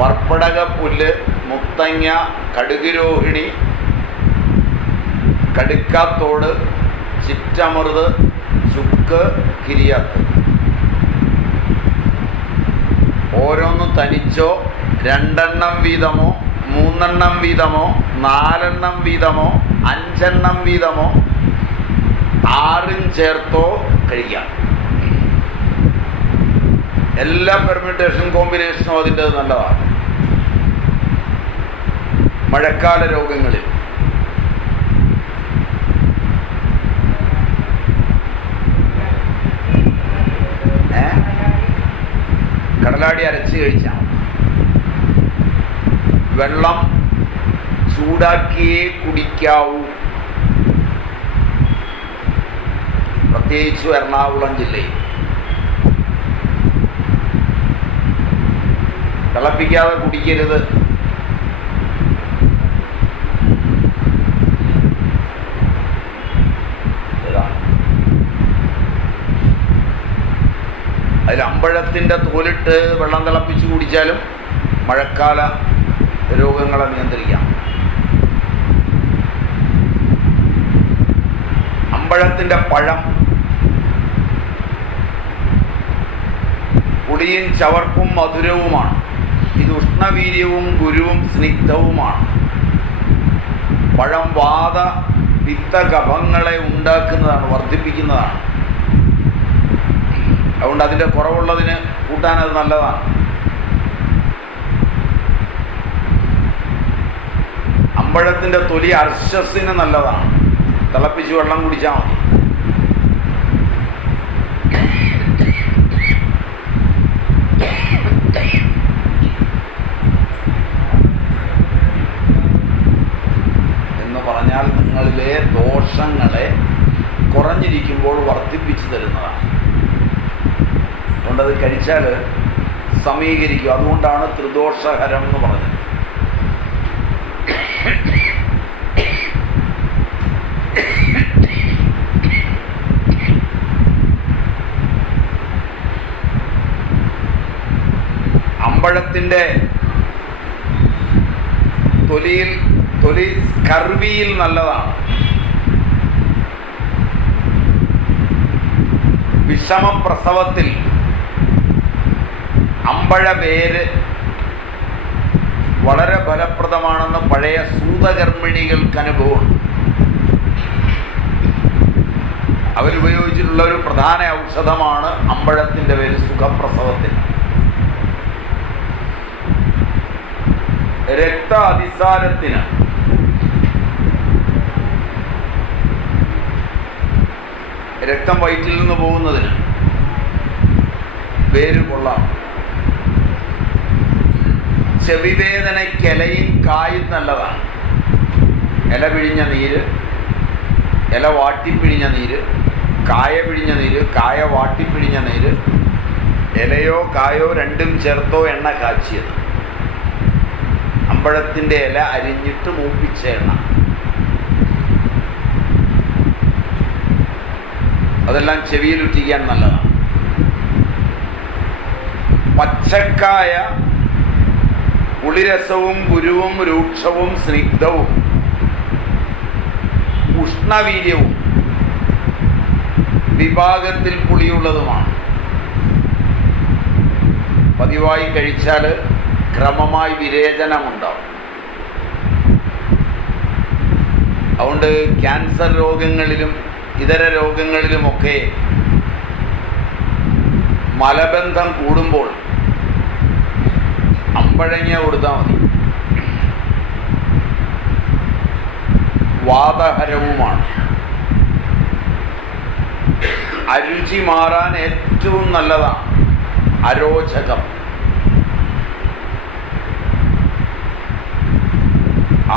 പർപ്പടകപ്പുല്ല്, മുത്തങ്ങ, കടുകുരോഹിണി, കടുക്കാത്തോട്, ചിറ്റമൃത്, ചുക്ക്, കിരിയാത്ത് ഓരോന്നും തനിച്ചോ 2 എണ്ണം വീതമോ 3 എണ്ണം വീതമോ 4 എണ്ണം വീതമോ 5 എണ്ണം വീതമോ 6 ചേർത്തോ കഴിക്കാം. എല്ലാ പെർമ്യൂട്ടേഷൻ കോമ്പിനേഷനും അതിൻ്റെ നല്ലതാണ്. മഴക്കാല രോഗങ്ങളിൽ കടലാടി അരച്ച് കഴിച്ചാൽ വെള്ളം ചൂടാക്കിയേ കുടിക്കാവൂ. പ്രത്യേകിച്ച് എറണാകുളം ജില്ലയിൽ തിളപ്പിക്കാതെ കുടിക്കരുത്. അതിൽ അമ്പഴത്തിൻ്റെ തോലിട്ട് വെള്ളം തിളപ്പിച്ച് കുടിച്ചാലും മഴക്കാല രോഗങ്ങളെ നിയന്ത്രിക്കാം. അമ്പഴത്തിൻ്റെ പഴം പുളിയും ചവർപ്പും മധുരവുമാണ്. ഇത് ഉഷ്ണവീര്യവും ഗുരുവും സ്നിഗ്ധവുമാണ്. പഴം വാത പിത്ത കഫങ്ങളെ ഉണ്ടാക്കുന്നതാണ്, വർദ്ധിപ്പിക്കുന്നതാണ്. അതുകൊണ്ട് അതിൻ്റെ കുറവുള്ളതിന് കൂട്ടാനത് നല്ലതാണ്. അമ്പഴത്തിൻ്റെ തൊലി അർശസിന് നല്ലതാണ്. തിളപ്പിച്ച് വെള്ളം കുടിച്ചാൽ മതി. എന്ന് പറഞ്ഞാൽ നിങ്ങളിലെ ദോഷങ്ങളെ കുറഞ്ഞിരിക്കുമ്പോൾ വർദ്ധിപ്പിച്ചു തരുന്നതാണ്. അതുകൊണ്ടത് കഴിച്ചാൽ സമീകരിക്കും. അതുകൊണ്ടാണ് ത്രിദോഷഹരം എന്ന് പറഞ്ഞത്. അമ്പഴത്തിൻ്റെ തൊലി സ്കർവിയിൽ നല്ലതാണ്. വിഷമപ്രസവത്തിൽ അമ്പഴവേര് വളരെ ഫലപ്രദമാണെന്ന് പഴയ സൂതകർമ്മിണികൾക്ക് അനുഭവമുണ്ട്. അവരുപയോഗിച്ചിട്ടുള്ള ഒരു പ്രധാന ഔഷധമാണ് അമ്പഴത്തിൻ്റെ പേര് സുഖപ്രസവത്തിന്. രക്ത അതിസാരത്തിന് രക്തം വയറ്റിൽ നിന്ന് പോകുന്നതിന് വേര് കൊള്ളാം. ചെവിവേദനയ്ക്ക് ഇലയും കായും നല്ലതാണ്. ഇല പിഴിഞ്ഞ നീര്, ഇല വാട്ടിപ്പിഴിഞ്ഞ നീര്, കായ പിഴിഞ്ഞ നീര്, കായ വാട്ടിപ്പിഴിഞ്ഞ നീര്, ഇലയോ കായോ രണ്ടും ചേർത്തോ എണ്ണ കാച്ചിയത്, അമ്പഴത്തിൻ്റെ ഇല അരിഞ്ഞിട്ട് മൂപ്പിച്ച എണ്ണ, അതെല്ലാം ചെവിയിലുറ്റിക്കാൻ നല്ലതാണ്. പച്ചക്കായ പുളിരസവും ഗുരുവും രൂക്ഷവും സ്നിഗ്ധവും ഉഷ്ണവീര്യവും വിഭാഗത്തിൽ പുളിയുള്ളതുമാണ്. പതിവായി കഴിച്ചാൽ ക്രമമായി വിരേചനമുണ്ടാവും. അതുകൊണ്ട് ക്യാൻസർ രോഗങ്ങളിലും ഇതര രോഗങ്ങളിലുമൊക്കെ മലബന്ധം കൂടുമ്പോൾ അമ്പഴങ്ങ കൊടുത്താൽ മതി. വാതഹരവുമാണ്. അരുചി മാറാൻ ഏറ്റവും നല്ലതാണ് അരോചകം.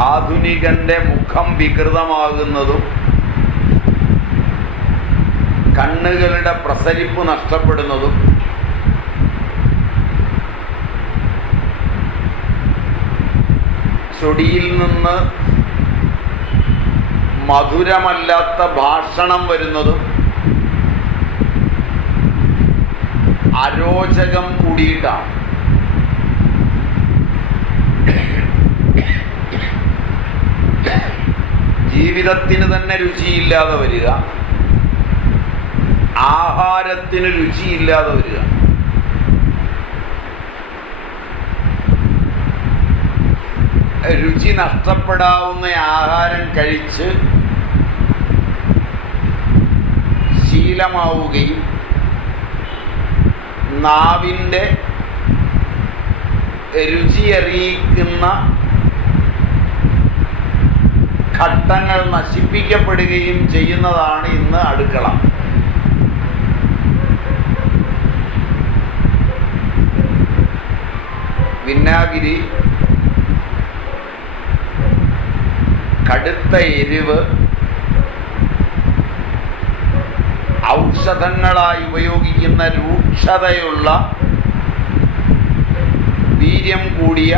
ആധുനികന്റെ മുഖം വികൃതമാകുന്നതും കണ്ണുകളുടെ പ്രസരിപ്പ് നഷ്ടപ്പെടുന്നതും ചൊടിയിൽ നിന്ന് മധുരമല്ലാത്ത ഭാഷണം വരുന്നതും അരോചകം കൂടിയിട്ടാണ്. ജീവിതത്തിന് തന്നെ രുചിയില്ലാതെ വരിക, ആഹാരത്തിന് രുചിയില്ലാതെ വരിക. രുചി നഷ്ടപ്പെടാവുന്ന ആഹാരം കഴിച്ച് ശീലമാവുകയും നാവിൻ്റെ രുചിയറിയിക്കുന്ന ഘട്ടങ്ങൾ നശിപ്പിക്കപ്പെടുകയും ചെയ്യുന്നതാണ് ഇന്ന് അടുക്കള. വിനാഗിരി, കടുത്ത എരിവ്, ഔഷധങ്ങളായി ഉപയോഗിക്കുന്ന രൂക്ഷതയുള്ള വീര്യം കൂടിയ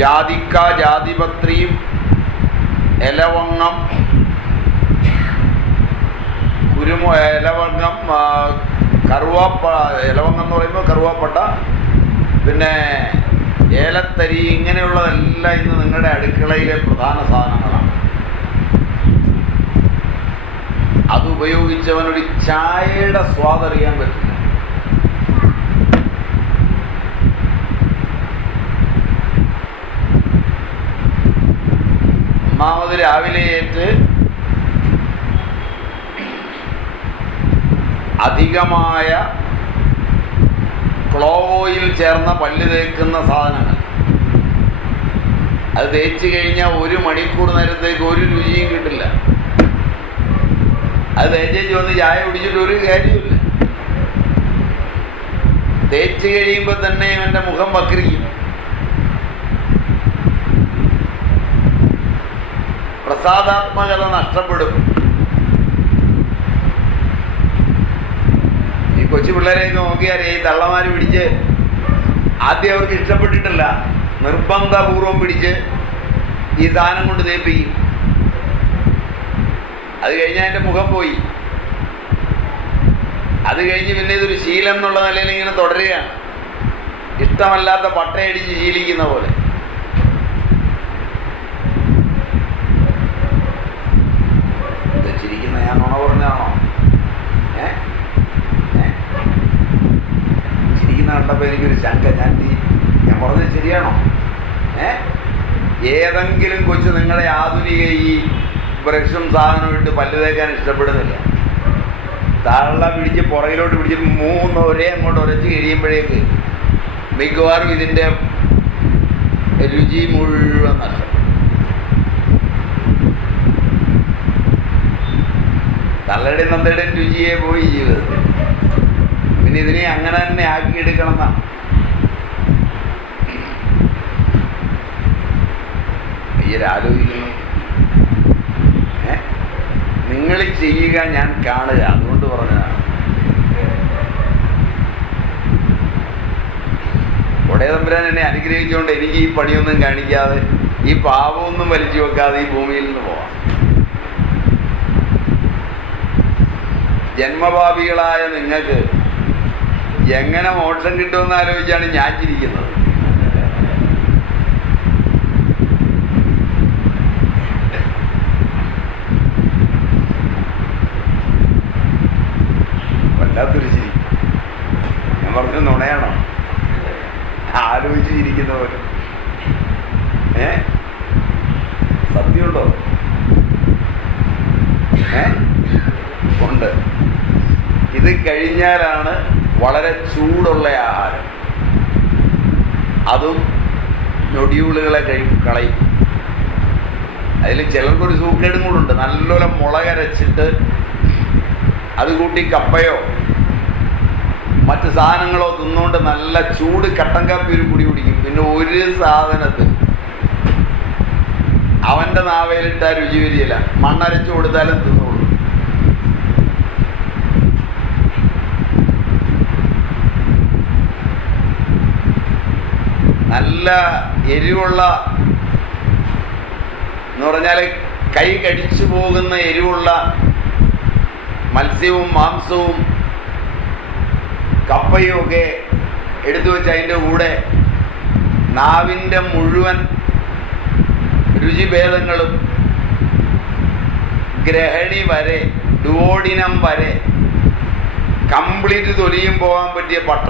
ജാതിക്ക, ജാതിപത്രിയും എലവങ്ങം, എലവങ്ങം, എലവങ്ങം എന്ന് പറയുമ്പോൾ കറുവാപ്പട്ട, പിന്നെ ഏലത്തരി, ഇങ്ങനെയുള്ളതെല്ലാം ഇന്ന് നിങ്ങളുടെ അടുക്കളയിലെ പ്രധാന സാധനങ്ങളാണ്. അത് ഉപയോഗിച്ചവനൊരു ചായയുടെ സ്വാദറിയാൻ പറ്റില്ല. ഒന്നാമത് രാവിലെ ഏറ്റ് അധികമായ ക്ലോവ് ഓയിൽ ചേർന്ന പല്ല് തേക്കുന്ന സാധനങ്ങൾ, അത് തേച്ച് കഴിഞ്ഞാൽ 1 മണിക്കൂർ നേരത്തേക്ക് ഒരു രുചിയും കിട്ടില്ല. അത് തേച്ചേച്ച് വന്ന് ചായ കുടിച്ചിട്ട് ഒരു കാര്യമില്ല. തേച്ച് കഴിയുമ്പോൾ തന്നെ അവൻ്റെ മുഖം വക്രിക്കും. പ്രസാദാത്മകത നഷ്ടപ്പെടും. ഈ കൊച്ചു പിള്ളേരെയൊക്കെ നോക്കിയാൽ ഈ തള്ളമാര് പിടിച്ച് ആദ്യം അവർക്ക് ഇഷ്ടപ്പെട്ടിട്ടില്ല, നിർബന്ധപൂർവം പിടിച്ച് ഈ സാധനം കൊണ്ട് തേപ്പിക്കും. അത് കഴിഞ്ഞാൽ എൻ്റെ മുഖം പോയി. അത് കഴിഞ്ഞ് പിന്നെ ഇതൊരു ശീലം എന്നുള്ള നിലയിൽ ഇങ്ങനെ തുടരുകയാണ്. ഇഷ്ടമല്ലാത്ത പട്ടയടിച്ച് ശീലിക്കുന്ന പോലെ. ചിരിക്കുന്ന ഞാൻ നുണ പറഞ്ഞാണോ? ചിരിക്കുന്ന കണ്ടപ്പോൾ എനിക്കൊരു ശങ്ക. ഞാൻ ഏതെങ്കിലും കൊച്ചു നിങ്ങളെ ആധുനിക ഈ ബ്രഷും സാധനവും ഇട്ട് പല്ല് തേക്കാൻ ഇഷ്ടപ്പെടുന്നില്ല. തള്ള പിടിച്ച് പുറകിലോട്ട് പിടിച്ചിട്ട് ഒരേ അങ്ങോട്ട് ഉരച്ച് കഴിയുമ്പോഴേക്ക് മിക്കവാറും ഇതിൻ്റെ രുചി മുഴുവൻ നഷ്ടം. തള്ളയുടെയും നന്ദയുടെയും രുചിയെ പോയി ജീവിതത്തിൽ. പിന്നെ ഇതിനെ അങ്ങനെ തന്നെ ആക്കിയെടുക്കണം എന്നാണ്. ആലോചിക്കുന്നു, നിങ്ങൾ ചെയ്യുക, ഞാൻ കാണുക. അതുകൊണ്ട് പറഞ്ഞതാണ്. ഒടേതമ്പുരാൻ എന്നെ അനുഗ്രഹിച്ചുകൊണ്ട് എനിക്ക് ഈ പണിയൊന്നും കാണിക്കാതെ, ഈ പാപമൊന്നും വലിച്ചു വെക്കാതെ ഈ ഭൂമിയിൽ നിന്ന് പോവാം. ജന്മപാപികളായ നിങ്ങൾക്ക് എങ്ങനെ മോക്ഷം കിട്ടുമെന്ന് ആലോചിച്ചാണ് ഞാൻ ചിരിക്കുന്നത്. വല്ലാത്തൊരു ചിരി. ഞാൻ പറഞ്ഞ നുണയാണോ? ആലോചിച്ച് ചിരിക്കുന്ന പോലെ. സത്യമുണ്ടോ? ഉണ്ട്. ഇത് കഴിഞ്ഞാലാണ് വളരെ ചൂടുള്ള ആഹാരം. അതും നൊടിയൂളുകളെ കളയും. അതിൽ ചിലർക്കൊരു സൂക്കേടും കൂടെ ഉണ്ട്. നല്ലപോലെ മുളകരച്ചിട്ട് അത് കൂട്ടി കപ്പയോ മറ്റ് സാധനങ്ങളോ തിന്നുകൊണ്ട് നല്ല ചൂട് കട്ടൻ കാപ്പി ഒരു കുടി കുടിക്കും. പിന്നെ ഒരു സാധനത്തിൽ അവൻ്റെ നാവയിലിട്ട രുചി വരികയില്ല. മണ്ണരച്ചു കൊടുത്താലും തിന്നോളൂ. നല്ല എരിവുള്ള എന്ന് പറഞ്ഞാൽ കൈ കടിച്ചു പോകുന്ന എരിവുള്ള മത്സ്യവും മാംസവും കപ്പയും ഒക്കെ എടുത്തു വെച്ച് അതിൻ്റെ കൂടെ നാവിൻ്റെ മുഴുവൻ രുചിഭേദങ്ങളും ഗ്രഹണി വരെ ഡുവോഡിനം വരെ കംപ്ലീറ്റ് തൊലിയും പോകാൻ പറ്റിയ പട്ട.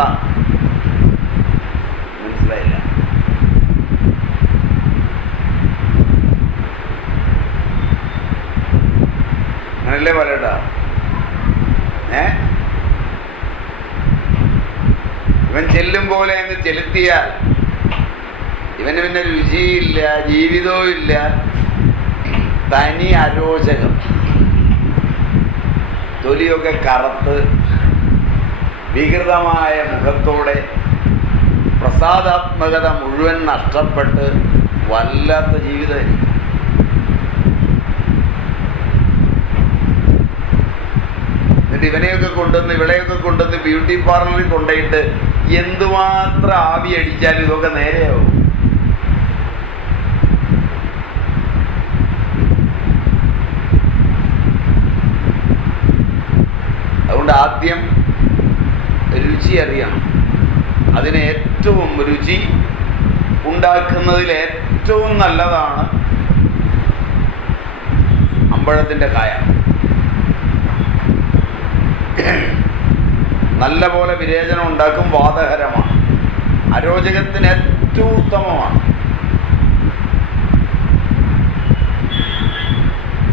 മനസ്സിലായില്ല? അങ്ങനല്ലേ പറയട്ടാ. ഇവൻ ചെല്ലും പോലെ അങ്ങ് ചെലുത്തിയാൽ ഇവന് പിന്നെ രുചിയില്ല, ജീവിതവും ഇല്ല, തനി അരോചകം. തൊലിയൊക്കെ കറുത്ത് വികൃതമായ മുഖത്തോടെ പ്രസാദാത്മകത മുഴുവൻ നഷ്ടപ്പെട്ട് വല്ലാത്ത ജീവിതമായിരിക്കും. എന്നിട്ട് ഇവനെയൊക്കെ കൊണ്ടുവന്ന് ഇവളെയൊക്കെ കൊണ്ടുവന്ന് ബ്യൂട്ടി പാർലറിൽ കൊണ്ടുപോയിട്ട് എന്തുമാത്രം ആവി അടിച്ചാലും ഇതൊക്കെ നേരെയാവും. അതുകൊണ്ട് ആദ്യം രുചി അറിയണം. അതിന് ഏറ്റവും രുചി ഉണ്ടാക്കുന്നതിൽ ഏറ്റവും നല്ലതാണ് അമ്പഴത്തിൻ്റെ കായ. നല്ല പോലെ വിരേചനം ഉണ്ടാക്കും, വാതകരമാണ്, അരോചകത്തിന് ഏറ്റവും ഉത്തമമാണ്.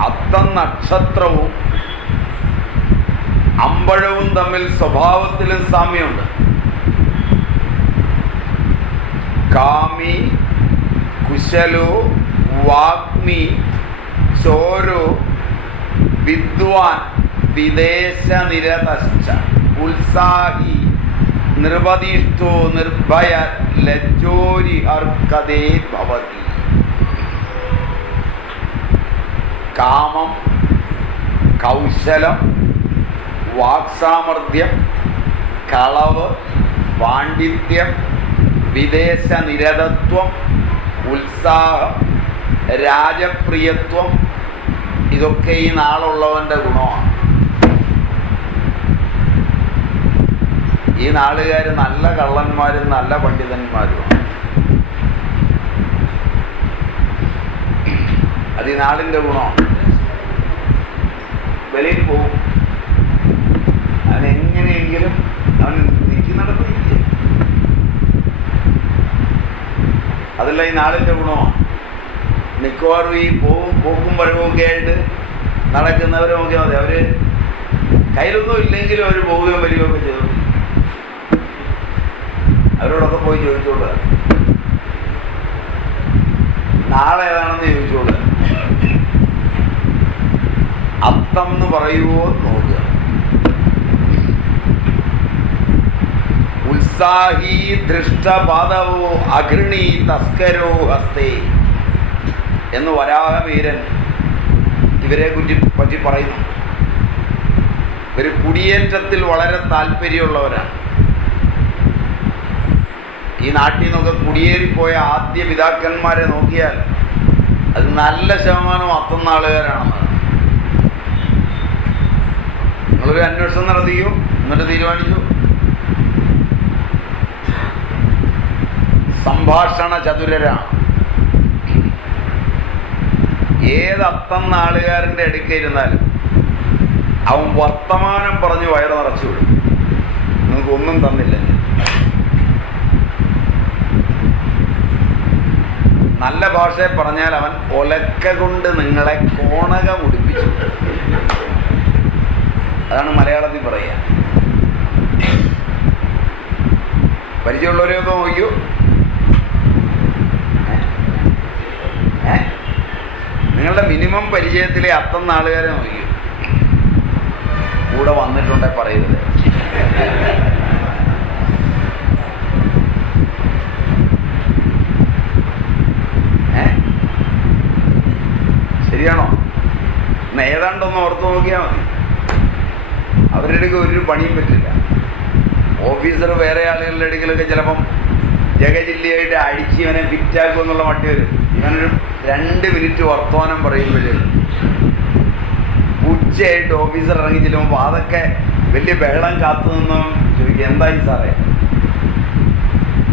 അത്തം നക്ഷത്രവും അമ്പഴവും തമ്മിൽ സ്വഭാവത്തിലും സാമ്യമുണ്ട്. കാമി കുശലോ വാഗ്മി ചോരോ വിദ്വാൻ വിദേശനിരതശ്ച ഉത്സാഹി നിർവദിഷ്ഠോ നിർഭയ ലജ്ജോരിഹർക്കതേ ഭവതി. കാമം, കൗശലം, വാക്സാമർഥ്യം, കളവ്, പാണ്ഡിത്യം, വിദേശനിരതത്വം, ഉത്സാഹം, രാജപ്രിയത്വം, ഇതൊക്കെ ഈ നാളുള്ളവൻ്റെ ഗുണമാണ്. ഈ നാളുകാർ നല്ല കള്ളന്മാരും നല്ല പണ്ഡിതന്മാരുമാണ്. അത് ഈ നാളിൻ്റെ ഗുണമാണ്. വെളിയിൽ പോകും, അവനെങ്ങനെയെങ്കിലും അവൻ നീക്കി നടന്നിരിക്കുക. അതല്ല ഈ നാളിൻ്റെ ഗുണമാണ്. മിക്കവാറും ഈ പോക്കും വരവുമൊക്കെ ആയിട്ട് നടക്കുന്നവരെ നോക്കിയാൽ മതി. അവർ കയ്യിലൊന്നും ഇല്ലെങ്കിലും അവർ പോവുകയും വരികയൊക്കെ ചെയ്തു. അവരോടൊക്കെ പോയി ചോദിച്ചോളുക, നാളെ ഏതാണെന്ന് ചോദിച്ചോളുക, അത്തം എന്ന് പറയുമോ നോക്കുക. ഉത്സാഹി ധൃഷ്ടപാദവോ അഘൃണി തസ്കരോ ഹസ്തേ എന്ന് വരാഹവീരൻ ഇവരെ പറ്റി പറയുന്നു. ഇവർ കുടിയേറ്റത്തിൽ വളരെ താല്പര്യമുള്ളവരാണ്. ഈ നാട്ടിൽ നിന്നൊക്കെ കുടിയേറിപ്പോയ ആദ്യ പിതാക്കന്മാരെ നോക്കിയാൽ അത് നല്ല ശതമാനം അത്തം നാളുകാരാണെന്നാണ്. നിങ്ങളൊരു അന്വേഷണം നടത്തിയോ, എന്നിട്ട് തീരുമാനിച്ചു. സംഭാഷണ ചതുരരാണ്. ഏത് അത്തം നാളുകാരൻ്റെ അടുക്കയിരുന്നാലും അവൻ വർത്തമാനം പറഞ്ഞ് വയറ് നിറച്ചു വിടും. നിങ്ങൾക്കൊന്നും തന്നില്ലെങ്കിൽ. നല്ല ഭാഷയെ പറഞ്ഞാൽ അവൻ ഒലക്ക കൊണ്ട് നിങ്ങളെ കോണക മുടിപ്പിച്ചു. അതാണ് മലയാളത്തിൽ പറയുക. പരിചയമുള്ളവരെയൊക്കെ നോക്കൂ. നിങ്ങളുടെ മിനിമം പരിചയത്തിലെ അത്തം നാളുകാരെ നോക്കൂ. കൂടെ വന്നിട്ടുണ്ടെ പറയരുത്. ശരിയാണോ? ഇന്ന് ഏതാണ്ടൊന്ന് ഓർത്ത് നോക്കിയാൽ മതി. അവരുടെ അടുക്ക് ഒരു പണിയും പറ്റില്ല. ഓഫീസർ വേറെ ആളുകളുടെ അടുക്കലൊക്കെ ചിലപ്പം ജഗജില്ലയായിട്ട് അടിച്ച് ഇവനെ ഫിറ്റാക്കും എന്നുള്ള മട്ടി വരും. ഇവനൊരു 2 മിനിറ്റ് വർത്തമാനം പറയുമ്പോഴേ ഉച്ചയായിട്ട് ഓഫീസർ ഇറങ്ങി ചെല്ലുമ്പോൾ അതൊക്കെ വലിയ ബഹളം കാത്തു നിന്നും ചോദിക്കുക, എന്തായി സാറേ?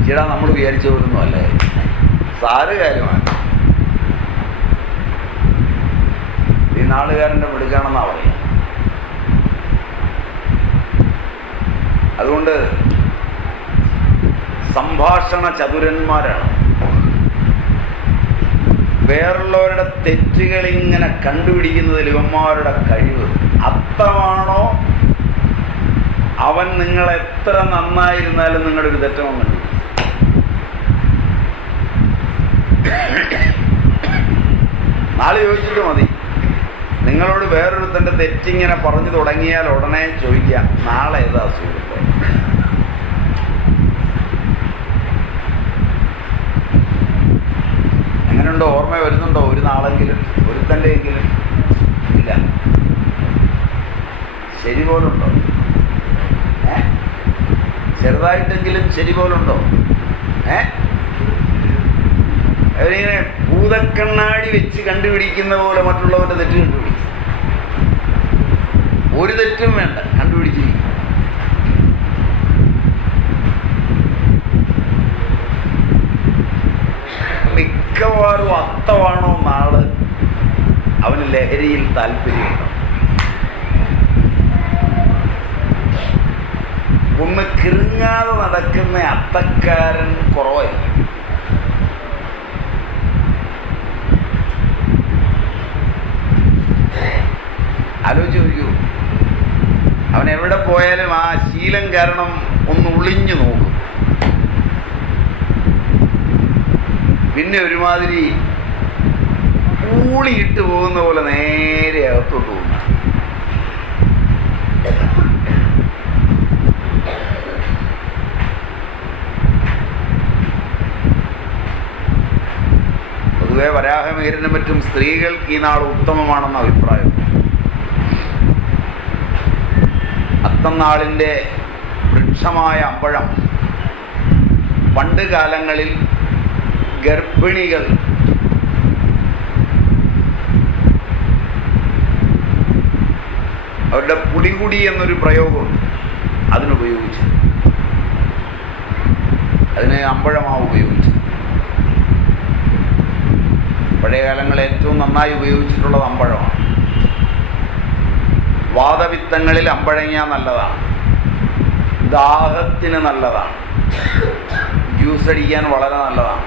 ചേട്ടാ നമ്മൾ വിചാരിച്ച പോലൊന്നും അല്ലേ, സാറ് കാര്യമാണ്. ഈ നാളുകാരൻ്റെ മിടുക്കാണെന്നാണ് പറയുക. അതുകൊണ്ട് സംഭാഷണ ചതുരന്മാരാണ്. വേറുള്ളവരുടെ തെറ്റുകൾ ഇങ്ങനെ കണ്ടുപിടിക്കുന്നതിൽ ഇവന്മാരുടെ കഴിവ്. അത്തമാണോ അവൻ നിങ്ങൾ എത്ര നന്നായിരുന്നാലും നിങ്ങളുടെ ഒരു തെറ്റവും കണ്ടു. നാളെ ചോദിച്ചിട്ട് മതി. നിങ്ങളോട് വേറൊരുത്തൻ്റെ തെറ്റിങ്ങനെ പറഞ്ഞു തുടങ്ങിയാൽ ഉടനെ ചോദിക്കാം, നാളെ ഏതാ സുഹൃത്തെ? എങ്ങനെയുണ്ടോ? ഓർമ്മ വരുന്നുണ്ടോ? ഒരു നാളെങ്കിലും, ഒരുത്തൻ്റെ എങ്കിലും ഇല്ല. ശരി പോലുണ്ടോ? ചെറുതായിട്ടെങ്കിലും ശരി പോലുണ്ടോ? അവരിങ്ങനെ ഭൂതക്കണ്ണാടി വെച്ച് കണ്ടുപിടിക്കുന്ന പോലെ മറ്റുള്ളവരുടെ തെറ്റ് കണ്ടുപിടിക്കും. ഒരു തെറ്റും വേണ്ട, കണ്ടുപിടിച്ചിരിക്കും. മിക്കവാറും അത്തമാണോ നാള് അവന് ലഹരിയിൽ താല്പര്യമുണ്ടോ? ഒന്ന് കിറുങ്ങാതെ നടക്കുന്ന അത്തക്കാരൻ കുറവായിരിക്കും. ആലോചിച്ച് നോക്കൂ. അവൻ എവിടെ പോയാലും ആ ശീലം കാരണം ഒന്ന് ഒളിഞ്ഞു നോക്കും. പിന്നെ ഒരുമാതിരി ഊളിയിട്ട് പോകുന്ന പോലെ നേരെ അകത്തോട്ട് പോകും. പൊതുവെ വരാഹമീരനും മറ്റും സ്ത്രീകൾക്ക് ഈ നാൾ ഉത്തമമാണെന്ന അഭിപ്രായം. അത്തം നാളിൻ്റെ വൃക്ഷമായ അമ്പഴം പണ്ട് കാലങ്ങളിൽ ഗർഭിണികൾ അവരുടെ പുളികുടി എന്നൊരു പ്രയോഗമുണ്ട്, അതിനുപയോഗിച്ചു. അതിന് അമ്പഴമാവ് ഉപയോഗിച്ചു. പഴയ കാലങ്ങളിൽ ഏറ്റവും നന്നായി ഉപയോഗിച്ചിട്ടുള്ളത് അമ്പഴമാണ്. വാതപിത്തങ്ങളിൽ അമ്പഴങ്ങ നല്ലതാണ്, ദാഹത്തിന് നല്ലതാണ്, ജ്യൂസ് അടിക്കാൻ വളരെ നല്ലതാണ്.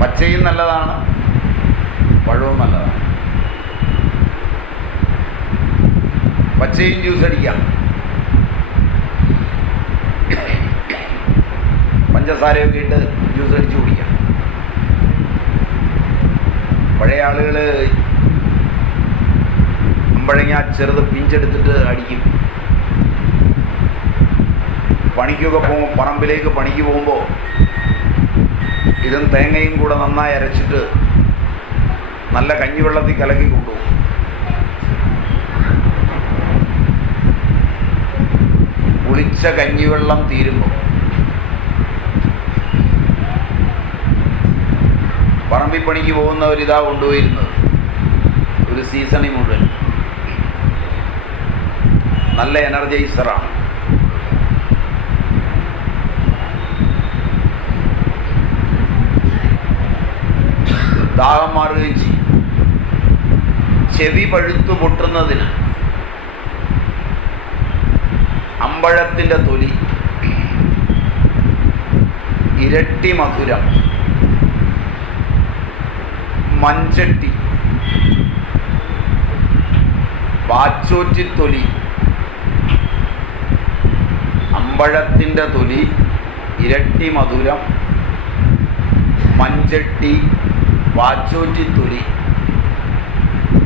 പച്ചയും നല്ലതാണ്, പഴവും നല്ലതാണ്. പച്ചയും ജ്യൂസ് അടിക്കാം, പഞ്ചസാരയൊക്കെ ഇട്ട് ജ്യൂസ് അടിച്ച് കുടിക്കാം. പഴയ ആളുകൾ അമ്പഴങ്ങ ചെറുത് പിഞ്ചെടുത്തിട്ട് അടിക്കും. പണിക്കൊക്കെ പോകുമ്പോൾ, പറമ്പിലേക്ക് പണിക്ക് പോകുമ്പോൾ ഇതും തേങ്ങയും കൂടെ നന്നായി അരച്ചിട്ട് നല്ല കഞ്ഞിവെള്ളത്തിൽ കലക്കി കൊണ്ടുപോകും. കുളിച്ച കഞ്ഞിവെള്ളം തീരുമ്പോൾ പറമ്പിൽ പണിക്ക് പോകുന്നവരിതാ കൊണ്ടുപോയിരുന്നത് ഒരു സീസണിൽ മുഴുവൻ. നല്ല എനർജൈസറാണ്. ദാഹം മാറുകയും ചെയ്യും. ചെവി പഴുത്തു പൊട്ടുന്നതിന് അമ്പഴത്തിൻ്റെ തൊലി, ഇരട്ടി മധുരം, മഞ്ചട്ടി, വാച്ചോറ്റിത്തൊലി, അമ്പഴത്തിൻ്റെ തൊലി, ഇരട്ടി മധുരം, മഞ്ചട്ടി, വാച്ചോറ്റിത്തൊലി,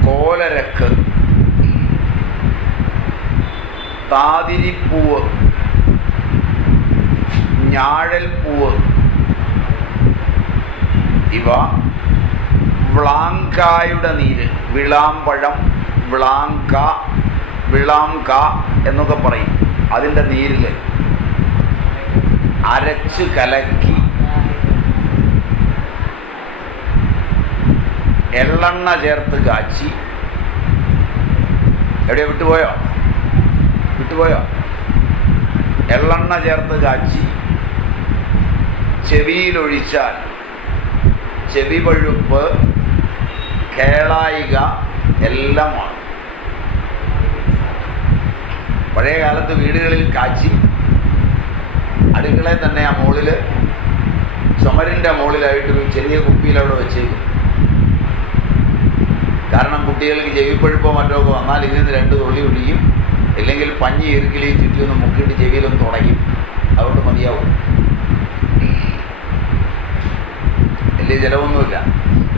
കോലരക്ക്, താതിരിപ്പൂവ്, ഞാഴൽപ്പൂവ്, ഇവ വ്ളാങ്കായുടെ നീര്, വിളാമ്പഴം, വിളാംക എന്നൊക്കെ പറയും. അതിൻ്റെ നീരിൽ അരച്ച് കലക്കി എള്ളെണ്ണ ചേർത്ത് കാച്ചി, എവിടെയോ വിട്ടുപോയോ? എള്ളെണ്ണ ചേർത്ത് കാച്ചി ചെവിയിലൊഴിച്ചാൽ ചെവി പഴുപ്പ്, കേളായിക എല്ലാമാണ്. പഴയ കാലത്ത് വീടുകളിൽ കാച്ചി അടുക്കളയിൽ തന്നെ ആ മുകളിൽ, ചുമരിൻ്റെ മുകളിലായിട്ട് ഒരു ചെറിയ കുപ്പിയിൽ അവിടെ വെച്ചേക്കും. കാരണം കുട്ടികൾക്ക് ചെവിപ്പഴുപ്പോ മറ്റോ ഒക്കെ വന്നാൽ ഇതിന് 2 തുള്ളി ഒഴിയും, ഇല്ലെങ്കിൽ പഞ്ഞി ഇറുക്കിലേക്ക് ചുറ്റിയൊന്ന് മുക്കിയിട്ട് ചെവിയിലൊന്ന് തുടയ്ക്കും. അതുകൊണ്ട് മതിയാവും, വലിയ ചിലവൊന്നുമില്ല.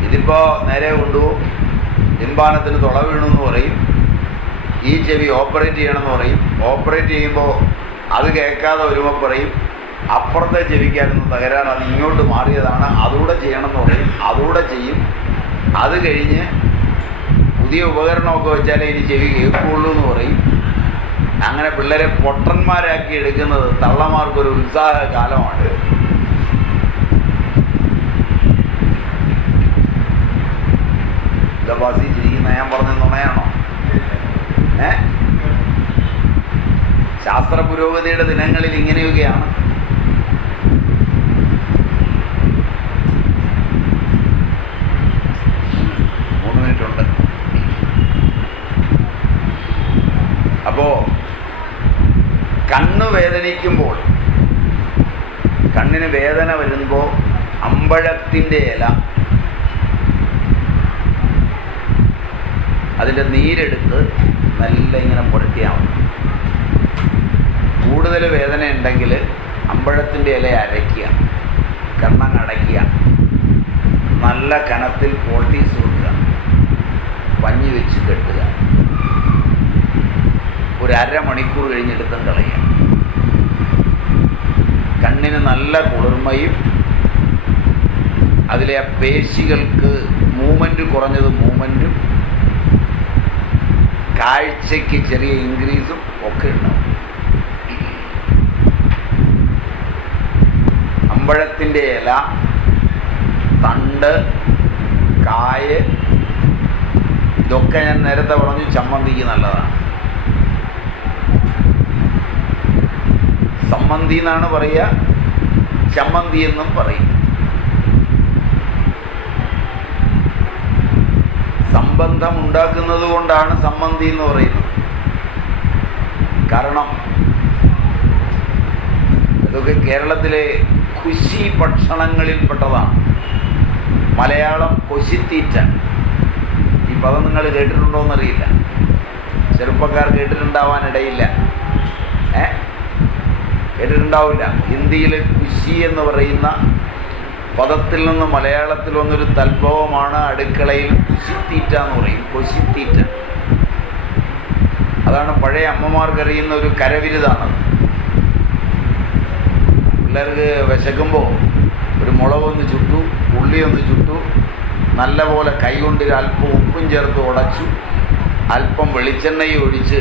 ഇതിപ്പോൾ നേരെ കൊണ്ടുപോകും, ജന്മാനത്തിന് തുള വീണമെന്ന് പറയും, ഈ ചെവി ഓപ്പറേറ്റ് ചെയ്യണമെന്ന് പറയും. ഓപ്പറേറ്റ് ചെയ്യുമ്പോൾ അത് കേൾക്കാതെ വരുമ്പോൾ പറയും അപ്പുറത്തെ ചെവിക്കാനൊന്നും തകരാറ്, അത് ഇങ്ങോട്ട് മാറിയതാണ്, അതുകൂടെ ചെയ്യണമെന്ന് പറയും. അതുകൂടെ ചെയ്യും. അത് കഴിഞ്ഞ് പുതിയ ഉപകരണമൊക്കെ വെച്ചാലേ ഇനി ചെവി കേൾക്കുള്ളൂ എന്ന് പറയും. അങ്ങനെ പിള്ളേരെ പൊട്ടന്മാരാക്കി എടുക്കുന്നത് തള്ളമാർക്കൊരു ഉത്സാഹ കാലമാണ്. ചിരിക്കുന്ന ഞാൻ പറഞ്ഞ നുണയാണോ? ശാസ്ത്ര പുരോഗതിയുടെ ദിനങ്ങളിൽ ഇങ്ങനെയൊക്കെയാണ്. ഉണ്ട്. അപ്പോ കണ്ണ് വേദനിക്കുമ്പോൾ, കണ്ണിന് വേദന വരുമ്പോൾ അമ്പഴത്തിൻ്റെ ഇല, അതിൻ്റെ നീരെടുത്ത് നല്ല ഇങ്ങനെ പുരട്ടിയാൽ മതി. കൂടുതൽ വേദന ഉണ്ടെങ്കിൽ അമ്പഴത്തിൻ്റെ ഇല അരയ്ക്കുക, കണ്ണങ്ങ് അടയ്ക്കുക, നല്ല കനത്തിൽ പോൾട്ടീസ് കൊടുക്കുക, പഞ്ഞി വെച്ച് കെട്ടുക, ഒരു അരമണിക്കൂർ കഴിഞ്ഞെടുത്തും കളയുക. കണ്ണിന് നല്ല കുളിർമയും അതിലെ ആ പേശികൾക്ക് മൂവ്മെൻറ്റ് കുറഞ്ഞത് മൂവ്മെൻറ്റും കാഴ്ചയ്ക്ക് ചെറിയ ഇൻക്രീസും ഒക്കെ ഉണ്ടാവും. അമ്പഴത്തിൻ്റെ ഇല, തണ്ട്, കായ് ഇതൊക്കെ ഞാൻ നേരത്തെ പറഞ്ഞു ചമ്മന്തിക്ക് നല്ലതാണ്. സമ്മന്തി എന്നാണ് പറയുക, ചമ്മന്തി എന്നും പറയും. സംബന്ധം ഉണ്ടാക്കുന്നത് കൊണ്ടാണ് സമ്മന്തി എന്ന് പറയുന്നത്. കാരണം ഇതൊക്കെ കേരളത്തിലെ ഖുശി ഭക്ഷണങ്ങളിൽപ്പെട്ടതാണ്. മലയാളം കൊശിത്തീറ്റ. ഈ പദം നിങ്ങൾ കേട്ടിട്ടുണ്ടോ എന്നറിയില്ല. ചെറുപ്പക്കാർ കേട്ടിട്ടുണ്ടാവാനിടയില്ല. കേട്ടിട്ടുണ്ടാവില്ല. ഹിന്ദിയിൽ കുശി എന്ന് പറയുന്ന പദത്തിൽ നിന്ന് മലയാളത്തിൽ വന്നൊരു തൽഭവമാണ്. അടുക്കളയിൽ കുശിത്തീറ്റ എന്ന് പറയും. കൊശിത്തീറ്റ അതാണ് പഴയ അമ്മമാർക്കറിയുന്ന ഒരു കരവിരുതാണ്. പിള്ളേർക്ക് വിശക്കുമ്പോൾ ഒരു മുളകൊന്ന് ചുട്ടു, ഉള്ളിയൊന്ന് ചുട്ടു, നല്ല പോലെ കൈകൊണ്ട് അല്പം ഉപ്പും ചേർത്ത് ഉടച്ചു, അല്പം വെളിച്ചെണ്ണയും ഒഴിച്ച്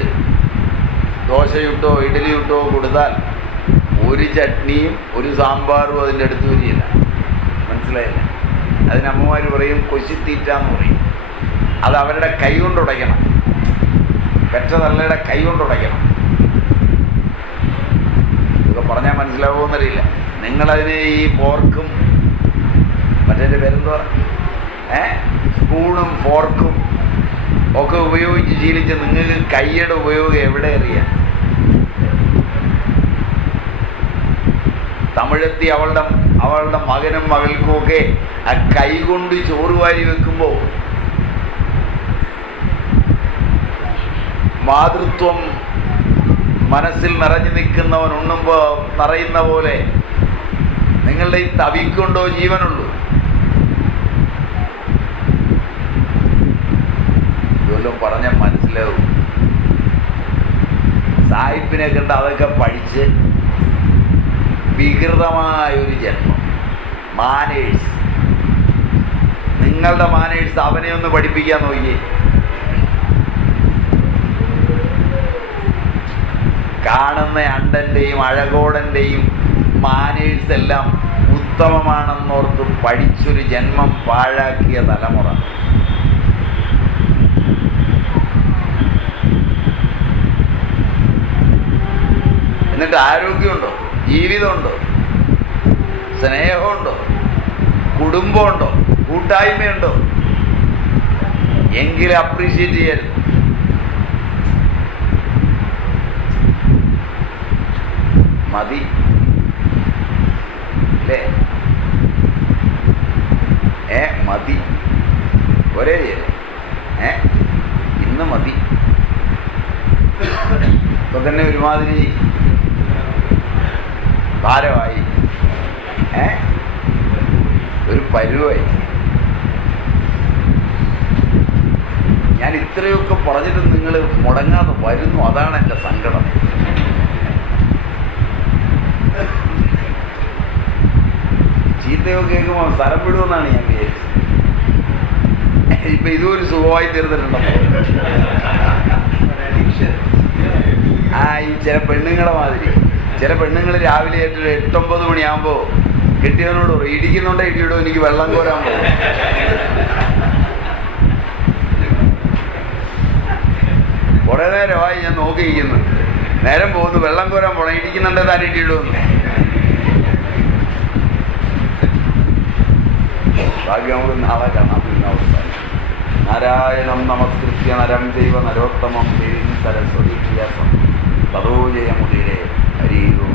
ദോശ ചുട്ടോ ഇഡ്ഡലി ചുട്ടോ കൊടുത്താൽ ഒരു ചട്നിയും ഒരു സാമ്പാറും അതിൻ്റെ അടുത്ത് വരികയില്ല. മനസ്സിലായില്ല? അതിനമ്മമാർ പറയും കൊശിത്തീറ്റ എന്ന് പറയും. അത് അവരുടെ കൈ കൊണ്ടുടയ്ക്കണം. പെറ്റ തള്ളയുടെ കൈ കൊണ്ടുടയ്ക്കണം. ഇതൊക്കെ പറഞ്ഞാൽ മനസ്സിലാവുമെന്നറിയില്ല. നിങ്ങളതിന് ഈ പോർക്കും മറ്റേ പേരെന്തുവാ സ്പൂണും ഫോർക്കും ഒക്കെ ഉപയോഗിച്ച് ശീലിച്ച് നിങ്ങൾക്ക് കൈയുടെ ഉപയോഗം എവിടെ അറിയാം? തമിഴെത്തി അവളുടെ മകനും മകൾക്കുമൊക്കെ ആ കൈ കൊണ്ട് ചോറ് വാരി വെക്കുമ്പോൾ മാതൃത്വം മനസ്സിൽ നിറഞ്ഞു നിൽക്കുന്നവൻ ഉണ്ണുമ്പോൾ നിറയുന്ന പോലെ നിങ്ങളുടെ ഈ തവിക്കൊണ്ടോ ജീവനുള്ളൂ. ഇതെല്ലാം പറഞ്ഞാൽ മനസ്സിലാവും. സായിപ്പിനെ കണ്ട് അതൊക്കെ പഠിച്ച് വികൃതമായൊരു ജന്മം. മാനേഴ്സ്, നിങ്ങളുടെ മാനേഴ്സ് അവനെ ഒന്ന് പഠിപ്പിക്കാൻ നോക്കിയേ. കാണുന്ന അണ്ടൻ്റെയും അഴകോടൻ്റെയും മാനേഴ്സ് എല്ലാം ഉത്തമമാണെന്നോർത്ത് പഠിച്ചൊരു ജന്മം പാഴാക്കിയ തലമുറ. എന്നിട്ട് ആരോഗ്യമുണ്ടോ? ജീവിതമുണ്ടോ? സ്നേഹമുണ്ടോ? കുടുംബമുണ്ടോ? കൂട്ടായ്മയുണ്ടോ? എങ്കിലും അപ്രീഷിയേറ്റ് ചെയ്യരുത്. മതി അല്ലേ? മതി. ഒരേ ഇന്ന് മതി. ഇപ്പൊ തന്നെ ഒരുമാതിരി ഭാരമായി, ഒരു പരുവായി. ഞാൻ ഇത്രയൊക്കെ പറഞ്ഞിട്ട് നിങ്ങൾ മുടങ്ങാതെ വരുന്നു. അതാണ് എൻ്റെ സങ്കടം. ചീത്തയൊക്കെ കേൾക്കുമ്പോൾ സ്ഥലം വിടുമെന്നാണ് ഞാൻ വിചാരിച്ചത്. ഇപ്പൊ ഇതും ഒരു സുഖമായി തീർന്നിട്ടുണ്ടെന്നോ? ഈ ചില പെണ്ണുങ്ങളെ മാതിരി ചില പെണ്ണുങ്ങൾ രാവിലെ 8-9 മണിയാകുമ്പോൾ കെട്ടിയവനോട് പറയും, ഇടിക്കുന്നുണ്ടോ ഇടിയിടോ, എനിക്ക് വെള്ളം കോരാൻ പോകും. കുറേ നേരമായി ഞാൻ നോക്കിയിരിക്കുന്നു. നേരം പോകുന്നു, വെള്ളം കോരാൻ പോകണം, ഇടിക്കുന്നുണ്ടോ താൻ ഇടിയിടുമെന്ന്. ബാക്കി നമുക്ക് നാളെ കാണാം. നാരായണം നമസ്കൃത്യ നരം ദൈവ നരോത്തമം ദേവീം സരസ്വതി തതോ ജയമുദിരേ ഹരി ഓം.